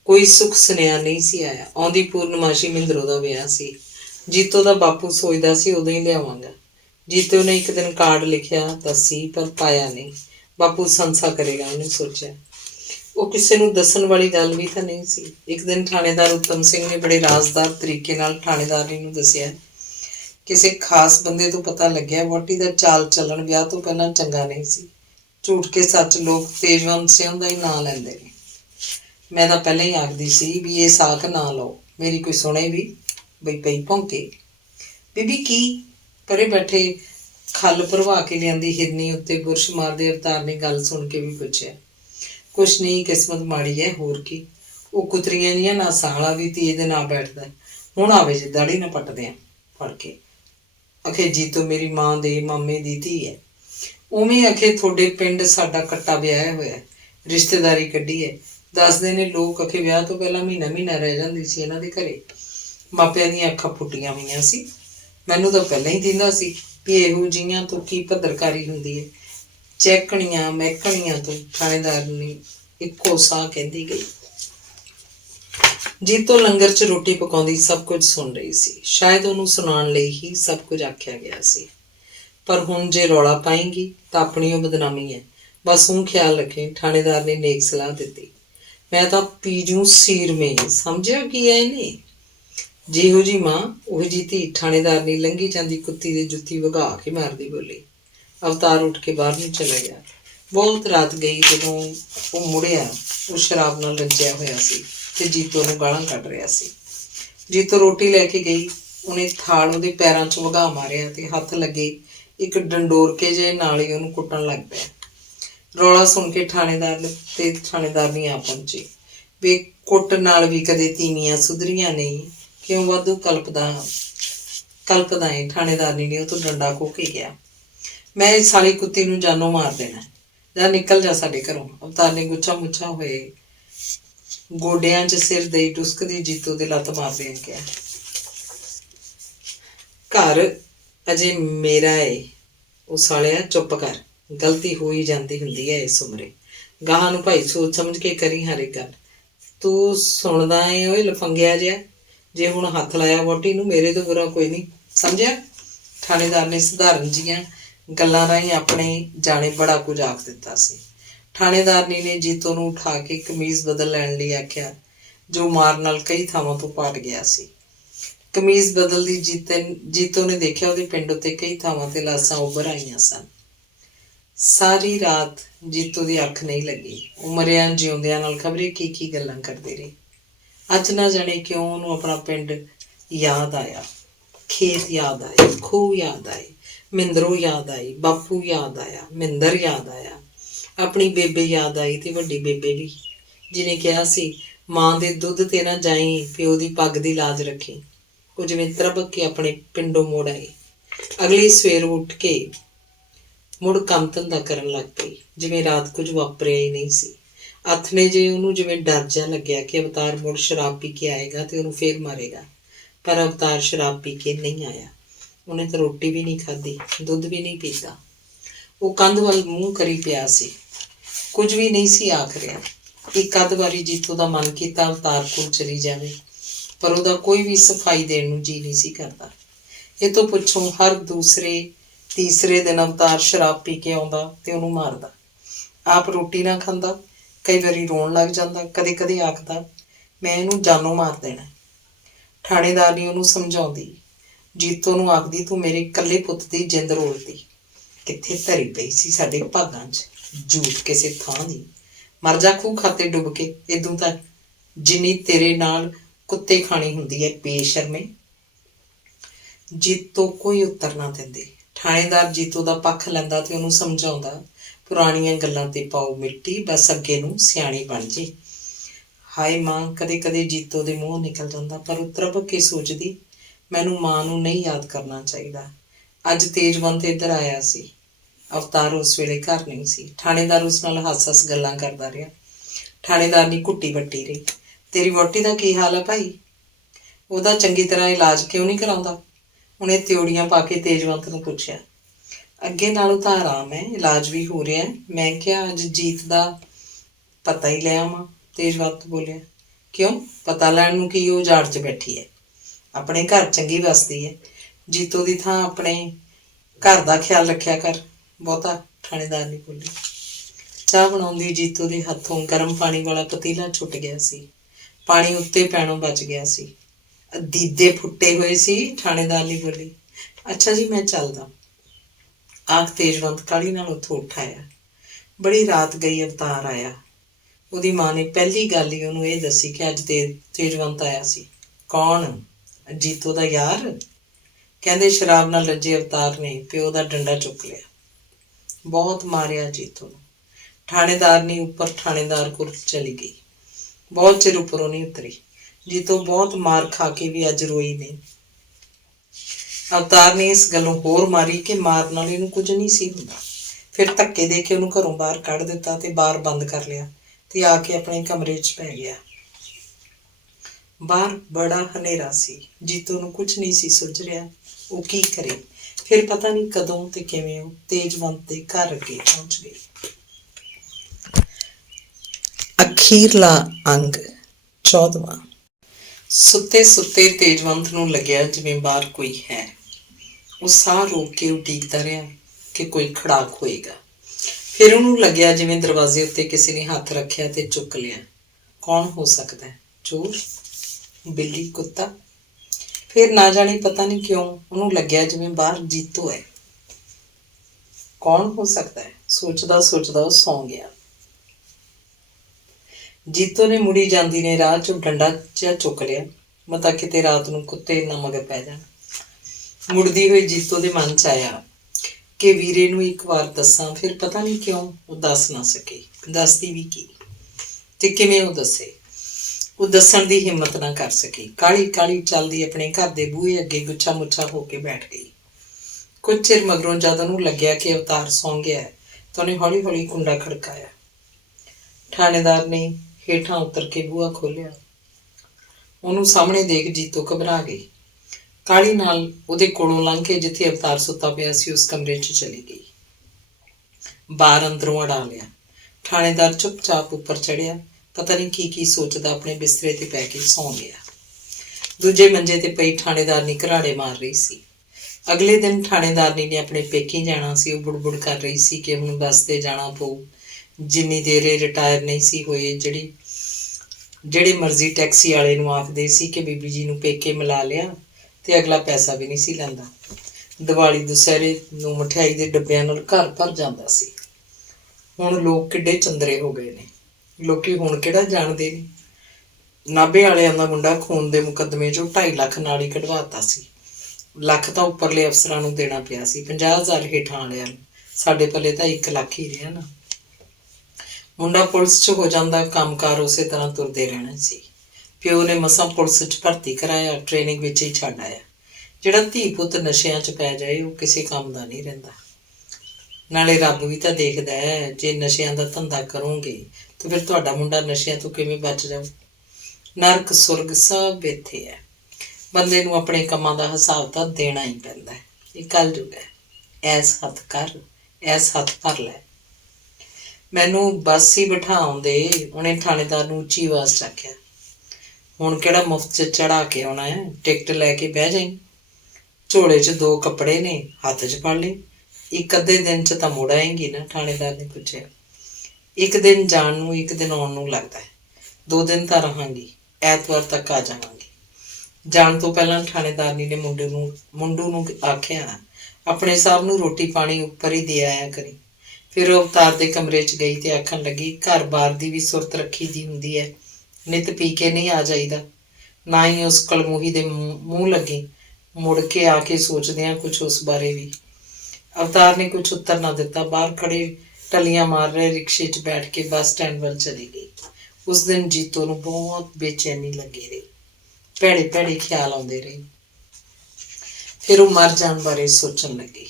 ਕੋਈ ਸੁੱਖ ਸੁਨੇਹਾ ਨਹੀਂ ਸੀ ਆਇਆ। ਆਉਂਦੀ ਪੂਰਨਮਾਸ਼ੀ ਮਿੰਦਰੋ ਦਾ ਵਿਆਹ ਸੀ। ਜੀਤੋ ਦਾ ਬਾਪੂ ਸੋਚਦਾ ਸੀ ਉਦੋਂ ਹੀ ਲਿਆਵਾਂਗਾ। ਜੀਤੋ ਨੇ ਇੱਕ ਦਿਨ ਕਾਰਡ ਲਿਖਿਆ ਤਾਂ ਸੀ, ਪਰ ਪਾਇਆ ਨਹੀਂ। ਬਾਪੂ ਸੰਸਾ ਕਰੇਗਾ, ਉਹਨੇ ਸੋਚਿਆ। ਉਹ ਕਿਸੇ ਨੂੰ ਦੱਸਣ ਵਾਲੀ ਗੱਲ ਵੀ ਤਾਂ ਨਹੀਂ ਸੀ। ਇੱਕ ਦਿਨ ਥਾਣੇਦਾਰ ਉੱਤਮ ਸਿੰਘ ਨੇ ਬੜੇ ਰਾਜ਼ਦਾਰ ਤਰੀਕੇ ਨਾਲ ਥਾਣੇਦਾਰੀ ਨੂੰ ਦੱਸਿਆ, ਕਿਸੇ ਖਾਸ ਬੰਦੇ ਤੋਂ ਪਤਾ ਲੱਗਿਆ ਵਹੁਟੀ ਦਾ ਚਾਲ ਚੱਲਣ ਵਿਆਹ ਤੋਂ ਪਹਿਲਾਂ ਚੰਗਾ ਨਹੀਂ ਸੀ। ਝੂਠ ਕੇ ਸੱਚ ਲੋਕ ਤੇਜਵੰਤ ਸਿੰਘ ਦਾ ਹੀ ਨਾਂ ਲੈਂਦੇ ਨੇ। ਮੈਂ ਤਾਂ ਪਹਿਲਾਂ ਹੀ ਆਖਦੀ ਸੀ ਵੀ ਇਹ ਸਾਕ ਨਾ ਲਓ। ਮੇਰੀ ਕੋਈ ਸੁਣੇ ਵੀ ਬਈ ਪਈ ਭੌਂਕੇ। ਬੀਬੀ ਕੀ? ਪਰੇ ਬੈਠੇ ਖੱਲ ਭਰਵਾ ਕੇ ਲਿਆਂਦੀ ਹਿਰਨੀ ਉੱਤੇ ਬੁਰਸ਼ ਮਾਰਦੇ ਅਵਤਾਰ ਨੇ ਗੱਲ ਸੁਣ ਕੇ ਵੀ ਪੁੱਛਿਆ। ਕੁਛ ਨਹੀਂ, ਕਿਸਮਤ ਮਾੜੀ ਹੈ, ਹੋਰ ਕੀ। ਉਹ ਕੁਤਰੀਆਂ ਜੀਆਂ ਨਾਸਾਂ ਵਾਲਾ ਵੀ ਤੀਏ ਦੇ ਨਾਂ ਬੈਠਦਾ। ਹੁਣ ਆਵੇ ਜੇ ਦਾੜੀ ਨਾ ਪੱਟਦੇ ਆ ਫੜ ਕੇ। ਅਖੇ ਜੀਤੋ ਮੇਰੀ ਮਾਂ ਦੇ ਮਾਮੇ ਦੀ ਧੀ ਹੈ। ਉਵੇਂ ਅਖੇ ਤੁਹਾਡੇ ਪਿੰਡ ਸਾਡਾ ਕੱਟਾ ਵਿਆਹਿਆ ਹੋਇਆ, ਰਿਸ਼ਤੇਦਾਰੀ ਕੱਢੀ ਹੈ। ਦੱਸਦੇ ਨੇ ਲੋਕ ਅਖੇ ਵਿਆਹ ਤੋਂ ਪਹਿਲਾਂ ਮਹੀਨਾ ਮਹੀਨਾ ਰਹਿ ਜਾਂਦੀ ਸੀ ਇਹਨਾਂ ਦੇ ਘਰੇ। ਮਾਪਿਆਂ ਦੀਆਂ ਅੱਖਾਂ ਫੁੱਟੀਆਂ ਹੋਈਆਂ ਸੀ। ਮੈਨੂੰ ਤਾਂ ਪਹਿਲਾਂ ਹੀ ਦਿੰਦਾ ਸੀ ਵੀ ਇਹੋ ਜਿਹੀਆਂ ਤੋਂ ਕੀ ਭੱਦਰਕਾਰੀ ਹੁੰਦੀ ਹੈ। ਚੈਕਣੀਆਂ ਮਹਿਕਣੀਆਂ ਤੋਂ ਥਾਣੇਦਾਰ ਨੇ ਇੱਕੋ ਸਾਹ ਕਹਿੰਦੀ ਗਈ। ਜੀਤੋ ਲੰਗਰ 'ਚ ਰੋਟੀ ਪਕਾਉਂਦੀ ਸਭ ਕੁਝ ਸੁਣ ਰਹੀ ਸੀ। ਸ਼ਾਇਦ ਉਹਨੂੰ ਸੁਣਾਉਣ ਲਈ ਹੀ ਸਭ ਕੁਝ ਆਖਿਆ ਗਿਆ ਸੀ। ਪਰ ਹੁਣ ਜੇ ਰੌਲਾ ਪਾਏਂਗੀ ਤਾਂ ਆਪਣੀ ਉਹ ਬਦਨਾਮੀ ਹੈ। ਬਸ ਉਹ ਖਿਆਲ ਰੱਖੇ, ਥਾਣੇਦਾਰ ਨੇ ਨੇਕ ਸਲਾਹ ਦਿੱਤੀ। ਮੈਂ ਤਾਂ ਪੀਜੂ ਸੀਰ ਮੇ, ਸਮਝਿਆ ਕੀ ਹੈ ਇਹਨੇ? ਜਿਹੋ ਜੀ ਮਾਂ ਉਹ ਜੀ ਧੀ। ਥਾਣੇਦਾਰ ਨੇ ਲੰਘੀ ਜਾਂਦੀ ਕੁੱਤੀ ਦੀ ਜੁੱਤੀ ਵਗਾ ਕੇ ਮਾਰਦੀ ਬੋਲੀ। ਅਵਤਾਰ ਉੱਠ ਕੇ ਬਾਹਰ ਨੂੰ ਚਲਾ ਗਿਆ। ਬਹੁਤ ਰਾਤ ਗਈ। ਜਦੋਂ ਉਹ ਮੁੜਿਆ, ਉਹ ਸ਼ਰਾਬ ਨਾਲ ਰੱਜਿਆ ਹੋਇਆ ਸੀ ਤੇ ਜੀਤੋ ਨੂੰ ਗਾਲਾਂ ਕੱਢ ਰਿਹਾ ਸੀ। ਜੀਤੋ ਰੋਟੀ ਲੈ ਕੇ ਗਈ। ਉਹਨੇ ਥਾਲ ਉਹਦੇ ਪੈਰਾਂ 'ਚ ਵਗਾ ਮਾਰਿਆ ਤੇ ਹੱਥ ਲੱਗੇ ਇੱਕ ਡੰਡੋਰਕੇ ਜਿਹੇ ਨਾਲ ਹੀ ਉਹਨੂੰ ਕੁੱਟਣ ਲੱਗ ਪਿਆ। ਰੌਲਾ ਸੁਣ ਕੇ ਥਾਣੇਦਾਰ ਤੇ ਥਾਣੇਦਾਰਨੀ ਆ ਪਹੁੰਚੀ। ਵੀ ਕੁੱਟ ਨਾਲ ਵੀ ਕਦੇ ਤੀਵੀਆਂ ਸੁਧਰੀਆਂ ਨਹੀਂ, ਕਿਉਂ ਵਾਧੂ ਕਲਪਦਾ ਏ? ਥਾਣੇਦਾਰਨੀ ਨੇ ਉਹ ਤੋਂ ਡੰਡਾ ਖੋਹ ਕੇ ਗਿਆ। ਮੈਂ ਇਸ ਸਾਲੀ ਕੁੱਤੀ ਨੂੰ ਜਾਨੋਂ ਮਾਰ ਦੇਣਾ। ਜਾਂ ਨਿਕਲ ਜਾ ਸਾਡੇ ਘਰੋਂ। ਅਵਤਾਰ ਨੇ ਗੁੱਛਾ ਮੁੱਛਾ ਹੋਏ ਗੋਡਿਆਂ 'ਚ ਸਿਰ ਦੇਈ ਟੁਸਕਦੀ ਜੀਤੋ ਦੇ ਲੱਤ ਮਾਰਦਿਆਂ ਕਿਹਾ, ਘਰ ਅਜੇ ਮੇਰਾ ਏ। ਉਹ ਸਾਲਿਆ ਚੁੱਪ ਕਰ, ਗਲਤੀ ਹੋ ਹੀ ਜਾਂਦੀ ਹੁੰਦੀ ਹੈ ਇਸ ਉਮਰੇ। ਗਾਹਾਂ ਨੂੰ ਭਾਈ ਸੋਚ ਸਮਝ ਕੇ ਕਰੀ ਹਰ ਇੱਕ ਗੱਲ। ਤੂੰ ਸੁਣਦਾ ਏ ਓਏ ਲਫੰਗਿਆ ਜਿਹਾ? ਜੇ ਹੁਣ ਹੱਥ ਲਾਇਆ ਵਹੁਟੀ ਨੂੰ, ਮੇਰੇ ਤੋਂ ਬੁਰਾ ਕੋਈ ਨਹੀਂ, ਸਮਝਿਆ? ਥਾਣੇਦਾਰ ਨੇ ਸਧਾਰਨ ਜੀਆਂ ਗੱਲਾਂ ਰਾਹੀਂ ਆਪਣੇ ਜਾਣੇ ਬੜਾ ਕੁਝ ਆਖ ਦਿੱਤਾ ਸੀ। ਥਾਣੇਦਾਰਨੀ ਨੇ ਜੀਤੋ ਨੂੰ ਉਠਾ ਕੇ ਕਮੀਜ਼ ਬਦਲ ਲੈਣ ਲਈ ਆਖਿਆ, ਜੋ ਮਾਰ ਨਾਲ ਕਈ ਥਾਵਾਂ ਤੋਂ ਪਾਟ ਗਿਆ ਸੀ। ਕਮੀਜ਼ ਬਦਲਦੀ ਜੀਤੋ ਨੇ ਦੇਖਿਆ ਉਹਦੇ ਪਿੰਡ ਉੱਤੇ ਕਈ ਥਾਵਾਂ ਤੇ ਲਾਸ਼ਾਂ ਉੱਭਰ ਆਈਆਂ ਸਨ। ਸਾਰੀ ਰਾਤ ਜੀਤੋ ਦੀ ਅੱਖ ਨਹੀਂ ਲੱਗੀ। ਉਹ ਮਰਿਆਂ ਜਿਉਂਦਿਆਂ ਨਾਲ ਖਬਰੇ ਕੀ ਗੱਲਾਂ ਕਰਦੀ ਰਹੀ। ਅੱਜ ਨਾ ਜਾਣੇ ਕਿਉਂ ਉਹਨੂੰ ਆਪਣਾ ਪਿੰਡ ਯਾਦ ਆਇਆ, ਖੇਤ ਯਾਦ ਆਏ, ਖੂਹ ਯਾਦ ਆਏ, ਮਿੰਦਰੋਂ ਯਾਦ ਆਈ, ਬਾਪੂ ਯਾਦ ਆਇਆ, ਮਿੰਦਰ ਯਾਦ ਆਇਆ, ਆਪਣੀ ਬੇਬੇ ਯਾਦ ਆਈ ਤੇ ਵੱਡੀ ਬੇਬੇ ਵੀ, ਜਿਹਨੇ ਕਿਹਾ ਸੀ ਮਾਂ ਦੇ ਦੁੱਧ ਤੇ ਨਾ ਜਾਈ, ਪਿਓ ਦੀ ਪੱਗ ਦੀ ਲਾਜ ਰੱਖੀ। ਉਹ ਜਿਵੇਂ ਤਰਬਕ ਕੇ ਆਪਣੇ ਪਿੰਡੋਂ ਮੁੜ ਆਈ। ਅਗਲੀ ਸਵੇਰ ਉੱਠ ਕੇ ਮੁੜ ਕੰਮ ਧੰਦਾ ਕਰਨ ਲੱਗ ਪਈ, ਜਿਵੇਂ ਰਾਤ ਕੁਝ ਵਾਪਰਿਆ ਹੀ ਨਹੀਂ ਸੀ। ਆਥਣੇ ਜੇ ਉਹਨੂੰ ਜਿਵੇਂ ਡਰ ਜਿਹਾ ਲੱਗਿਆ ਕਿ ਅਵਤਾਰ ਮੁੜ ਸ਼ਰਾਬ ਪੀ ਕੇ ਆਏਗਾ ਤੇ ਉਹਨੂੰ ਫੇਰ ਮਾਰੇਗਾ। ਪਰ ਅਵਤਾਰ ਸ਼ਰਾਬ ਪੀ ਕੇ ਨਹੀਂ ਆਇਆ। ਉਹਨੇ ਤਾਂ ਰੋਟੀ ਵੀ ਨਹੀਂ ਖਾਧੀ, ਦੁੱਧ ਵੀ ਨਹੀਂ ਪੀਤਾ। ਉਹ ਕੰਧ ਵੱਲ ਮੂੰਹ ਕਰੀ ਪਿਆ ਸੀ, ਕੁਝ ਵੀ ਨਹੀਂ ਸੀ ਆਖ ਰਿਹਾ। ਇੱਕ ਅੱਧ ਵਾਰੀ ਜੀਤੋ ਦਾ ਮਨ ਕੀਤਾ ਅਵਤਾਰ ਕੋਲ ਚਲੀ ਜਾਵੇ, ਪਰ ਉਹਦਾ ਕੋਈ ਵੀ ਸਫਾਈ ਦੇਣ ਨੂੰ ਜੀ ਨਹੀਂ ਸੀ ਕਰਦਾ। ਇਹ ਤੋਂ ਪਿੱਛੋਂ ਹਰ ਦੂਸਰੇ ਤੀਸਰੇ ਦਿਨ ਅਵਤਾਰ ਸ਼ਰਾਬ ਪੀ ਕੇ ਆਉਂਦਾ ਤੇ ਉਹਨੂੰ ਮਾਰਦਾ। ਆਪ ਰੋਟੀ ਨਾ ਖਾਂਦਾ, ਕਈ ਵਾਰੀ ਰੋਣ ਲੱਗ ਜਾਂਦਾ, ਕਦੇ ਕਦੇ ਆਖਦਾ ਮੈਂ ਇਹਨੂੰ ਜਾਨੋਂ ਮਾਰ ਦੇਣਾ। ਥਾਣੇਦਾਰਨੀ ਉਹਨੂੰ ਸਮਝਾਉਂਦੀ, ਜੀਤੋ ਨੂੰ ਆਖਦੀ ਤੂੰ ਮੇਰੇ ਇਕੱਲੇ ਪੁੱਤ ਦੀ ਜਿੰਦ ਰੋਲਦੀ। ਕਿੱਥੇ ਧਰੀ ਪਈ ਸੀ ਸਾਡੇ ਭਾਗਾਂ 'ਚ ਝੂਠ ਕਿਸੇ ਥਾਂ ਦੀ। ਮਰ ਜਾ ਖੂਹ ਖਾਤੇ ਡੁੱਬ ਕੇ, ਇਦੋਂ ਤਾਂ ਜਿੰਨੀ ਤੇਰੇ ਨਾਲ ਕੁੱਤੇ ਖਾਣੀ ਹੁੰਦੀ ਹੈ ਬੇਸ਼ਰਮੇ। ਜੀਤੋ ਕੋਈ ਉੱਤਰ ਨਾ ਦਿੰਦੀ। ਥਾਣੇਦਾਰ ਜੀਤੋ ਦਾ ਪੱਖ ਲੈਂਦਾ ਤੇ ਉਹਨੂੰ ਸਮਝਾਉਂਦਾ, ਪੁਰਾਣੀਆਂ ਗੱਲਾਂ ਤੇ ਪਾਓ ਮਿੱਟੀ, ਬਸ ਅੱਗੇ ਨੂੰ ਸਿਆਣੀ ਬਣ ਜੇ। ਹਾਏ ਮਾਂ, ਕਦੇ ਕਦੇ ਜੀਤੋ ਦੇ ਮੂੰਹ ਨਿਕਲ ਜਾਂਦਾ, ਪਰ ਉਹ ਤਰਬਕ ਕੇ ਸੋਚਦੀ ਮੈਨੂੰ ਮਾਂ ਨੂੰ ਨਹੀਂ ਯਾਦ ਕਰਨਾ ਚਾਹੀਦਾ। ਅੱਜ ਤੇਜਵੰਤ ਇੱਧਰ ਆਇਆ ਸੀ। ਅਵਤਾਰ ਉਸ ਵੇਲੇ ਘਰ ਨਹੀਂ ਸੀ। ਥਾਣੇਦਾਰ ਉਸ ਨਾਲ ਹੱਸ-ਹੱਸ ਗੱਲਾਂ ਕਰਦਾ ਰਿਹਾ। ਥਾਣੇਦਾਰ ਨੇ ਘੁੱਟੀ ਵੱਟੀ ਰਹੀ। ਤੇਰੀ ਵਹੁਟੀ ਦਾ ਕੀ ਹਾਲ ਹੈ ਭਾਈ? ਉਹਦਾ ਚੰਗੀ ਤਰ੍ਹਾਂ ਇਲਾਜ ਕਿਉਂ ਨਹੀਂ ਕਰਾਉਂਦਾ? ਉਹਨੇ ਤਿਉੜੀਆਂ ਪਾ ਕੇ ਤੇਜਵੰਤ ਨੂੰ ਪੁੱਛਿਆ। ਅੱਗੇ ਨਾਲੋਂ ਤਾਂ ਆਰਾਮ ਹੈ, ਇਲਾਜ ਵੀ ਹੋ ਰਿਹਾ। ਮੈਂ ਕਿਹਾ ਅੱਜ ਜੀਤ ਦਾ ਪਤਾ ਹੀ ਲੈ ਆਵਾਂ। ਤੇਜਵੰਤ ਬੋਲਿਆ। ਕਿਉਂ? ਪਤਾ ਲੈਣ ਨੂੰ ਕੀ, ਉਹ ਜਾੜ 'ਚ ਬੈਠੀ ਹੈ, ਆਪਣੇ ਘਰ ਚੰਗੀ ਵਸਦੀ ਹੈ। ਜੀਤੋ ਦੀ ਥਾਂ ਆਪਣੇ ਘਰ ਦਾ ਖਿਆਲ ਰੱਖਿਆ ਕਰ ਬਹੁਤਾ। ਥਾਣੇਦਾਰ ਨੇ ਬੋਲੀ। ਚਾਹ ਬਣਾਉਂਦੀ ਜੀਤੋ ਦੇ ਹੱਥੋਂ ਗਰਮ ਪਾਣੀ ਵਾਲਾ ਪਤੀਲਾ ਛੁੱਟ ਗਿਆ ਸੀ। ਪਾਣੀ ਉੱਤੇ ਪੈਣੋਂ ਬਚ ਗਿਆ ਸੀ। ਦੀਦੇ ਫੁੱਟੇ ਹੋਏ ਸੀ। ਥਾਣੇਦਾਰ ਨੇ ਬੋਲੀ। ਅੱਛਾ ਜੀ, ਮੈਂ ਚੱਲਦਾ। ਆਖ ਤੇਜਵੰਤ ਕਾਹਲੀ ਨਾਲ ਉੱਥੋਂ ਉੱਠ ਆਇਆ। ਬੜੀ ਰਾਤ ਗਈ ਅਵਤਾਰ ਆਇਆ। ਉਹਦੀ ਮਾਂ ਨੇ ਪਹਿਲੀ ਗੱਲ ਹੀ ਉਹਨੂੰ ਇਹ ਦੱਸੀ ਕਿ ਅੱਜ ਤੇਜਵੰਤ ਆਇਆ ਸੀ। ਕੌਣ? ਜੀਤੋ ਦਾ ਯਾਰ। ਕਹਿੰਦੇ ਸ਼ਰਾਬ ਨਾਲ ਰੱਜੇ ਅਵਤਾਰ ਨੇ ਪਿਓ ਦਾ ਡੰਡਾ ਚੁੱਕ ਲਿਆ, ਬਹੁਤ ਮਾਰਿਆ ਜੀਤੋ ਨੂੰ। ਥਾਣੇਦਾਰਨੀ ਉੱਪਰ ਥਾਣੇਦਾਰ ਕੋਲ ਚਲੀ ਗਈ। ਬਹੁਤ ਚਿਰ ਉੱਪਰੋਂ ਨਹੀਂ ਉਤਰੀ। ਜੀਤੋ ਬਹੁਤ ਮਾਰ ਖਾ ਕੇ ਵੀ ਅੱਜ ਰੋਈ ਨਹੀਂ। ਅਵਤਾਰ ਨੇ ਇਸ ਗੱਲੋਂ ਹੋਰ ਮਾਰੀ ਕਿ ਮਾਰਨ ਵਾਲੇ ਨੂੰ ਕੁਝ ਨਹੀਂ ਸੀ ਹੁੰਦਾ। ਫਿਰ ਧੱਕੇ ਦੇ ਕੇ ਉਹਨੂੰ ਘਰੋਂ ਬਾਹਰ ਕੱਢ ਦਿੱਤਾ ਤੇ ਬਾਹਰ ਬੰਦ ਕਰ ਲਿਆ ਤੇ ਆ ਕੇ ਆਪਣੇ ਕਮਰੇ 'ਚ ਪੈ ਗਿਆ। ਬਾਹਰ ਬੜਾ ਹਨੇਰਾ ਸੀ। ਜੀਤੋ ਨੂੰ ਕੁਝ ਨਹੀਂ ਸੀ ਸੁੱਝ ਰਿਹਾ, ਉਹ ਕੀ ਕਰੇ। ਫਿਰ ਪਤਾ ਨਹੀਂ ਕਦੋਂ ਤੇ ਕਿਵੇਂ ਉਹ ਤੇਜਵੰਤ ਦੇ ਘਰ ਅੱਗੇ ਪਹੁੰਚ ਗਈ। ਅਖੀਰਲਾ ਅੰਗ 14ਵਾਂ। ਸੁੱਤੇ ਸੁੱਤੇ ਤੇਜਵੰਤ ਨੂੰ ਲੱਗਿਆ ਜਿਵੇਂ ਬਾਹਰ ਕੋਈ ਹੈ। ਉਹ ਸਾਹ ਰੋਕ ਕੇ ਉਡੀਕਦਾ ਰਿਹਾ ਕਿ ਕੋਈ ਖੜਾਕ ਹੋਏਗਾ। ਫਿਰ ਉਹਨੂੰ ਲੱਗਿਆ ਜਿਵੇਂ ਦਰਵਾਜ਼ੇ ਉੱਤੇ ਕਿਸੇ ਨੇ ਹੱਥ ਰੱਖਿਆ ਤੇ ਚੁੱਕ ਲਿਆ। ਕੌਣ ਹੋ ਸਕਦਾ ਹੈ? ਚੋਰ? ਬਿੱਲੀ? ਕੁੱਤਾ? ਫਿਰ ਨਾ ਜਾਣੇ ਪਤਾ ਨਹੀਂ ਕਿਉਂ ਉਹਨੂੰ ਲੱਗਿਆ ਜਿਵੇਂ ਬਾਹਰ ਜੀਤੋ ਹੈ। ਕੌਣ ਹੋ ਸਕਦਾ ਹੈ? ਸੋਚਦਾ ਸੋਚਦਾ ਉਹ ਸੌਂ ਗਿਆ। ਜੀਤੋ ਨੇ ਮੁੜੀ ਜਾਂਦੀ ਨੇ ਰਾਹ 'ਚੋਂ ਡੰਡਾ ਜਿਹਾ ਚੁੱਕ ਲਿਆ, ਮਤਾ ਕਿਤੇ ਰਾਤ ਨੂੰ ਕੁੱਤੇ ਨਾ ਮਗਰ ਪੈ ਜਾਣ। ਮੁੜਦੀ ਹੋਈ ਜੀਤੋ ਦੇ ਮਨ 'ਚ ਆਇਆ ਕਿ ਵੀਰੇ ਨੂੰ ਇੱਕ ਵਾਰ ਦੱਸਾਂ। ਫਿਰ ਪਤਾ ਨਹੀਂ ਕਿਉਂ ਉਹ ਦੱਸ ਨਾ ਸਕੀ। ਦੱਸਦੀ ਵੀ ਕੀ ਤੇ ਕਿਵੇਂ ਉਹ ਦੱਸੇ? ਉਹ ਦੱਸਣ ਦੀ ਹਿੰਮਤ ਨਾ ਕਰ ਸਕੀ। ਕਾਹਲੀ ਕਾਹਲੀ ਚੱਲਦੀ ਆਪਣੇ ਘਰ ਦੇ ਬੂਹੇ ਅੱਗੇ ਗੁੱਛਾ ਮੁੱਛਾ ਹੋ ਕੇ ਬੈਠ ਗਈ। ਕੁਝ ਚਿਰ ਮਗਰੋਂ ਜਦ ਉਹਨੂੰ ਲੱਗਿਆ ਕਿ ਅਵਤਾਰ ਸੌਂ ਗਿਆ ਤਾਂ ਉਹਨੇ ਹੌਲੀ ਹੌਲੀ ਕੁੰਡਾ ਖੜਕਾਇਆ। ਥਾਣੇਦਾਰ ਨੇ ਹੇਠਾਂ ਉਤਰ ਕੇ ਬੂਹਾ ਖੋਲ੍ਹਿਆ। ਉਹਨੂੰ ਸਾਹਮਣੇ ਦੇਖ ਜੀਤੋ ਘਬਰਾ ਗਈ। ਕਾਹਲੀ ਨਾਲ ਉਹਦੇ ਕੋਲੋਂ ਲੰਘ ਕੇ ਜਿੱਥੇ ਅਵਤਾਰ ਸੁੱਤਾ ਪਿਆ ਸੀ ਉਸ ਕਮਰੇ 'ਚ ਚਲੀ ਗਈ। ਬਾਹਰ ਅੰਦਰੋਂ ਅੜਾ ਲਿਆ। ਥਾਣੇਦਾਰ ਚੁੱਪਚਾਪ ਉੱਪਰ ਚੜ੍ਹਿਆ। ਪਤਾ ਨਹੀਂ ਕੀ ਸੋਚਦਾ ਆਪਣੇ ਬਿਸਤਰੇ 'ਤੇ ਪੈ ਕੇ ਸੌਂ ਗਿਆ। ਦੂਜੇ ਮੰਜੇ 'ਤੇ ਪਈ ਥਾਣੇਦਾਰਨੀ ਘਰਾੜੇ ਮਾਰ ਰਹੀ ਸੀ। ਅਗਲੇ ਦਿਨ ਥਾਣੇਦਾਰਨੀ ਨੇ ਆਪਣੇ ਪੇਕੇ ਜਾਣਾ ਸੀ। ਉਹ ਬੁੜਬੁੜ ਕਰ ਰਹੀ ਸੀ ਕਿ ਹੁਣ ਬੱਸ 'ਤੇ ਜਾਣਾ ਪਊ। ਜਿੰਨੀ ਦੇਰ ਇਹ ਰਿਟਾਇਰ ਨਹੀਂ ਸੀ ਹੋਏ, ਜਿਹੜੇ ਮਰਜ਼ੀ ਟੈਕਸੀ ਵਾਲੇ ਨੂੰ ਆਖਦੇ ਸੀ ਕਿ ਬੀਬੀ ਜੀ ਨੂੰ ਪੇਕੇ ਮਿਲਾ ਲਿਆ ਤੇ ਅਗਲਾ ਪੈਸਾ ਵੀ ਨਹੀਂ ਸੀ ਲੈਂਦਾ। ਦੀਵਾਲੀ ਦੁਸਹਿਰੇ ਨੂੰ ਮਠਿਆਈ ਦੇ ਡੱਬਿਆਂ ਨਾਲ ਘਰ ਭਰ ਜਾਂਦਾ ਸੀ। ਹੁਣ ਲੋਕ ਕਿੱਡੇ ਚੰਦਰੇ ਹੋ ਗਏ ਨੇ। ਲੋਕੀ ਹੁਣ ਕਿਹੜਾ ਜਾਣਦੇ ਨੇ। ਨਾਭੇ ਵਾਲਿਆਂ ਦਾ ਮੁੰਡਾ ਖੂਨ ਦੇ ਮੁਕੱਦਮੇ 'ਚੋਂ 2.5 ਲੱਖ ਨਾਲ ਹੀ ਕਢਵਾਤਾ ਸੀ। ਲੱਖ ਤਾਂ ਉੱਪਰਲੇ ਅਫਸਰਾਂ ਨੂੰ ਦੇਣਾ ਪਿਆ ਸੀ, 50,000 ਹੇਠਾਂ ਵਾਲਿਆਂ ਨੂੰ। ਸਾਡੇ ਪੱਲੇ ਤਾਂ 1 ਲੱਖ ਹੀ ਰਿਹਾ ਨਾ। ਮੁੰਡਾ ਪੁਲਿਸ 'ਚ ਹੋ ਜਾਂਦਾ, ਕੰਮਕਾਰ ਉਸੇ ਤਰ੍ਹਾਂ ਤੁਰਦੇ ਰਹਿਣਾ ਸੀ। ਪਿਓ ਨੇ ਮਸਾਂ ਪੁਲਿਸ 'ਚ ਭਰਤੀ ਕਰਾਇਆ, ਟ੍ਰੇਨਿੰਗ ਵਿੱਚ ਹੀ ਛੱਡ ਆਇਆ। ਜਿਹੜਾ ਧੀ ਪੁੱਤ ਨਸ਼ਿਆਂ 'ਚ ਪੈ ਜਾਏ ਉਹ ਕਿਸੇ ਕੰਮ ਦਾ ਨਹੀਂ ਰਹਿੰਦਾ। ਨਾਲੇ ਰੱਬ ਵੀ ਤਾਂ ਦੇਖਦਾ ਹੈ, ਜੇ ਨਸ਼ਿਆਂ ਦਾ ਧੰਦਾ ਕਰੋਗੇ ਤਾਂ ਫਿਰ ਤੁਹਾਡਾ ਮੁੰਡਾ ਨਸ਼ਿਆਂ ਤੋਂ ਕਿਵੇਂ ਬਚ ਜਾਊ। ਨਰਕ ਸੁਰਗ ਸਭ ਇੱਥੇ ਹੈ। ਬੰਦੇ ਨੂੰ ਆਪਣੇ ਕੰਮਾਂ ਦਾ ਹਿਸਾਬ ਤਾਂ ਦੇਣਾ ਹੀ ਪੈਂਦਾ ਹੈ। ਇਹ ਕਲਯੁਗ ਹੈ। ਐਸ ਹੱਥ ਕਰ, ਐਸ ਹੱਥ ਭਰ ਲੈ। ਮੈਨੂੰ ਬੱਸ ਹੀ ਬਿਠਾ ਆਉਂਦੇ, ਉਹਨੇ ਥਾਣੇਦਾਰ ਨੂੰ ਉੱਚੀ ਆਵਾਜ਼ 'ਚ ਆਖਿਆ। ਹੁਣ ਕਿਹੜਾ ਮੁਫਤ 'ਚ ਚੜ੍ਹਾ ਕੇ ਆਉਣਾ ਹੈ? ਟਿਕਟ ਲੈ ਕੇ ਬਹਿ ਜਾਈਂ। ਝੋਲੇ 'ਚ 2 ਕੱਪੜੇ ਨੇ, ਹੱਥ 'ਚ ਫੜ ਲਈ। 1 ਅੱਧੇ ਦਿਨ 'ਚ ਤਾਂ ਮੁੜ ਆਏਂਗੀ ਨਾ? ਥਾਣੇਦਾਰ ਨੇ ਪੁੱਛਿਆ। 1 ਦਿਨ ਜਾਣ ਨੂੰ 1 ਦਿਨ ਆਉਣ ਨੂੰ ਲੱਗਦਾ ਹੈ। 2 ਦਿਨ ਤਾਂ ਰਹਾਂਗੀ, ਐਤਵਾਰ ਤੱਕ ਆ ਜਾਵਾਂਗੀ। ਜਾਣ ਤੋਂ ਪਹਿਲਾਂ ਥਾਣੇਦਾਰਨੀ ਨੇ ਮੁੰਡੂ ਨੂੰ ਆਖਿਆ, ਆਪਣੇ ਸਾਹਿਬ ਨੂੰ ਰੋਟੀ ਪਾਣੀ ਉੱਪਰ ਹੀ ਦੇ ਆਇਆ ਕਰੀ। ਫਿਰ ਉਹ ਅਵਤਾਰ ਦੇ ਕਮਰੇ 'ਚ ਗਈ ਤੇ ਆਖਣ ਲੱਗੀ, ਘਰ ਬਾਰ ਦੀ ਵੀ ਸੁਰਤ ਰੱਖੀ ਦੀ ਹੁੰਦੀ ਹੈ। ਨਿੱਤ ਪੀ ਕੇ ਨਹੀਂ ਆ ਜਾਈਦਾ। ਨਾ ਹੀ ਉਸ ਕਲਮੂਹੀ ਦੇ ਮੂੰਹ ਲੱਗੀ। ਮੁੜ ਕੇ ਆ ਕੇ ਸੋਚਦੇ ਹਾਂ ਕੁਛ ਉਸ ਬਾਰੇ ਵੀ। ਅਵਤਾਰ ਨੇ ਕੁਛ ਉੱਤਰ ਨਾ ਦਿੱਤਾ। ਬਾਹਰ ਖੜੇ ਟੱਲੀਆਂ ਮਾਰ ਰਹੇ ਰਿਕਸ਼ੇ 'ਚ ਬੈਠ ਕੇ ਬੱਸ ਸਟੈਂਡ ਵੱਲ ਚਲੀ ਗਈ। ਉਸ ਦਿਨ ਜੀਤੋ ਨੂੰ ਬਹੁਤ ਬੇਚੈਨੀ ਲੱਗੀ ਰਹੀ। ਭੈੜੇ ਭੈੜੇ ਖਿਆਲ ਆਉਂਦੇ ਰਹੇ। ਫਿਰ ਉਹ ਮਰ ਜਾਣ ਬਾਰੇ ਸੋਚਣ ਲੱਗੀ।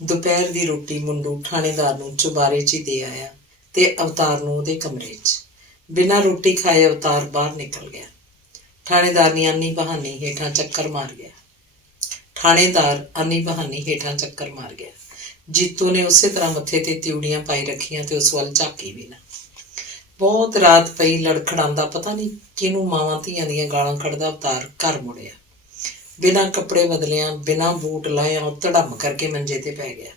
ਦੁਪਹਿਰ ਦੀ ਰੋਟੀ ਮੁੰਡੂ ਥਾਣੇਦਾਰ ਨੂੰ ਚੁਬਾਰੇ 'ਚ ਹੀ ਦੇ ਆਇਆ ਤੇ ਅਵਤਾਰ ਨੂੰ ਉਹਦੇ ਕਮਰੇ 'ਚ। ਬਿਨਾਂ ਰੋਟੀ ਖਾਏ ਅਵਤਾਰ ਬਾਹਰ ਨਿਕਲ ਗਿਆ। ਥਾਣੇਦਾਰ ਨੇ ਆਨੀ ਬਹਾਨੀ ਹੇਠਾਂ ਚੱਕਰ ਮਾਰ ਗਿਆ। ਜੀਤੋ ਨੇ ਉਸੇ ਤਰ੍ਹਾਂ ਮੱਥੇ ਤੇ ਤਿਉੜੀਆਂ ਪਾਈ ਰੱਖੀਆਂ ਤੇ ਉਸ ਵੱਲ ਝਾਕੀ ਵੀ ਨਾ। ਬਹੁਤ ਰਾਤ ਪਈ, ਲੜਖੜਾਉਂਦਾ ਪਤਾ ਨਹੀਂ ਕਿਹਨੂੰ ਮਾਵਾਂ ਧੀਆਂ ਦੀਆਂ ਗਾਲਾਂ ਕੱਢਦਾ ਅਵਤਾਰ ਘਰ ਮੁੜਿਆ। ਬਿਨਾਂ ਕੱਪੜੇ ਬਦਲਿਆਂ, ਬਿਨਾਂ ਬੂਟ ਲਾਇਆ, ਉਹ ਧੜਮ ਕਰਕੇ ਮੰਜੇ ਤੇ ਪੈ ਗਿਆ।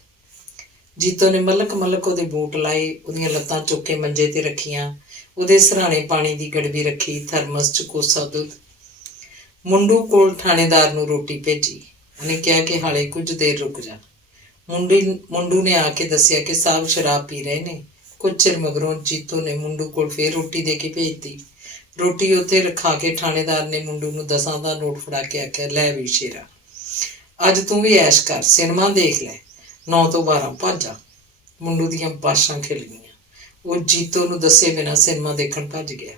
ਜੀਤੋ ਨੇ ਮਲਕ ਉਹਦੇ ਬੂਟ ਲਾਏ, ਉਹਦੀਆਂ ਲੱਤਾਂ ਚੁੱਕ ਕੇ ਮੰਜੇ ਤੇ ਰੱਖੀਆਂ, ਉਹਦੇ ਸਿਰਹਾਣੇ ਪਾਣੀ ਦੀ ਗੜਬੀ ਰੱਖੀ, ਥਰਮਸ 'ਚ ਕੋਸਾ ਦੁੱਧ। ਮੁੰਡੂ ਕੋਲ ਥਾਣੇਦਾਰ ਨੂੰ ਰੋਟੀ ਭੇਜੀ। ਉਹਨੇ ਕਿਹਾ ਕਿ ਹਾਲੇ ਕੁਝ ਦੇਰ ਰੁਕ ਜਾ। ਮੁੰਡੂ ਨੇ ਆ ਕੇ ਦੱਸਿਆ ਕਿ ਸਾਹਿਬ ਸ਼ਰਾਬ ਪੀ ਰਹੇ ਨੇ। ਕੁਝ ਚਿਰ ਮਗਰੋਂ ਜੀਤੋ ਨੇ ਮੁੰਡੂ ਕੋਲ ਫੇਰ ਰੋਟੀ ਦੇ ਕੇ ਭੇਜਤੀ। ਰੋਟੀ ਉੱਥੇ ਰਖਾ ਕੇ ਥਾਣੇਦਾਰ ਨੇ ਮੁੰਡੂ ਨੂੰ 10 ਦਾ ਨੋਟ ਫੜਾ ਕੇ ਆਖਿਆ, ਲੈ ਵੀ ਸ਼ੇਰਾ, ਅੱਜ ਤੂੰ ਵੀ ਐਸ਼ ਕਰ, ਸਿਨੇਮਾ ਦੇਖ ਲੈ, 9 ਤੋਂ 12 ਭੱਜ ਜਾ। ਮੁੰਡੂ ਦੀਆਂ ਬਾਸ਼ਾਂ ਖਿਲ ਗਈਆਂ। ਉਹ ਜੀਤੋ ਨੂੰ ਦੱਸੇ ਬਿਨਾਂ ਸਿਨੇਮਾ ਦੇਖਣ ਭੱਜ ਗਿਆ।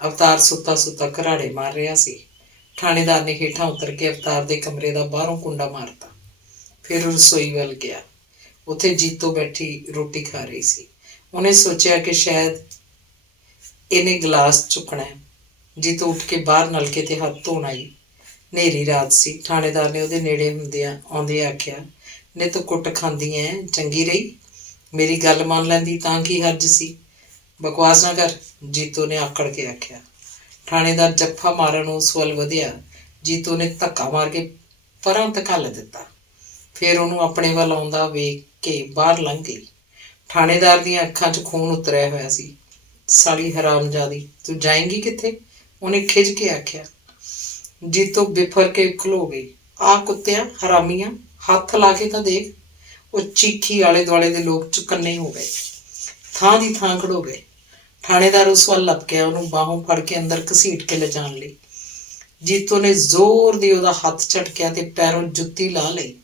ਅਵਤਾਰ ਸੁੱਤਾ ਘਰਾੜੇ ਮਾਰ ਰਿਹਾ ਸੀ। ਥਾਣੇਦਾਰ ਨੇ ਹੇਠਾਂ ਉਤਰ ਕੇ ਅਵਤਾਰ ਦੇ ਕਮਰੇ ਦਾ ਬਾਹਰੋਂ ਕੁੰਡਾ ਮਾਰਤਾ। ਫਿਰ ਉਹ ਰਸੋਈ ਵੱਲ ਗਿਆ। ਉੱਥੇ ਜੀਤੋ ਬੈਠੀ ਰੋਟੀ ਖਾ ਰਹੀ ਸੀ। ਉਹਨੇ ਸੋਚਿਆ ਕਿ ਸ਼ਾਇਦ ਇਹਨੇ ਗਲਾਸ ਚੁੱਕਣਾ ਹੈ। ਜੀਤੋ ਉੱਠ ਕੇ ਬਾਹਰ ਨਲਕੇ ਤੇ ਹੱਥ ਧੋਣ ਆਈ। ਹਨੇਰੀ ਰਾਤ ਸੀ। ਥਾਣੇਦਾਰ ਨੇ ਉਹਦੇ ਨੇੜੇ ਆਉਂਦੇ ਆਖਿਆ, ਨੇ ਤੂੰ ਕੁੱਟ ਖਾਂਦੀ ਐ, ਚੰਗੀ ਰਹੀ, ਮੇਰੀ ਗੱਲ ਮੰਨ ਲੈਂਦੀ ਤਾਂ ਕੀ ਹਰਜ ਸੀ। ਬਕਵਾਸ ਨਾ ਕਰ, ਜੀਤੋ ਨੇ ਆਕੜ ਕੇ ਆਖਿਆ। ਥਾਣੇਦਾਰ ਜੱਫਾ ਮਾਰਨ ਉਸ ਵੱਲ ਵਧਿਆ। ਜੀਤੋ ਨੇ ਧੱਕਾ ਮਾਰ ਕੇ ਪਰਾਂ ਧਕੱਲ ਦਿੱਤਾ। ਫਿਰ ਉਹਨੂੰ ਆਪਣੇ ਵੱਲ ਆਉਂਦਾ ਵੇਖ ਕੇ ਬਾਹਰ ਲੰਘ ਗਈ। ਥਾਣੇਦਾਰ ਦੀਆਂ ਅੱਖਾਂ 'ਚ ਖੂਨ ਉਤਰਿਆ ਹੋਇਆ ਸੀ। ਸਾਲੀ ਹਰਾਮਜ਼ਾਦੀ, ਤੂੰ ਜਾਏਂਗੀ ਕਿੱਥੇ? ਉਹਨੇ ਖਿੱਝ ਕੇ ਆਖਿਆ। ਜੀਤੋ ਬਿਫਰ ਕੇ ਖਲੋ ਗਈ। ਆ ਕੁੱਤਿਆ, ਹਰਾਮੀਆਂ, ਹੱਥ ਲਾ ਕੇ ਤਾਂ ਦੇਖ। ਉਹ ਚੀਖੀ। ਆਲੇ ਦੁਆਲੇ ਦੇ ਲੋਕ ਚੁਕੰਨੇ ਹੋ ਗਏ, ਥਾਂ ਦੀ ਥਾਂ ਖੜੋ ਗਏ। ਥਾਣੇਦਾਰ ਉਸ ਵੱਲ ਲਪਕਿਆ, ਉਹਨੂੰ ਬਾਹੋਂ ਫੜ ਕੇ ਅੰਦਰ ਘਸੀਟ ਕੇ ਲਿਜਾਣ ਲਈ। ਜੀਤੋ ਨੇ ਜ਼ੋਰ ਦੀ ਉਹਦਾ ਹੱਥ ਝਟਕਿਆ ਤੇ ਪੈਰੋਂ ਜੁੱਤੀ ਲਾ ਲਈ।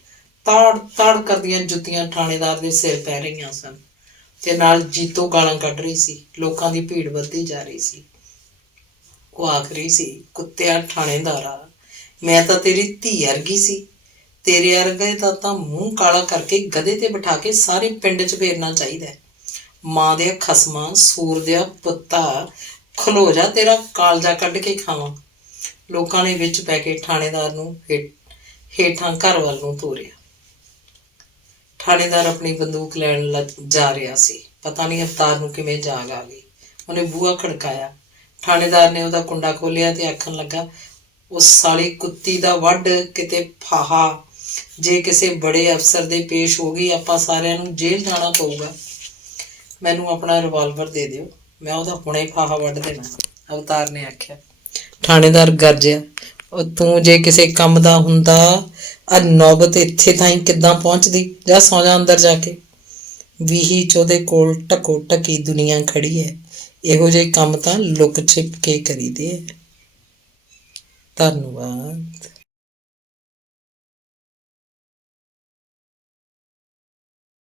ਤਾੜ ਕਰਦੀਆਂ ਜੁੱਤੀਆਂ ਥਾਣੇਦਾਰ ਦੇ ਸਿਰ ਪੈ ਰਹੀਆਂ ਸਨ ਤੇ ਨਾਲ ਜੀਤੋ ਗਾਲਾਂ ਕੱਢ ਰਹੀ ਸੀ। ਲੋਕਾਂ ਦੀ ਭੀੜ ਵੱਧਦੀ ਜਾ ਰਹੀ ਸੀ। ਉਹ ਆਖ ਰਹੀ ਸੀ, ਕੁੱਤਿਆ ਥਾਣੇਦਾਰਾ, ਮੈਂ ਤਾਂ ਤੇਰੀ ਧੀ ਵਰਗੀ ਸੀ, ਤੇਰੇ ਵਰਗੇ ਦਾ ਤਾਂ ਮੂੰਹ ਕਾਲਾ ਕਰਕੇ ਗਧੇ ਤੇ ਬਿਠਾ ਕੇ ਸਾਰੇ ਪਿੰਡ 'ਚ ਫੇਰਨਾ ਚਾਹੀਦਾ। ਮਾਂ ਦੇ ਖਸਮਾਂ, ਸੂਰ ਦਿਆ ਪੁੱਤਾ, ਖਲੋ ਜਾ, ਤੇਰਾ ਕਾਲਜਾ ਕੱਢ ਕੇ ਖਾਵਾਂ। ਲੋਕਾਂ ਨੇ ਵਿੱਚ ਪੈ ਕੇ ਥਾਣੇਦਾਰ ਨੂੰ ਹੇਠਾਂ ਘਰ ਵੱਲ ਨੂੰ ਤੋਰਿਆ। ਥਾਣੇਦਾਰ ਆਪਣੀ ਬੰਦੂਕ ਲੈਣ ਜਾ ਰਿਹਾ ਸੀ। ਪਤਾ ਨਹੀਂ ਅਵਤਾਰ ਨੂੰ ਕਿਵੇਂ ਜਾਗ ਆ ਗਈ। ਉਹਨੇ ਬੂਹਾ ਖੜਕਾਇਆ। ਥਾਣੇਦਾਰ ਨੇ ਉਹਦਾ ਕੁੰਡਾ ਖੋਲ੍ਹਿਆ ਤੇ ਆਖਣ ਲੱਗਾ, ਉਸ ਸਾਲੀ ਕੁੱਤੀ ਦਾ ਵੱਢ ਕਿਤੇ ਫਾਹਾ, ਜੇ ਕਿਸੇ ਬੜੇ ਅਫਸਰ ਦੇ ਪੇਸ਼ ਹੋ ਗਈ ਆਪਾਂ ਸਾਰਿਆਂ ਨੂੰ ਜੇਲ੍ਹ ਜਾਣਾ ਪਊਗਾ। ਮੈਨੂੰ ਆਪਣਾ ਰਿਵਾਲਵਰ ਦੇ ਦਿਓ, ਮੈਂ ਉਹਦਾ ਹੁਣੇ ਫਾਹਾ ਵੱਢ ਦੇਣਾ, ਅਵਤਾਰ ਨੇ ਆਖਿਆ। ਥਾਣੇਦਾਰ ਗਰਜਿਆ, ਉਹ ਤੂੰ ਜੇ ਕਿਸੇ ਕੰਮ ਦਾ ਹੁੰਦਾ ਆ ਨੌਬਤ ਇੱਥੇ ਤਾਈਂ ਕਿੱਦਾਂ ਪਹੁੰਚਦੀ? ਜਾ ਸੌਂ ਜਾ ਅੰਦਰ ਜਾ ਕੇ। 20 'ਚ ਉਹਦੇ ਕੋਲ ਢਕੋ ਢਕੀ ਦੁਨੀਆ ਖੜੀ ਹੈ। ਇਹੋ ਜਿਹੇ ਕੰਮ ਤਾਂ ਲੁਕ ਛਿਪ ਕੇ ਕਰੀਦੇ ਹੈ। ਧੰਨਵਾਦ।